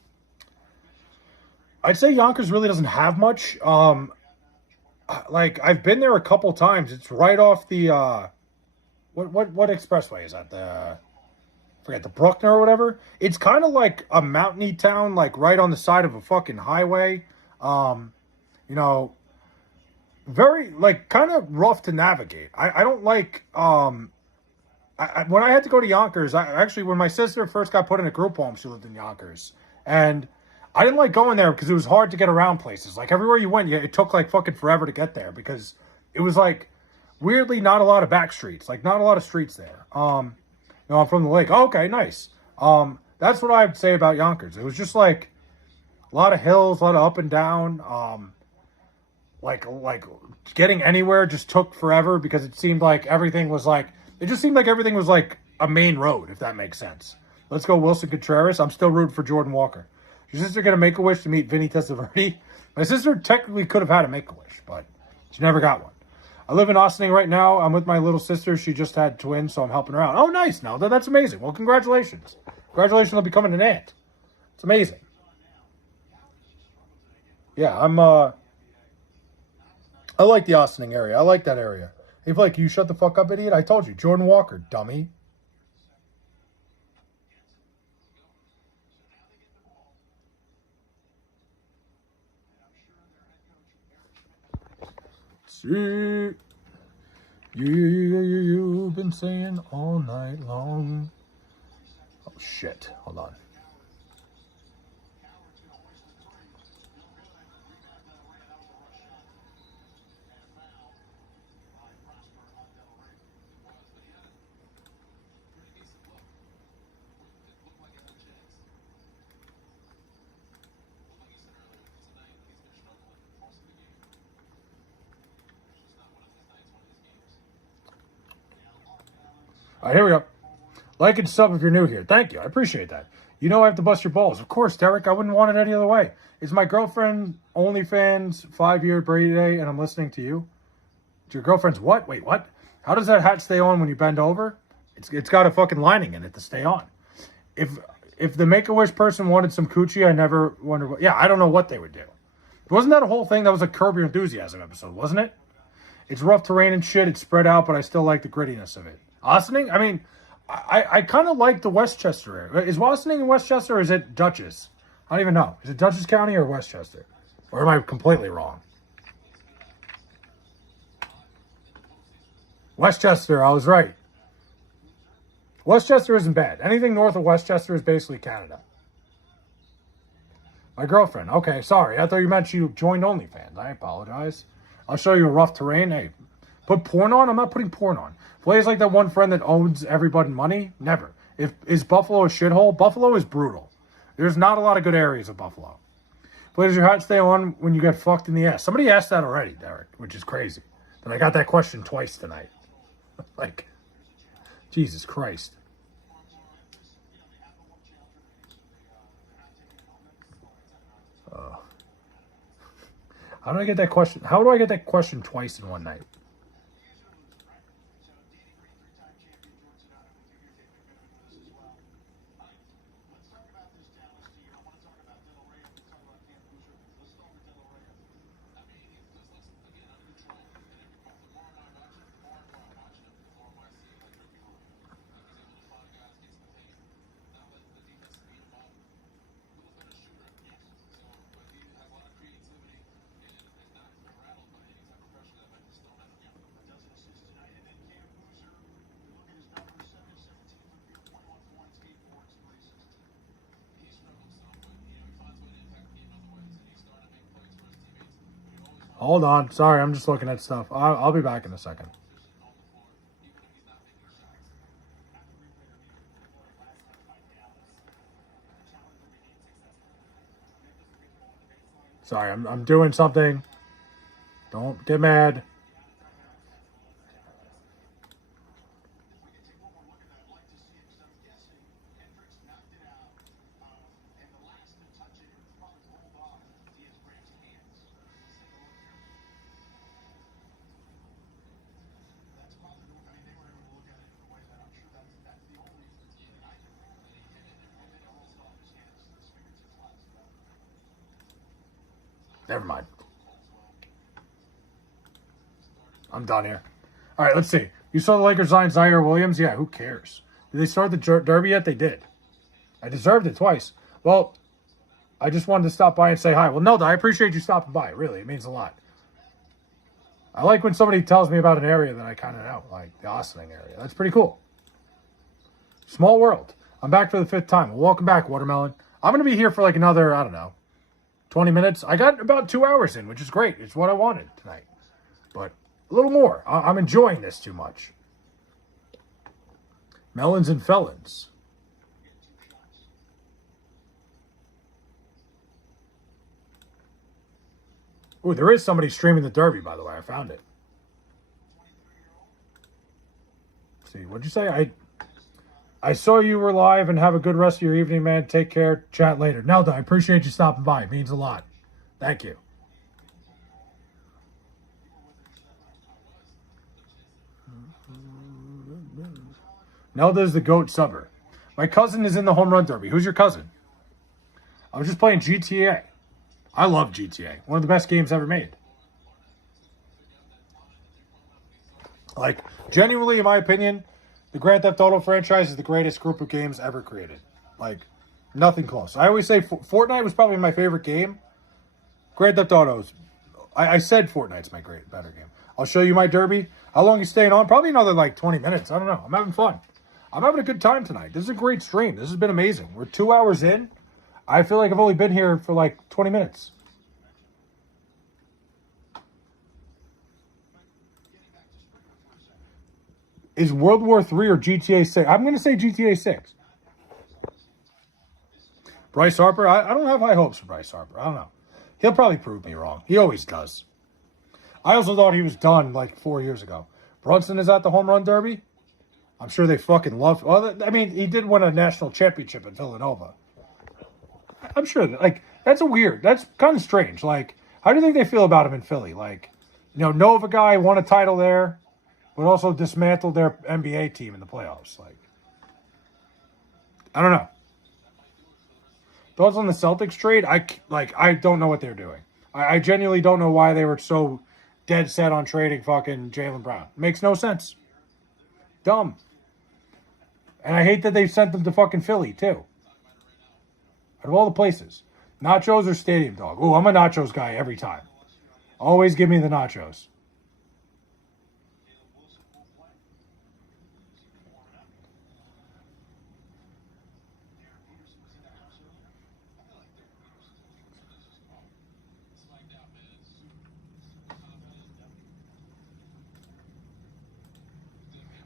say Yonkers really doesn't have much. I've been there a couple times. It's right off the what expressway is that? The Bruckner or whatever. It's kind of like a mountainy town, like right on the side of a fucking highway. Very like kind of rough to navigate. I don't like when I had to go to Yonkers. When my sister first got put in a group home, she lived in Yonkers, and I didn't like going there because it was hard to get around places. Like everywhere you went, it took like fucking forever to get there because it was like weirdly not a lot of back streets, like not a lot of streets there. I'm from the lake. Oh, okay, nice. That's what I would say about Yonkers. It was just like a lot of hills, a lot of up and down. Like getting anywhere just took forever because it seemed like everything was like a main road, if that makes sense. Let's go Wilson Contreras. I'm still rooting for Jordan Walker. Your sister gonna make a wish to meet Vinny Testaverde? My sister technically could have had a make a wish, but she never got one. I live in Ossining right now. I'm with my little sister. She just had twins, so I'm helping her out. Oh, nice. Now that's amazing. Well, congratulations. Congratulations on becoming an aunt. It's amazing. Yeah, I like the Ossining area. I like that area. Hey, Blake, you shut the fuck up, idiot. I told you. Jordan Walker, dummy. See, you've been saying all night long. Oh, shit. Hold on. All right, here we go. Like and sub if you're new here. Thank you. I appreciate that. You know I have to bust your balls. Of course, Derek. I wouldn't want it any other way. It's my girlfriend OnlyFans 5-year Brady Day, and I'm listening to you. It's your girlfriend's what? Wait, what? How does that hat stay on when you bend over? It's got a fucking lining in it to stay on. If the Make-A-Wish person wanted some coochie, I never wondered what... Yeah, I don't know what they would do. Wasn't that a whole thing? That was a Curb Your Enthusiasm episode, wasn't it? It's rough terrain and shit. It's spread out, but I still like the grittiness of it. Ossining? I mean, I kind of like the Westchester area. Is Ossining in Westchester or is it Dutchess? I don't even know. Is it Dutchess County or Westchester? Or am I completely wrong? Westchester, I was right. Westchester isn't bad. Anything north of Westchester is basically Canada. My girlfriend. Okay, sorry. I thought you meant you joined OnlyFans. I apologize. I'll show you a rough terrain. Hey, put porn on? I'm not putting porn on. Plays like that one friend that owes everybody money? Never. Is Buffalo a shithole? Buffalo is brutal. There's not a lot of good areas of Buffalo. But does your heart stay on when you get fucked in the ass? Somebody asked that already, Derek, which is crazy. And I got that question twice tonight. Like, Jesus Christ. How did I get that question? How do I get that question twice in one night? Hold on. Sorry, I'm just looking at stuff. I'll be back in a second. Sorry, I'm doing something. Don't get mad. Never mind. I'm done here. All right, let's see. You saw the Lakers sign Zaire Williams? Yeah, who cares? Did they start the derby yet? They did. I deserved it twice. Well, I just wanted to stop by and say hi. Well, Nelda, I appreciate you stopping by. Really, it means a lot. I like when somebody tells me about an area that I kind of know, like the Ossining area. That's pretty cool. Small world. I'm back for the 5th time. Well, welcome back, Watermelon. I'm going to be here for like another, I don't know, 20 minutes. I got about 2 hours in, which is great. It's what I wanted tonight. But a little more. I'm enjoying this too much. Melons and felons. Ooh, there is somebody streaming the Derby, by the way. I found it. Let's see, what'd you say? I saw you were live and have a good rest of your evening, man. Take care. Chat later. Nelda, I appreciate you stopping by. It means a lot. Thank you. Nelda's the GOAT subber. My cousin is in the home run derby. Who's your cousin? I was just playing GTA. I love GTA. One of the best games ever made. Like, genuinely, in my opinion, the Grand Theft Auto franchise is the greatest group of games ever created. Like, nothing close. I always say Fortnite was probably my favorite game. Grand Theft Auto's. I said Fortnite's my better game. I'll show you my derby. How long are you staying on? Probably another like 20 minutes. I don't know. I'm having fun. I'm having a good time tonight. This is a great stream. This has been amazing. We're 2 hours in. I feel like I've only been here for like 20 minutes. Is World War III or GTA 6? I'm going to say GTA 6. Bryce Harper? I don't have high hopes for Bryce Harper. I don't know. He'll probably prove me wrong. He always does. I also thought he was done like 4 years ago. Brunson is at the home run derby. I'm sure they fucking love. Well, I mean, he did win a national championship in Villanova. I'm sure that's that's kind of strange. Like, how do you think they feel about him in Philly? Like, Nova guy won a title there, but also dismantled their NBA team in the playoffs. Like, I don't know. Thoughts on the Celtics trade? I don't know what they're doing. I genuinely don't know why they were so dead set on trading fucking Jaylen Brown. Makes no sense. Dumb. And I hate that they sent them to fucking Philly, too. Out of all the places. Nachos or Stadium Dog? Oh, I'm a nachos guy every time. Always give me the nachos.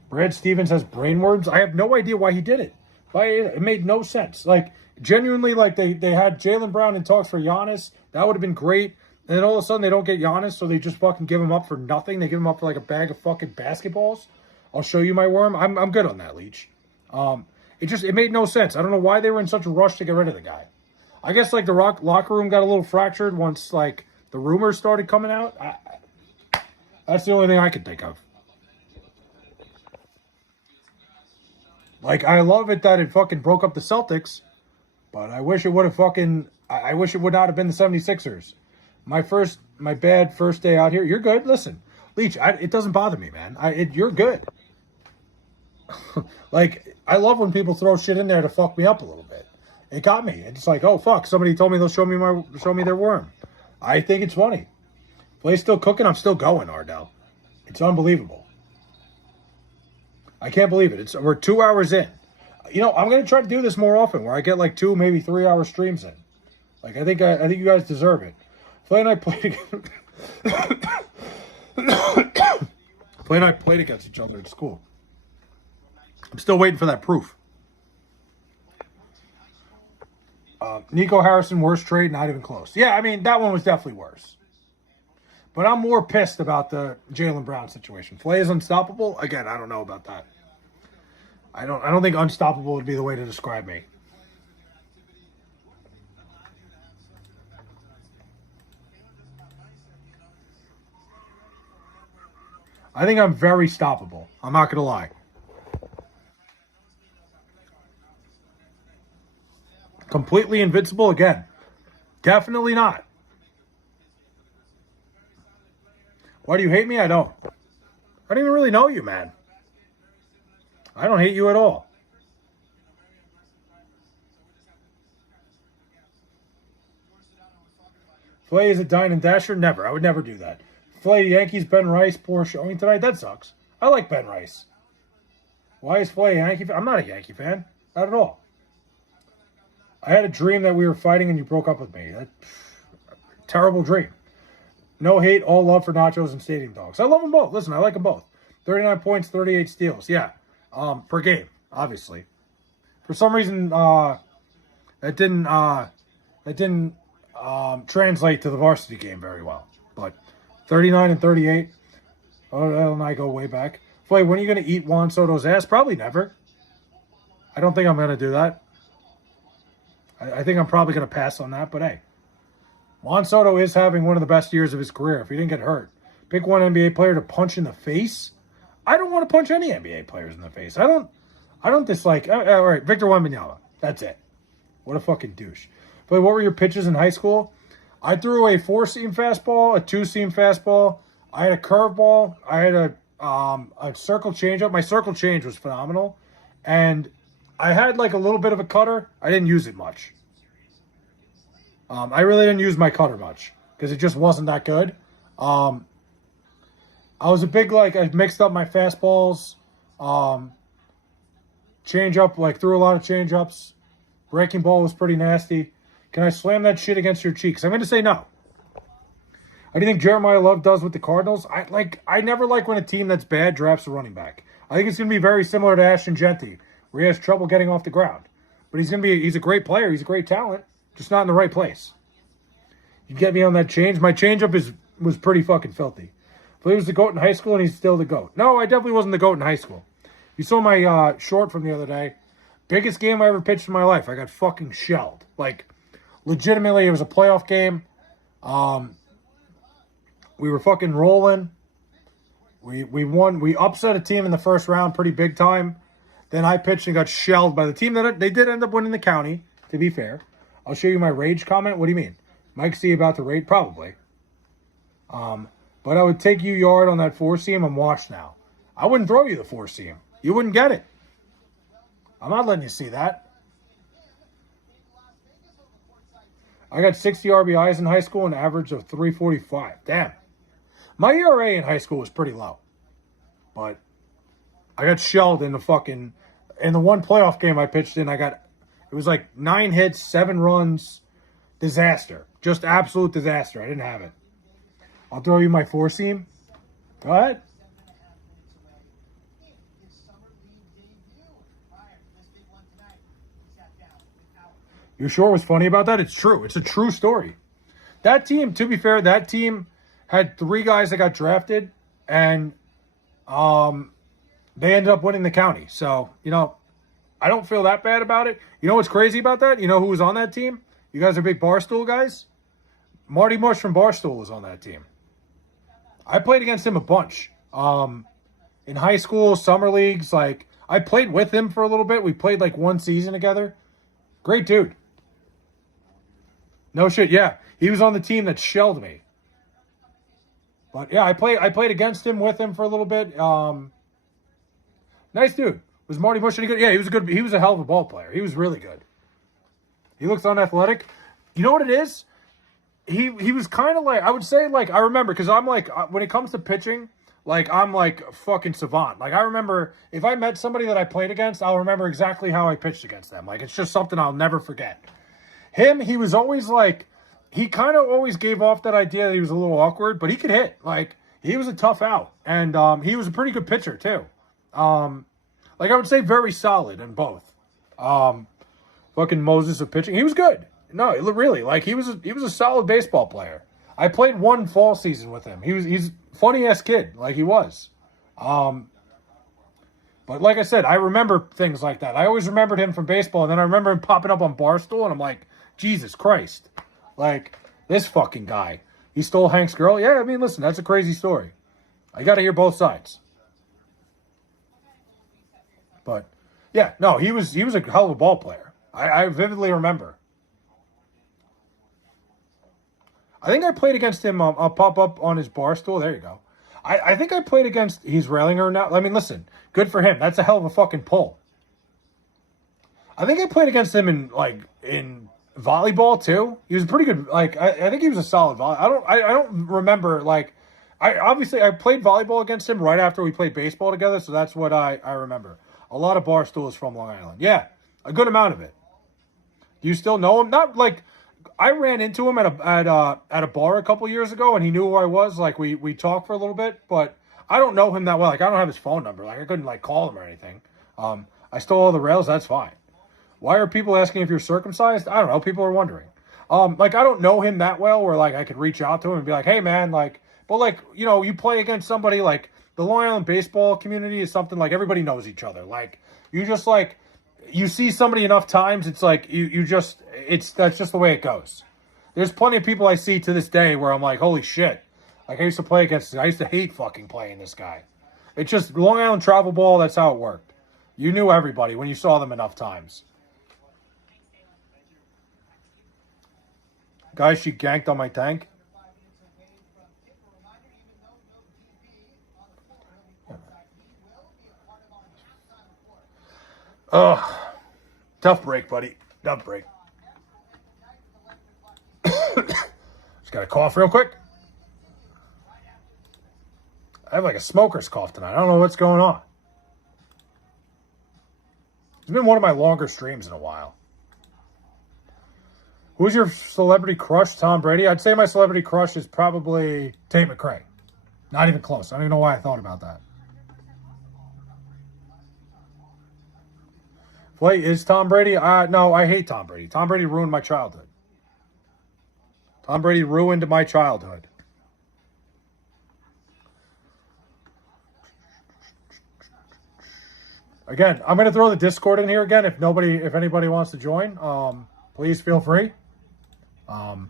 Brad Stevens has brainworms. I have no idea why he did it. It made no sense. Like, genuinely, like, they had Jaylen Brown in talks for Giannis. That would have been great. And then all of a sudden they don't get Giannis, so they just fucking give him up for nothing. They give him up for like a bag of fucking basketballs. I'll show you my worm. I'm good on that, Leach. It made no sense. I don't know why they were in such a rush to get rid of the guy. I guess like the locker room got a little fractured once like the rumors started coming out. That's the only thing I could think of. Like, I love it that it fucking broke up the Celtics, but I wish it would have fucking... I wish it would not have been the 76ers. My bad first day out here. You're good. Listen, Leach, it doesn't bother me, man. You're good. Like, I love when people throw shit in there to fuck me up a little bit. It got me. It's like, oh, fuck, somebody told me they'll show me their worm. I think it's funny. Play's still cooking. I'm still going, Ardell. It's unbelievable. I can't believe it. We're 2 hours in. You know, I'm going to try to do this more often where I get like 2, maybe 3 hour streams in. Like, I think you guys deserve it. Flay and I played against each other at school. I'm still waiting for that proof. Nico Harrison, worst trade, not even close. Yeah, I mean, that one was definitely worse. But I'm more pissed about the Jaylen Brown situation. Flay is unstoppable. Again, I don't know about that. I don't think unstoppable would be the way to describe me. I think I'm very stoppable. I'm not going to lie. Completely invincible again. Definitely not. Why do you hate me? I don't. I don't even really know you, man. I don't hate you at all. Flay is a dine and dasher? Never. I would never do that. Flay, Yankees, Ben Rice, poor showing tonight. That sucks. I like Ben Rice. Why is Flay a Yankee fan? I'm not a Yankee fan. Not at all. I had a dream that we were fighting and you broke up with me. Terrible dream. No hate, all love for Nachos and Stadium Dogs. I love them both. Listen, I like them both. 39 points, 38 steals. Yeah. Per game, obviously. For some reason, that didn't translate to the varsity game very well. But 39 and 38. Oh, and I go way back. Flay, when are you going to eat Juan Soto's ass? Probably never. I don't think I'm going to do that. I think I'm probably going to pass on that, but hey. Juan Soto is having one of the best years of his career if he didn't get hurt. Pick one NBA player to punch in the face. I don't want to punch any NBA players in the face. I don't dislike... all right, Victor Wembanyama. That's it. What a fucking douche. But what were your pitches in high school? I threw a 4-seam fastball, a 2-seam fastball. I had a curveball. I had a circle changeup. My circle change was phenomenal. And I had like a little bit of a cutter. I didn't use it much. I really didn't use my cutter much because it just wasn't that good. I was a big, like, I mixed up my fastballs. Change-up, like, threw a lot of change-ups. Breaking ball was pretty nasty. Can I slam that shit against your cheeks? I'm going to say no. How do you think Jeremiah Love does with the Cardinals? I never like when a team that's bad drafts a running back. I think it's going to be very similar to Ashton Genty, where he has trouble getting off the ground. But he's a great player. He's a great talent. Just not in the right place. You get me on that change? My changeup was pretty fucking filthy. But he was the GOAT in high school, and he's still the GOAT. No, I definitely wasn't the GOAT in high school. You saw my short from the other day. Biggest game I ever pitched in my life. I got fucking shelled. Like, legitimately, it was a playoff game. We were fucking rolling. We won. We upset a team in the first round pretty big time. Then I pitched and got shelled by the team that they did end up winning the county, to be fair. I'll show you my rage comment. What do you mean? Mike C about the rate? Probably. But I would take you yard on that 4-seam. I'm washed now. I wouldn't throw you the 4-seam. You wouldn't get it. I'm not letting you see that. I got 60 RBIs in high school and an average of 345. Damn. My ERA in high school was pretty low. But I got shelled in the one playoff game I pitched in. It was like 9 hits, 7 runs. Disaster. Just absolute disaster. I didn't have it. I'll throw you my 4-seam. Go ahead. You sure was funny about that? It's true. It's a true story. That team, to be fair, that team had 3 guys that got drafted, and they ended up winning the county. So, I don't feel that bad about it. You know what's crazy about that? You know who was on that team? You guys are big Barstool guys? Marty Mush from Barstool was on that team. I played against him a bunch. In high school, summer leagues, I played with him for a little bit. We played 1 season together. Great dude. No shit, yeah. He was on the team that shelled me. But yeah, I played against him, with him for a little bit. Nice dude. Was Marty Bush any good? Yeah, he was a hell of a ball player. He was really good. He looks unathletic. You know what it is? He was kind of I would say I remember, because I'm when it comes to pitching, I'm fucking savant. I remember if I met somebody that I played against, I'll remember exactly how I pitched against them. It's just something I'll never forget. Him, he was always he kind of always gave off that idea that he was a little awkward, but he could hit. He was a tough out. And he was a pretty good pitcher, too. I would say very solid in both. Fucking Moses of pitching. He was good. No, really. He was a solid baseball player. I played 1 fall season with him. He's a funny-ass kid. He was. But like I said, I remember things like that. I always remembered him from baseball, and then I remember him popping up on Barstool, and I'm like, Jesus Christ. This fucking guy. He stole Hank's girl? Yeah, I mean, listen, that's a crazy story. I got to hear both sides. But, yeah, no, he was a hell of a ball player. I vividly remember. I think I played against him. I'll pop up on his Barstool. There you go. I think I played against, he's Railinger now. I mean, listen, good for him. That's a hell of a fucking pull. I think I played against him in volleyball too. He was pretty good. I think he was a solid volleyball. I don't remember I played volleyball against him right after we played baseball together, so that's what I remember. A lot of Barstool is from Long Island. Yeah, a good amount of it. Do you still know him? Not I ran into him at a bar a couple years ago, and he knew who I was. We talked for a little bit, but I don't know him that well. I don't have his phone number. I couldn't call him or anything. I stole all the rails. That's fine. Why are people asking if you're circumcised? I don't know. People are wondering. I don't know him that well where I could reach out to him and be like, hey man, but you play against somebody the Long Island baseball community is something everybody knows each other. You just you see somebody enough times, it's that's just the way it goes. There's plenty of people I see to this day where I'm holy shit. I used to play against, I used to hate fucking playing this guy. It's just Long Island travel ball, that's how it worked. You knew everybody when you saw them enough times. Guys, she ganked on my tank. Ugh. Tough break, buddy. Tough break. Just got to cough real quick. I have a smoker's cough tonight. I don't know what's going on. It's been one of my longer streams in a while. Who's your celebrity crush? Tom Brady? I'd say my celebrity crush is probably Tate McRae. Not even close. I don't even know why I thought about that. Wait, is Tom Brady? No, I hate Tom Brady. Tom Brady ruined my childhood. Tom Brady ruined my childhood. Again, I'm going to throw the Discord in here again. If anybody wants to join, please feel free. I'm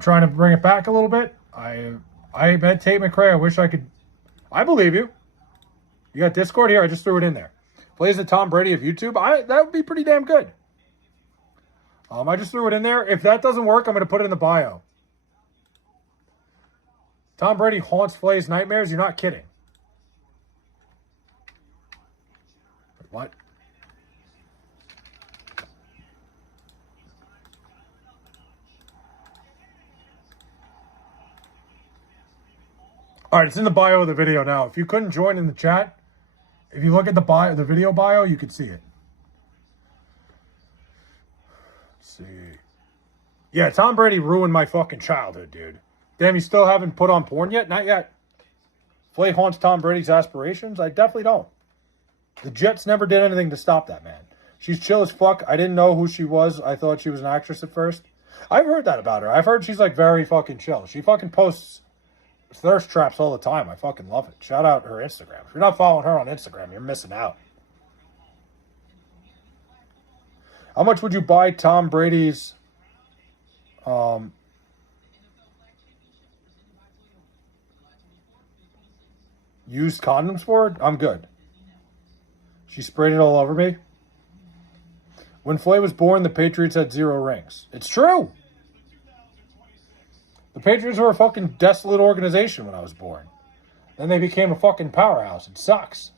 trying to bring it back a little bit. I bet Tate McRae. I wish I could. I believe you. You got Discord here? I just threw it in there. Plays the Tom Brady of YouTube. That would be pretty damn good. I just threw it in there. If that doesn't work, I'm going to put it in the bio. Tom Brady haunts Flay's nightmares? You're not kidding. What? All right, it's in the bio of the video now. If you couldn't join in the chat, if you look at the video bio, you can see it. Let's see. Yeah, Tom Brady ruined my fucking childhood, dude. Damn, you still haven't put on porn yet? Not yet. Flay haunts Tom Brady's aspirations? I definitely don't. The Jets never did anything to stop that man. She's chill as fuck. I didn't know who she was. I thought she was an actress at first. I've heard that about her. I've heard she's like very fucking chill. She fucking posts thirst traps all the time. I fucking love it. Shout out her Instagram. If you're not following her on Instagram, you're missing out. How much would you buy Tom Brady's used condoms for it? I'm good. She sprayed it all over me. When Flay was born, the Patriots had 0 rings. It's true. The Patriots were a fucking desolate organization when I was born. Then they became a fucking powerhouse. It sucks.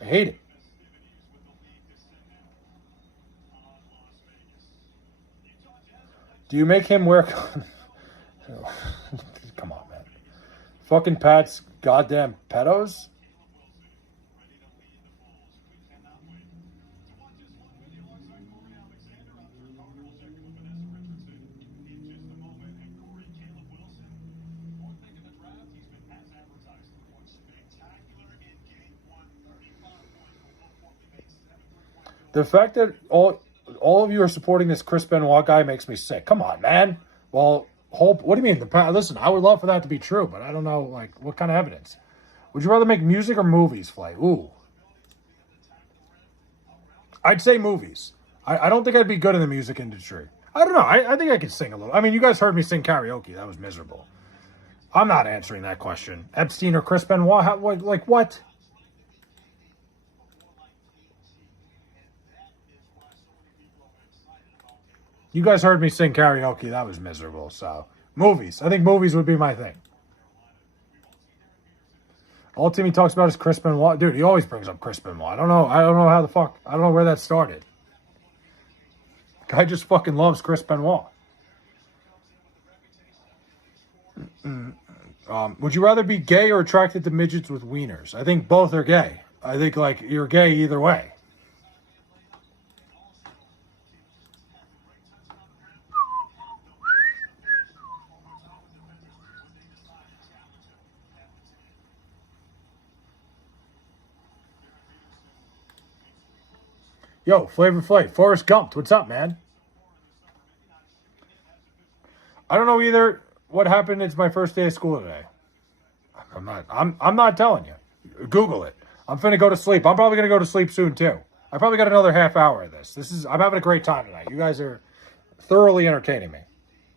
I hate it. Do you make him wear... Come on, man. Fucking Pat's goddamn pedos? The fact that all of you are supporting this Chris Benoit guy makes me sick. Come on, man. Well, what do you mean? Listen, I would love for that to be true, but I don't know, like, what kind of evidence? Would you rather make music or movies, Flay? Ooh. I'd say movies. I don't think I'd be good in the music industry. I don't know. I think I could sing a little. I mean, you guys heard me sing karaoke. That was miserable. I'm not answering that question. Epstein or Chris Benoit? What? You guys heard me sing karaoke. That was miserable. So, movies. I think movies would be my thing. All Timmy talks about is Chris Benoit. Dude, he always brings up Chris Benoit. I don't know how the fuck. I don't know where that started. Guy just fucking loves Chris Benoit. Would you rather be gay or attracted to midgets with wieners? I think both are gay. I think, like, you're gay either way. Yo, Flavor Flav, Forrest Gump, what's up, man? I don't know either what happened. It's my first day of school today. I'm not telling you. Google it. I'm finna go to sleep. I'm probably gonna go to sleep soon too. I probably got another half hour of this. I'm having a great time tonight. You guys are thoroughly entertaining me.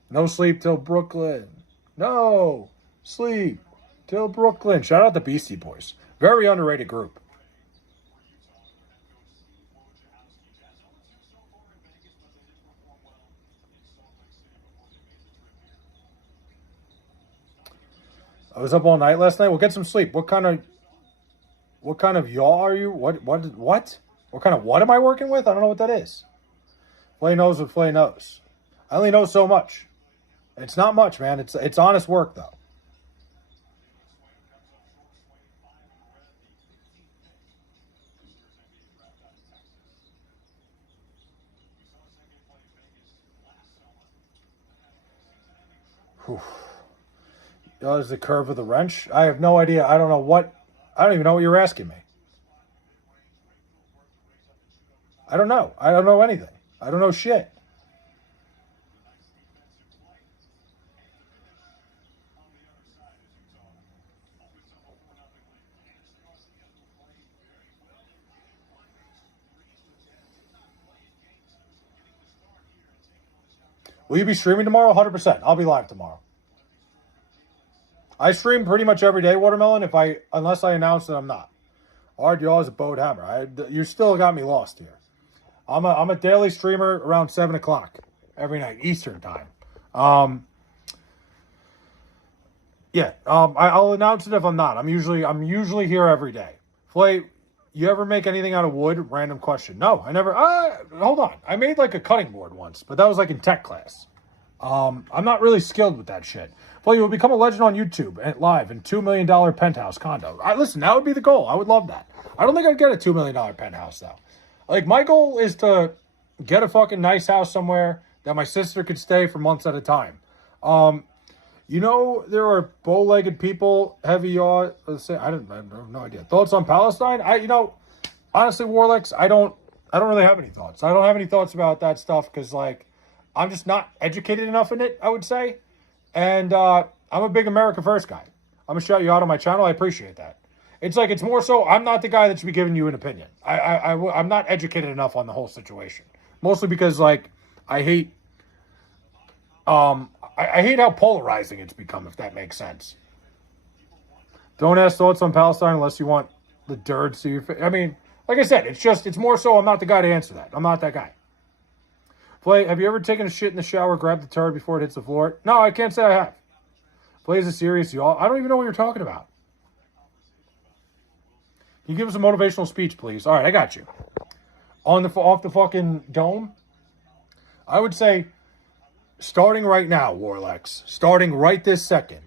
No sleep till Brooklyn. No sleep till Brooklyn. Shout out the Beastie Boys. Very underrated group. I was up all night last night. Well, get some sleep. What kind of yaw are you? What kind of what am I working with? I don't know what that is. Flay knows what Flay knows. I only know so much. It's not much, man. It's honest work, though. Whew. Is the curve of the wrench? I have no idea. I don't even know what you're asking me. I don't know. I don't know anything. I don't know shit. Will you be streaming tomorrow? 100%. I'll be live tomorrow. I stream pretty much every day, Watermelon, unless I announce that I'm not. Hard Yaw is a Bode Hammer. You still got me lost here. I'm a daily streamer around 7 o'clock every night, Eastern time. I'll announce it if I'm not. I'm usually here every day. Flay, you ever make anything out of wood? Random question. No, I never. Hold on. I made like a cutting board once, but that was like in tech class. I'm not really skilled with that shit. Well, you will become a legend on YouTube and live in $2 million penthouse condo. Listen, that would be the goal. I would love that. I don't think I'd get a $2 million penthouse, though. Like, my goal is to get a fucking nice house somewhere that my sister could stay for months at a time. You know, there are bow-legged people, heavy yaw. Say, I have no idea. Thoughts on Palestine? Honestly, Warlex, I don't really have any thoughts. I don't have any thoughts about that stuff because, like, I'm just not educated enough in it, I would say. And I'm a big America First guy. I'm going to shout you out on my channel. I appreciate that. It's like, it's more so, I'm not the guy that should be giving you an opinion. I'm not educated enough on the whole situation. Mostly because, like, I hate how polarizing it's become, if that makes sense. Don't ask thoughts on Palestine unless you want the dirt to your face. I mean, like I said, it's more so I'm not the guy to answer that. I'm not that guy. Flay, have you ever taken a shit in the shower, grabbed the turd before it hits the floor? No, I can't say I have. Flay is a serious y'all. I don't even know what you're talking about. Can you give us a motivational speech, please? All right, I got you. Off the fucking dome, I would say, starting right now, Warlex, starting right this second,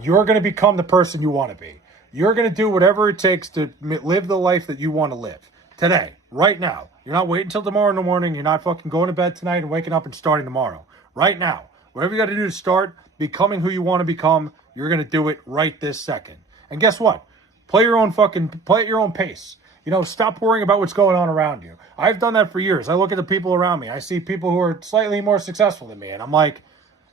you're going to become the person you want to be. You're going to do whatever it takes to live the life that you want to live. Today, right now. You're not waiting until tomorrow in the morning. You're not fucking going to bed tonight and waking up and starting tomorrow. Right now. Whatever you got to do to start becoming who you want to become, you're going to do it right this second. And guess what? Play at your own pace. You know, stop worrying about what's going on around you. I've done that for years. I look at the people around me. I see people who are slightly more successful than me. And I'm like,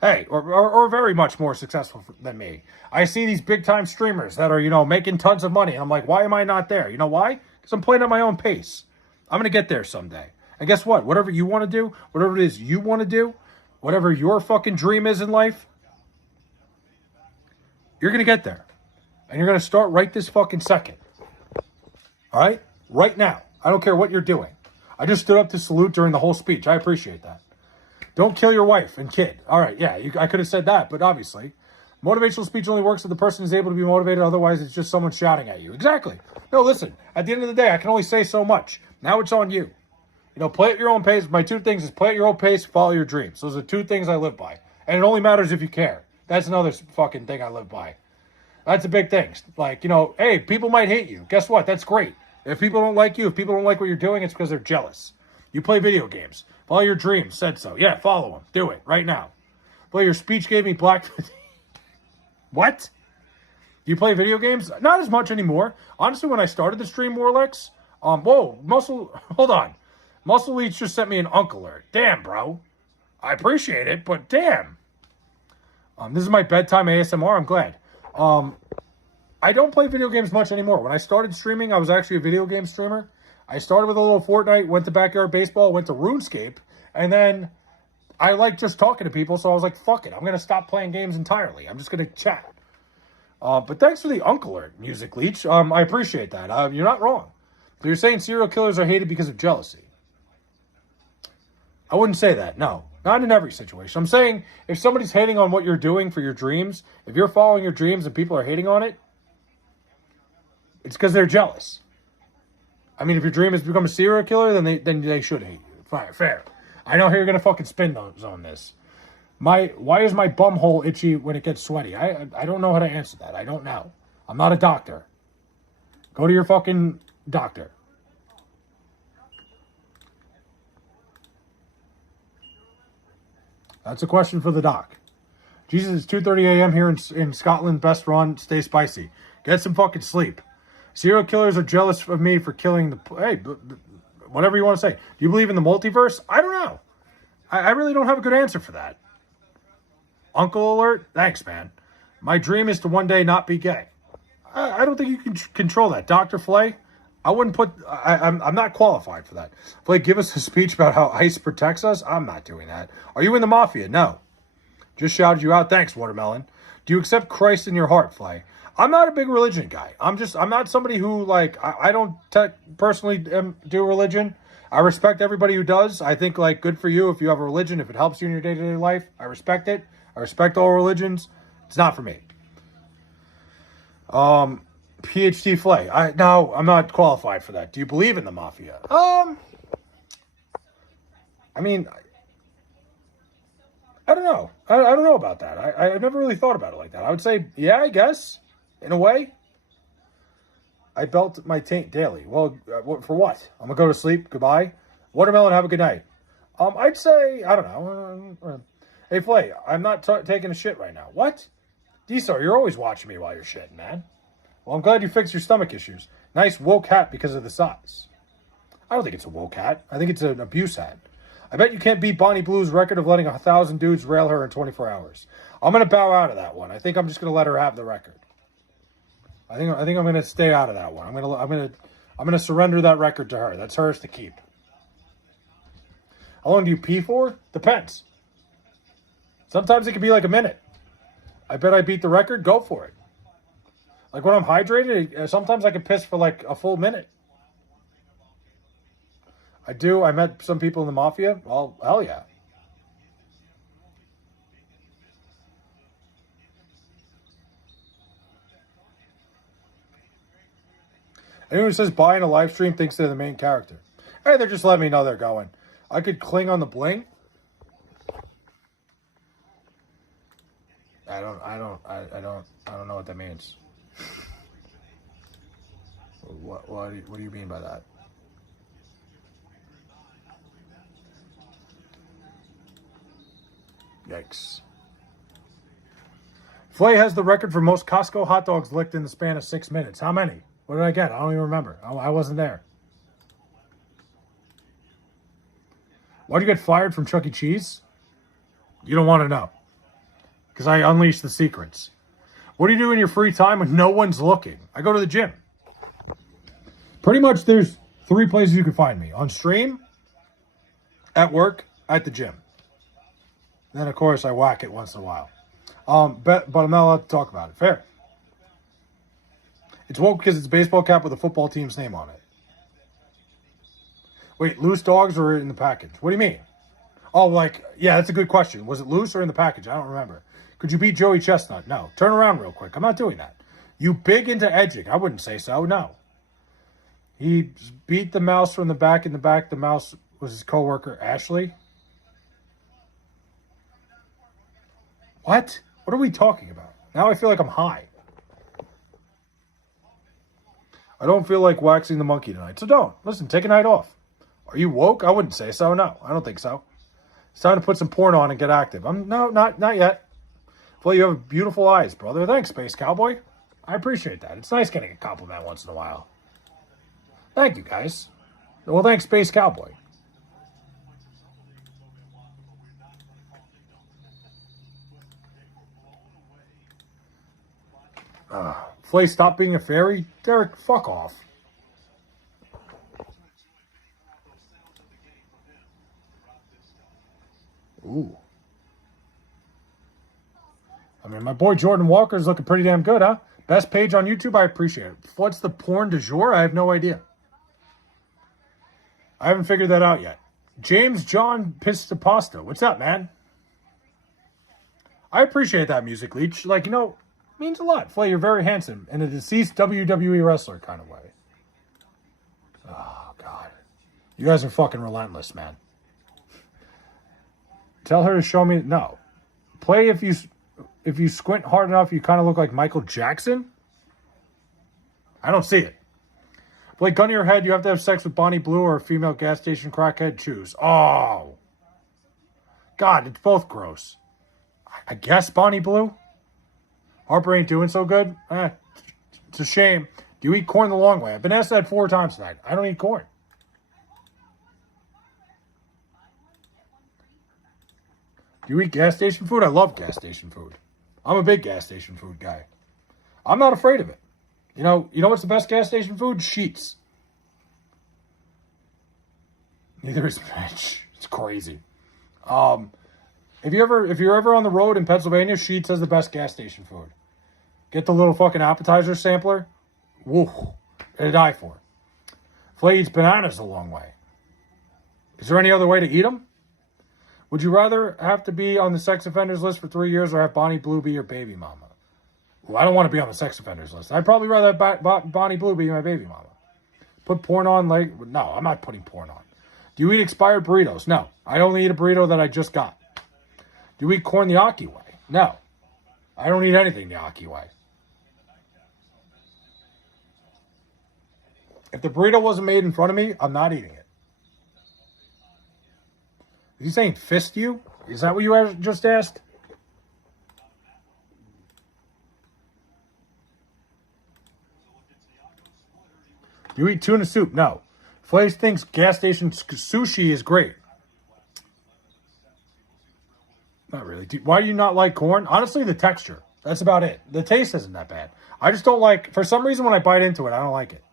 hey, or very much more successful than me. I see these big time streamers that are, you know, making tons of money. And I'm like, why am I not there? You know why? Because I'm playing at my own pace. I'm going to get there someday. And guess what? Whatever you want to do, whatever it is you want to do, whatever your fucking dream is in life, you're going to get there. And you're going to start right this fucking second. All right? Right now. I don't care what you're doing. I just stood up to salute during the whole speech. I appreciate that. Don't kill your wife and kid. All right, yeah, I could have said that, but obviously. Motivational speech only works if the person is able to be motivated. Otherwise, it's just someone shouting at you. Exactly. No, listen. At the end of the day, I can only say so much. Now it's on you. You know, play at your own pace. My two things is play at your own pace, follow your dreams. Those are two things I live by. And it only matters if you care. That's another fucking thing I live by. That's a big thing. Like, you know, hey, people might hate you. Guess what? That's great. If people don't like you, if people don't like what you're doing, it's because they're jealous. You play video games. Follow your dreams. Said so. Yeah, follow them. Do it right now. Well, your speech gave me black... What? You play video games? Not as much anymore. Honestly, when I started the stream, Warlex... hold on. Muscle Leech just sent me an unk alert. Damn, bro. I appreciate it, but damn. This is my bedtime ASMR. I'm glad. I don't play video games much anymore. When I started streaming, I was actually a video game streamer. I started with a little Fortnite, went to Backyard Baseball, went to RuneScape, and then I like just talking to people, so I was like, fuck it. I'm going to stop playing games entirely. I'm just going to chat. But thanks for the unk alert, Music Leech. I appreciate that. You're not wrong. So you're saying serial killers are hated because of jealousy. I wouldn't say that, no. Not in every situation. I'm saying if somebody's hating on what you're doing for your dreams, if you're following your dreams and people are hating on it, it's because they're jealous. I mean, if your dream is to become a serial killer, then they should hate you. Fine, fair. I know how you're going to fucking spin those on this. Why is my bum hole itchy when it gets sweaty? I don't know how to answer that. I don't know. I'm not a doctor. Go to your fucking doctor. That's a question for the doc. Jesus, it's 2:30 a.m. here in Scotland. Best run. Stay spicy. Get some fucking sleep. Serial killers are jealous of me for killing the... Hey, whatever you want to say. Do you believe in the multiverse? I don't know. I really don't have a good answer for that. Uncle alert? Thanks, man. My dream is to one day not be gay. I don't think you can control that. Dr. Flay, I wouldn't put... I'm not qualified for that. Flay, give us a speech about how ICE protects us? I'm not doing that. Are you in the mafia? No. Just shouted you out. Thanks, Watermelon. Do you accept Christ in your heart, Flay? I'm not a big religion guy. I'm not somebody who, like, I don't personally do religion. I respect everybody who does. I think, like, good for you if you have a religion, if it helps you in your day-to-day life. I respect it. I respect all religions. It's not for me. PhD Flay. No, I'm not qualified for that. Do you believe in the mafia? I mean, I don't know. I don't know about that. I've never really thought about it like that. I would say, yeah, I guess. In a way, I belt my taint daily. Well, for what? I'm going to go to sleep. Goodbye. Watermelon, have a good night. I'd say, I don't know. Hey, Flay, I'm not taking a shit right now. What? Diesel, you're always watching me while you're shitting, man. Well, I'm glad you fixed your stomach issues. Nice woke hat because of the size. I don't think it's a woke hat. I think it's an abuse hat. I bet you can't beat Bonnie Blue's record of letting 1,000 dudes rail her in 24 hours. I'm gonna bow out of that one. I think I'm just gonna let her have the record. I think I'm gonna stay out of that one. I'm gonna surrender that record to her. That's hers to keep. How long do you pee for? Depends. Sometimes it can be like a minute. I bet I beat the record. Go for it. Like when I'm hydrated, sometimes I can piss for like a full minute. I do. I met some people in the mafia. Well, hell yeah. Anyone who says buying a live stream thinks they're the main character. Hey, they're just letting me know they're going. I could cling on the bling. I don't know what that means. What do you mean by that? Yikes. Flay has the record for most Costco hot dogs licked in the span of 6 minutes. How many? What did I get? I don't even remember. I wasn't there. Why'd you get fired from Chuck E. Cheese? You don't want to know. Because I unleash the secrets. What do you do in your free time when no one's looking? I go to the gym. Pretty much there's 3 places you can find me. On stream, at work, at the gym. Then, of course, I whack it once in a while. But I'm not allowed to talk about it. Fair. It's woke because it's a baseball cap with a football team's name on it. Wait, loose dogs or in the package? What do you mean? Oh, like, yeah, that's a good question. Was it loose or in the package? I don't remember. Could you beat Joey Chestnut? No. Turn around real quick. I'm not doing that. You big into edging? I wouldn't say so, no. He beat the mouse from the back. In the back, the mouse was his coworker, Ashley. What? What are we talking about? Now I feel like I'm high. I don't feel like waxing the monkey tonight, so don't. Listen, take a night off. Are you woke? I wouldn't say so. No, I don't think so. It's time to put some porn on and get active. No, not yet. Well, you have beautiful eyes, brother. Thanks, Space Cowboy. I appreciate that. It's nice getting a compliment once in a while. Thank you, guys. Well, thanks, Space Cowboy. Flay, stop being a fairy. Derek, fuck off. Ooh. I mean, my boy Jordan Walker's looking pretty damn good, huh? Best page on YouTube, I appreciate it. What's the porn du jour? I have no idea. I haven't figured that out yet. James John Pistapasta. What's up, man? I appreciate that, Music Leech. Like, means a lot. Flay, you're very handsome in a deceased WWE wrestler kind of way. Oh, God. You guys are fucking relentless, man. Tell her to show me. No. Play if you squint hard enough, you kind of look like Michael Jackson. I don't see it. Play gun to your head, you have to have sex with Bonnie Blue or a female gas station crackhead. Choose. Oh. God, it's both gross. I guess Bonnie Blue. Harper ain't doing so good. It's a shame. Do you eat corn the long way? I've been asked that 4 times tonight. I don't eat corn. Do you eat gas station food? I love gas station food. I'm a big gas station food guy. I'm not afraid of it. You know what's the best gas station food? Sheets. Neither is Mitch. It's crazy. If you're ever on the road in Pennsylvania, Sheets has the best gas station food. Get the little fucking appetizer sampler. Woo. To die for. Flay eats bananas a long way. Is there any other way to eat them? Would you rather have to be on the sex offenders list for 3 years or have Bonnie Blue be your baby mama? Well, I don't want to be on the sex offenders list. I'd probably rather have Bonnie Blue be my baby mama. Put porn on no, I'm not putting porn on. Do you eat expired burritos? No. I only eat a burrito that I just got. Do you eat corn the Aki way? No. I don't eat anything the Aki way. If the burrito wasn't made in front of me, I'm not eating it. Is he saying fist you? Is that what you just asked? Do you eat tuna soup? No. Flays thinks gas station sushi is great. Not really. Why do you not like corn? Honestly, the texture. That's about it. The taste isn't that bad. I just don't like, for some reason when I bite into it, I don't like it.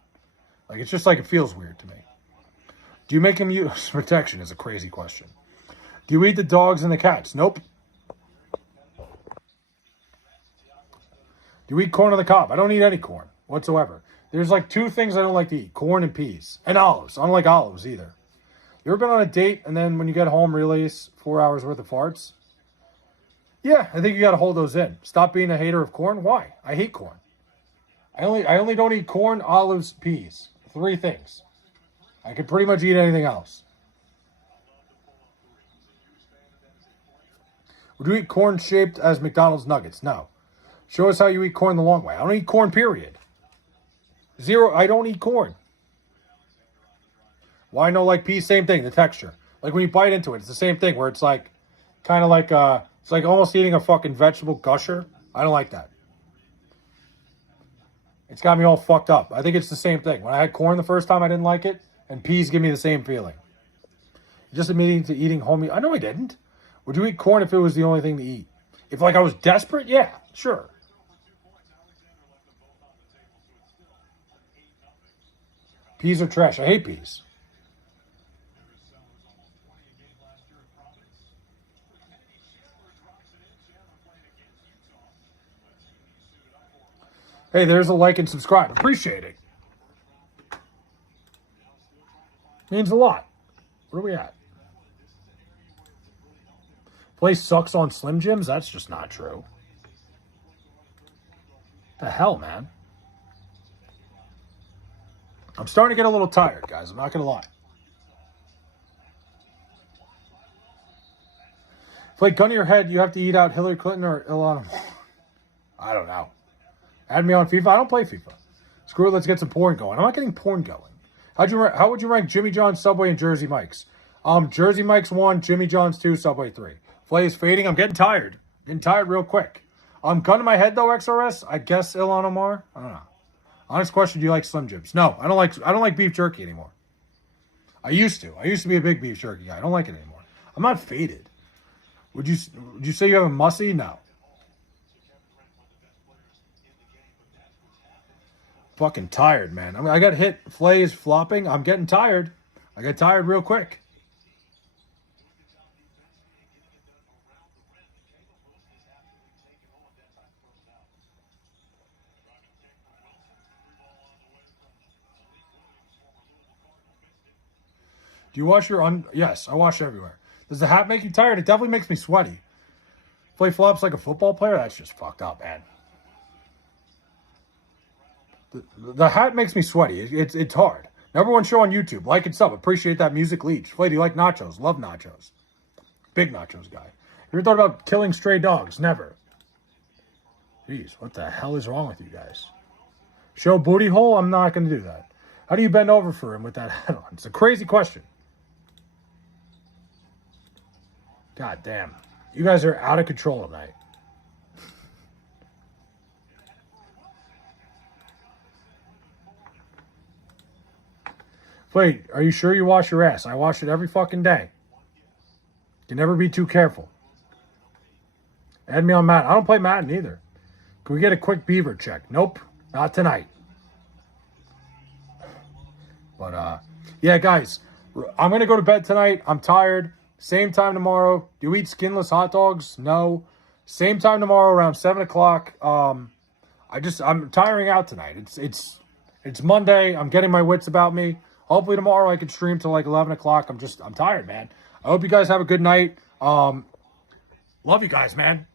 Like, it's just like it feels weird to me. Do you make them use protection is a crazy question. Do you eat the dogs and the cats? Nope. Do you eat corn on the cob? I don't eat any corn whatsoever. There's like two things I don't like to eat. Corn and peas. And olives. I don't like olives either. You ever been on a date and then when you get home realize 4 hours worth of farts? Yeah, I think you got to hold those in. Stop being a hater of corn. Why? I hate corn. I only don't eat corn, olives, peas. 3 things. I could pretty much eat anything else. Would you eat corn shaped as McDonald's nuggets? No. Show us how you eat corn the long way. I don't eat corn, period. 0, I don't eat corn. Why no like peas? Same thing, the texture. Like when you bite into it, it's the same thing where it's like, kind of like, it's like almost eating a fucking vegetable gusher. I don't like that. It's got me all fucked up. I think it's the same thing. When I had corn the first time, I didn't like it. And peas give me the same feeling. Just admitting to eating homemade. I know I didn't. Would you eat corn if it was the only thing to eat? If like I was desperate? Yeah, sure. Peas are trash. I hate peas. Hey, there's a like and subscribe. Appreciate it. Means a lot. Where are we at? Place sucks on Slim Jims? That's just not true. The hell, man? I'm starting to get a little tired, guys. I'm not going to lie. If like gun to your head, you have to eat out Hillary Clinton or Ilana. I don't know. Add me on FIFA. I don't play FIFA. Screw it. Let's get some porn going. I'm not getting porn going. How would you rank Jimmy John's, Subway, and Jersey Mike's? Jersey Mike's 1, Jimmy John's 2, Subway 3. Flay is fading. I'm getting tired. Getting tired real quick. Gun to my head though, XRS. I guess Ilhan Omar. I don't know. Honest question: do you like Slim Jims? No, I don't like beef jerky anymore. I used to. I used to be a big beef jerky guy. I don't like it anymore. I'm not faded. Would you say you have a mussy? No. Fucking tired, man. I mean, I got hit. Flay is flopping. I'm getting tired. I get tired real quick. Do you wash your Yes, I wash everywhere. Does the hat make you tired? It definitely makes me sweaty. Flay flops like a football player? That's just fucked up, man. The hat makes me sweaty. It's hard. Number 1 show on YouTube. Like and sub. Appreciate that music leech. Flay, do you like nachos? Love nachos. Big nachos guy. You ever thought about killing stray dogs? Never. Jeez, what the hell is wrong with you guys? Show booty hole? I'm not going to do that. How do you bend over for him with that hat on? It's a crazy question. God damn. You guys are out of control tonight. Wait, are you sure you wash your ass? I wash it every fucking day. You can never be too careful. Add me on Madden. I don't play Madden either. Can we get a quick beaver check? Nope, not tonight. But, yeah, guys, I'm going to go to bed tonight. I'm tired. Same time tomorrow. Do you eat skinless hot dogs? No. Same time tomorrow around 7 o'clock. I'm tiring out tonight. It's Monday. I'm getting my wits about me. Hopefully tomorrow I can stream till like 11 o'clock. I'm tired, man. I hope you guys have a good night. Love you guys, man.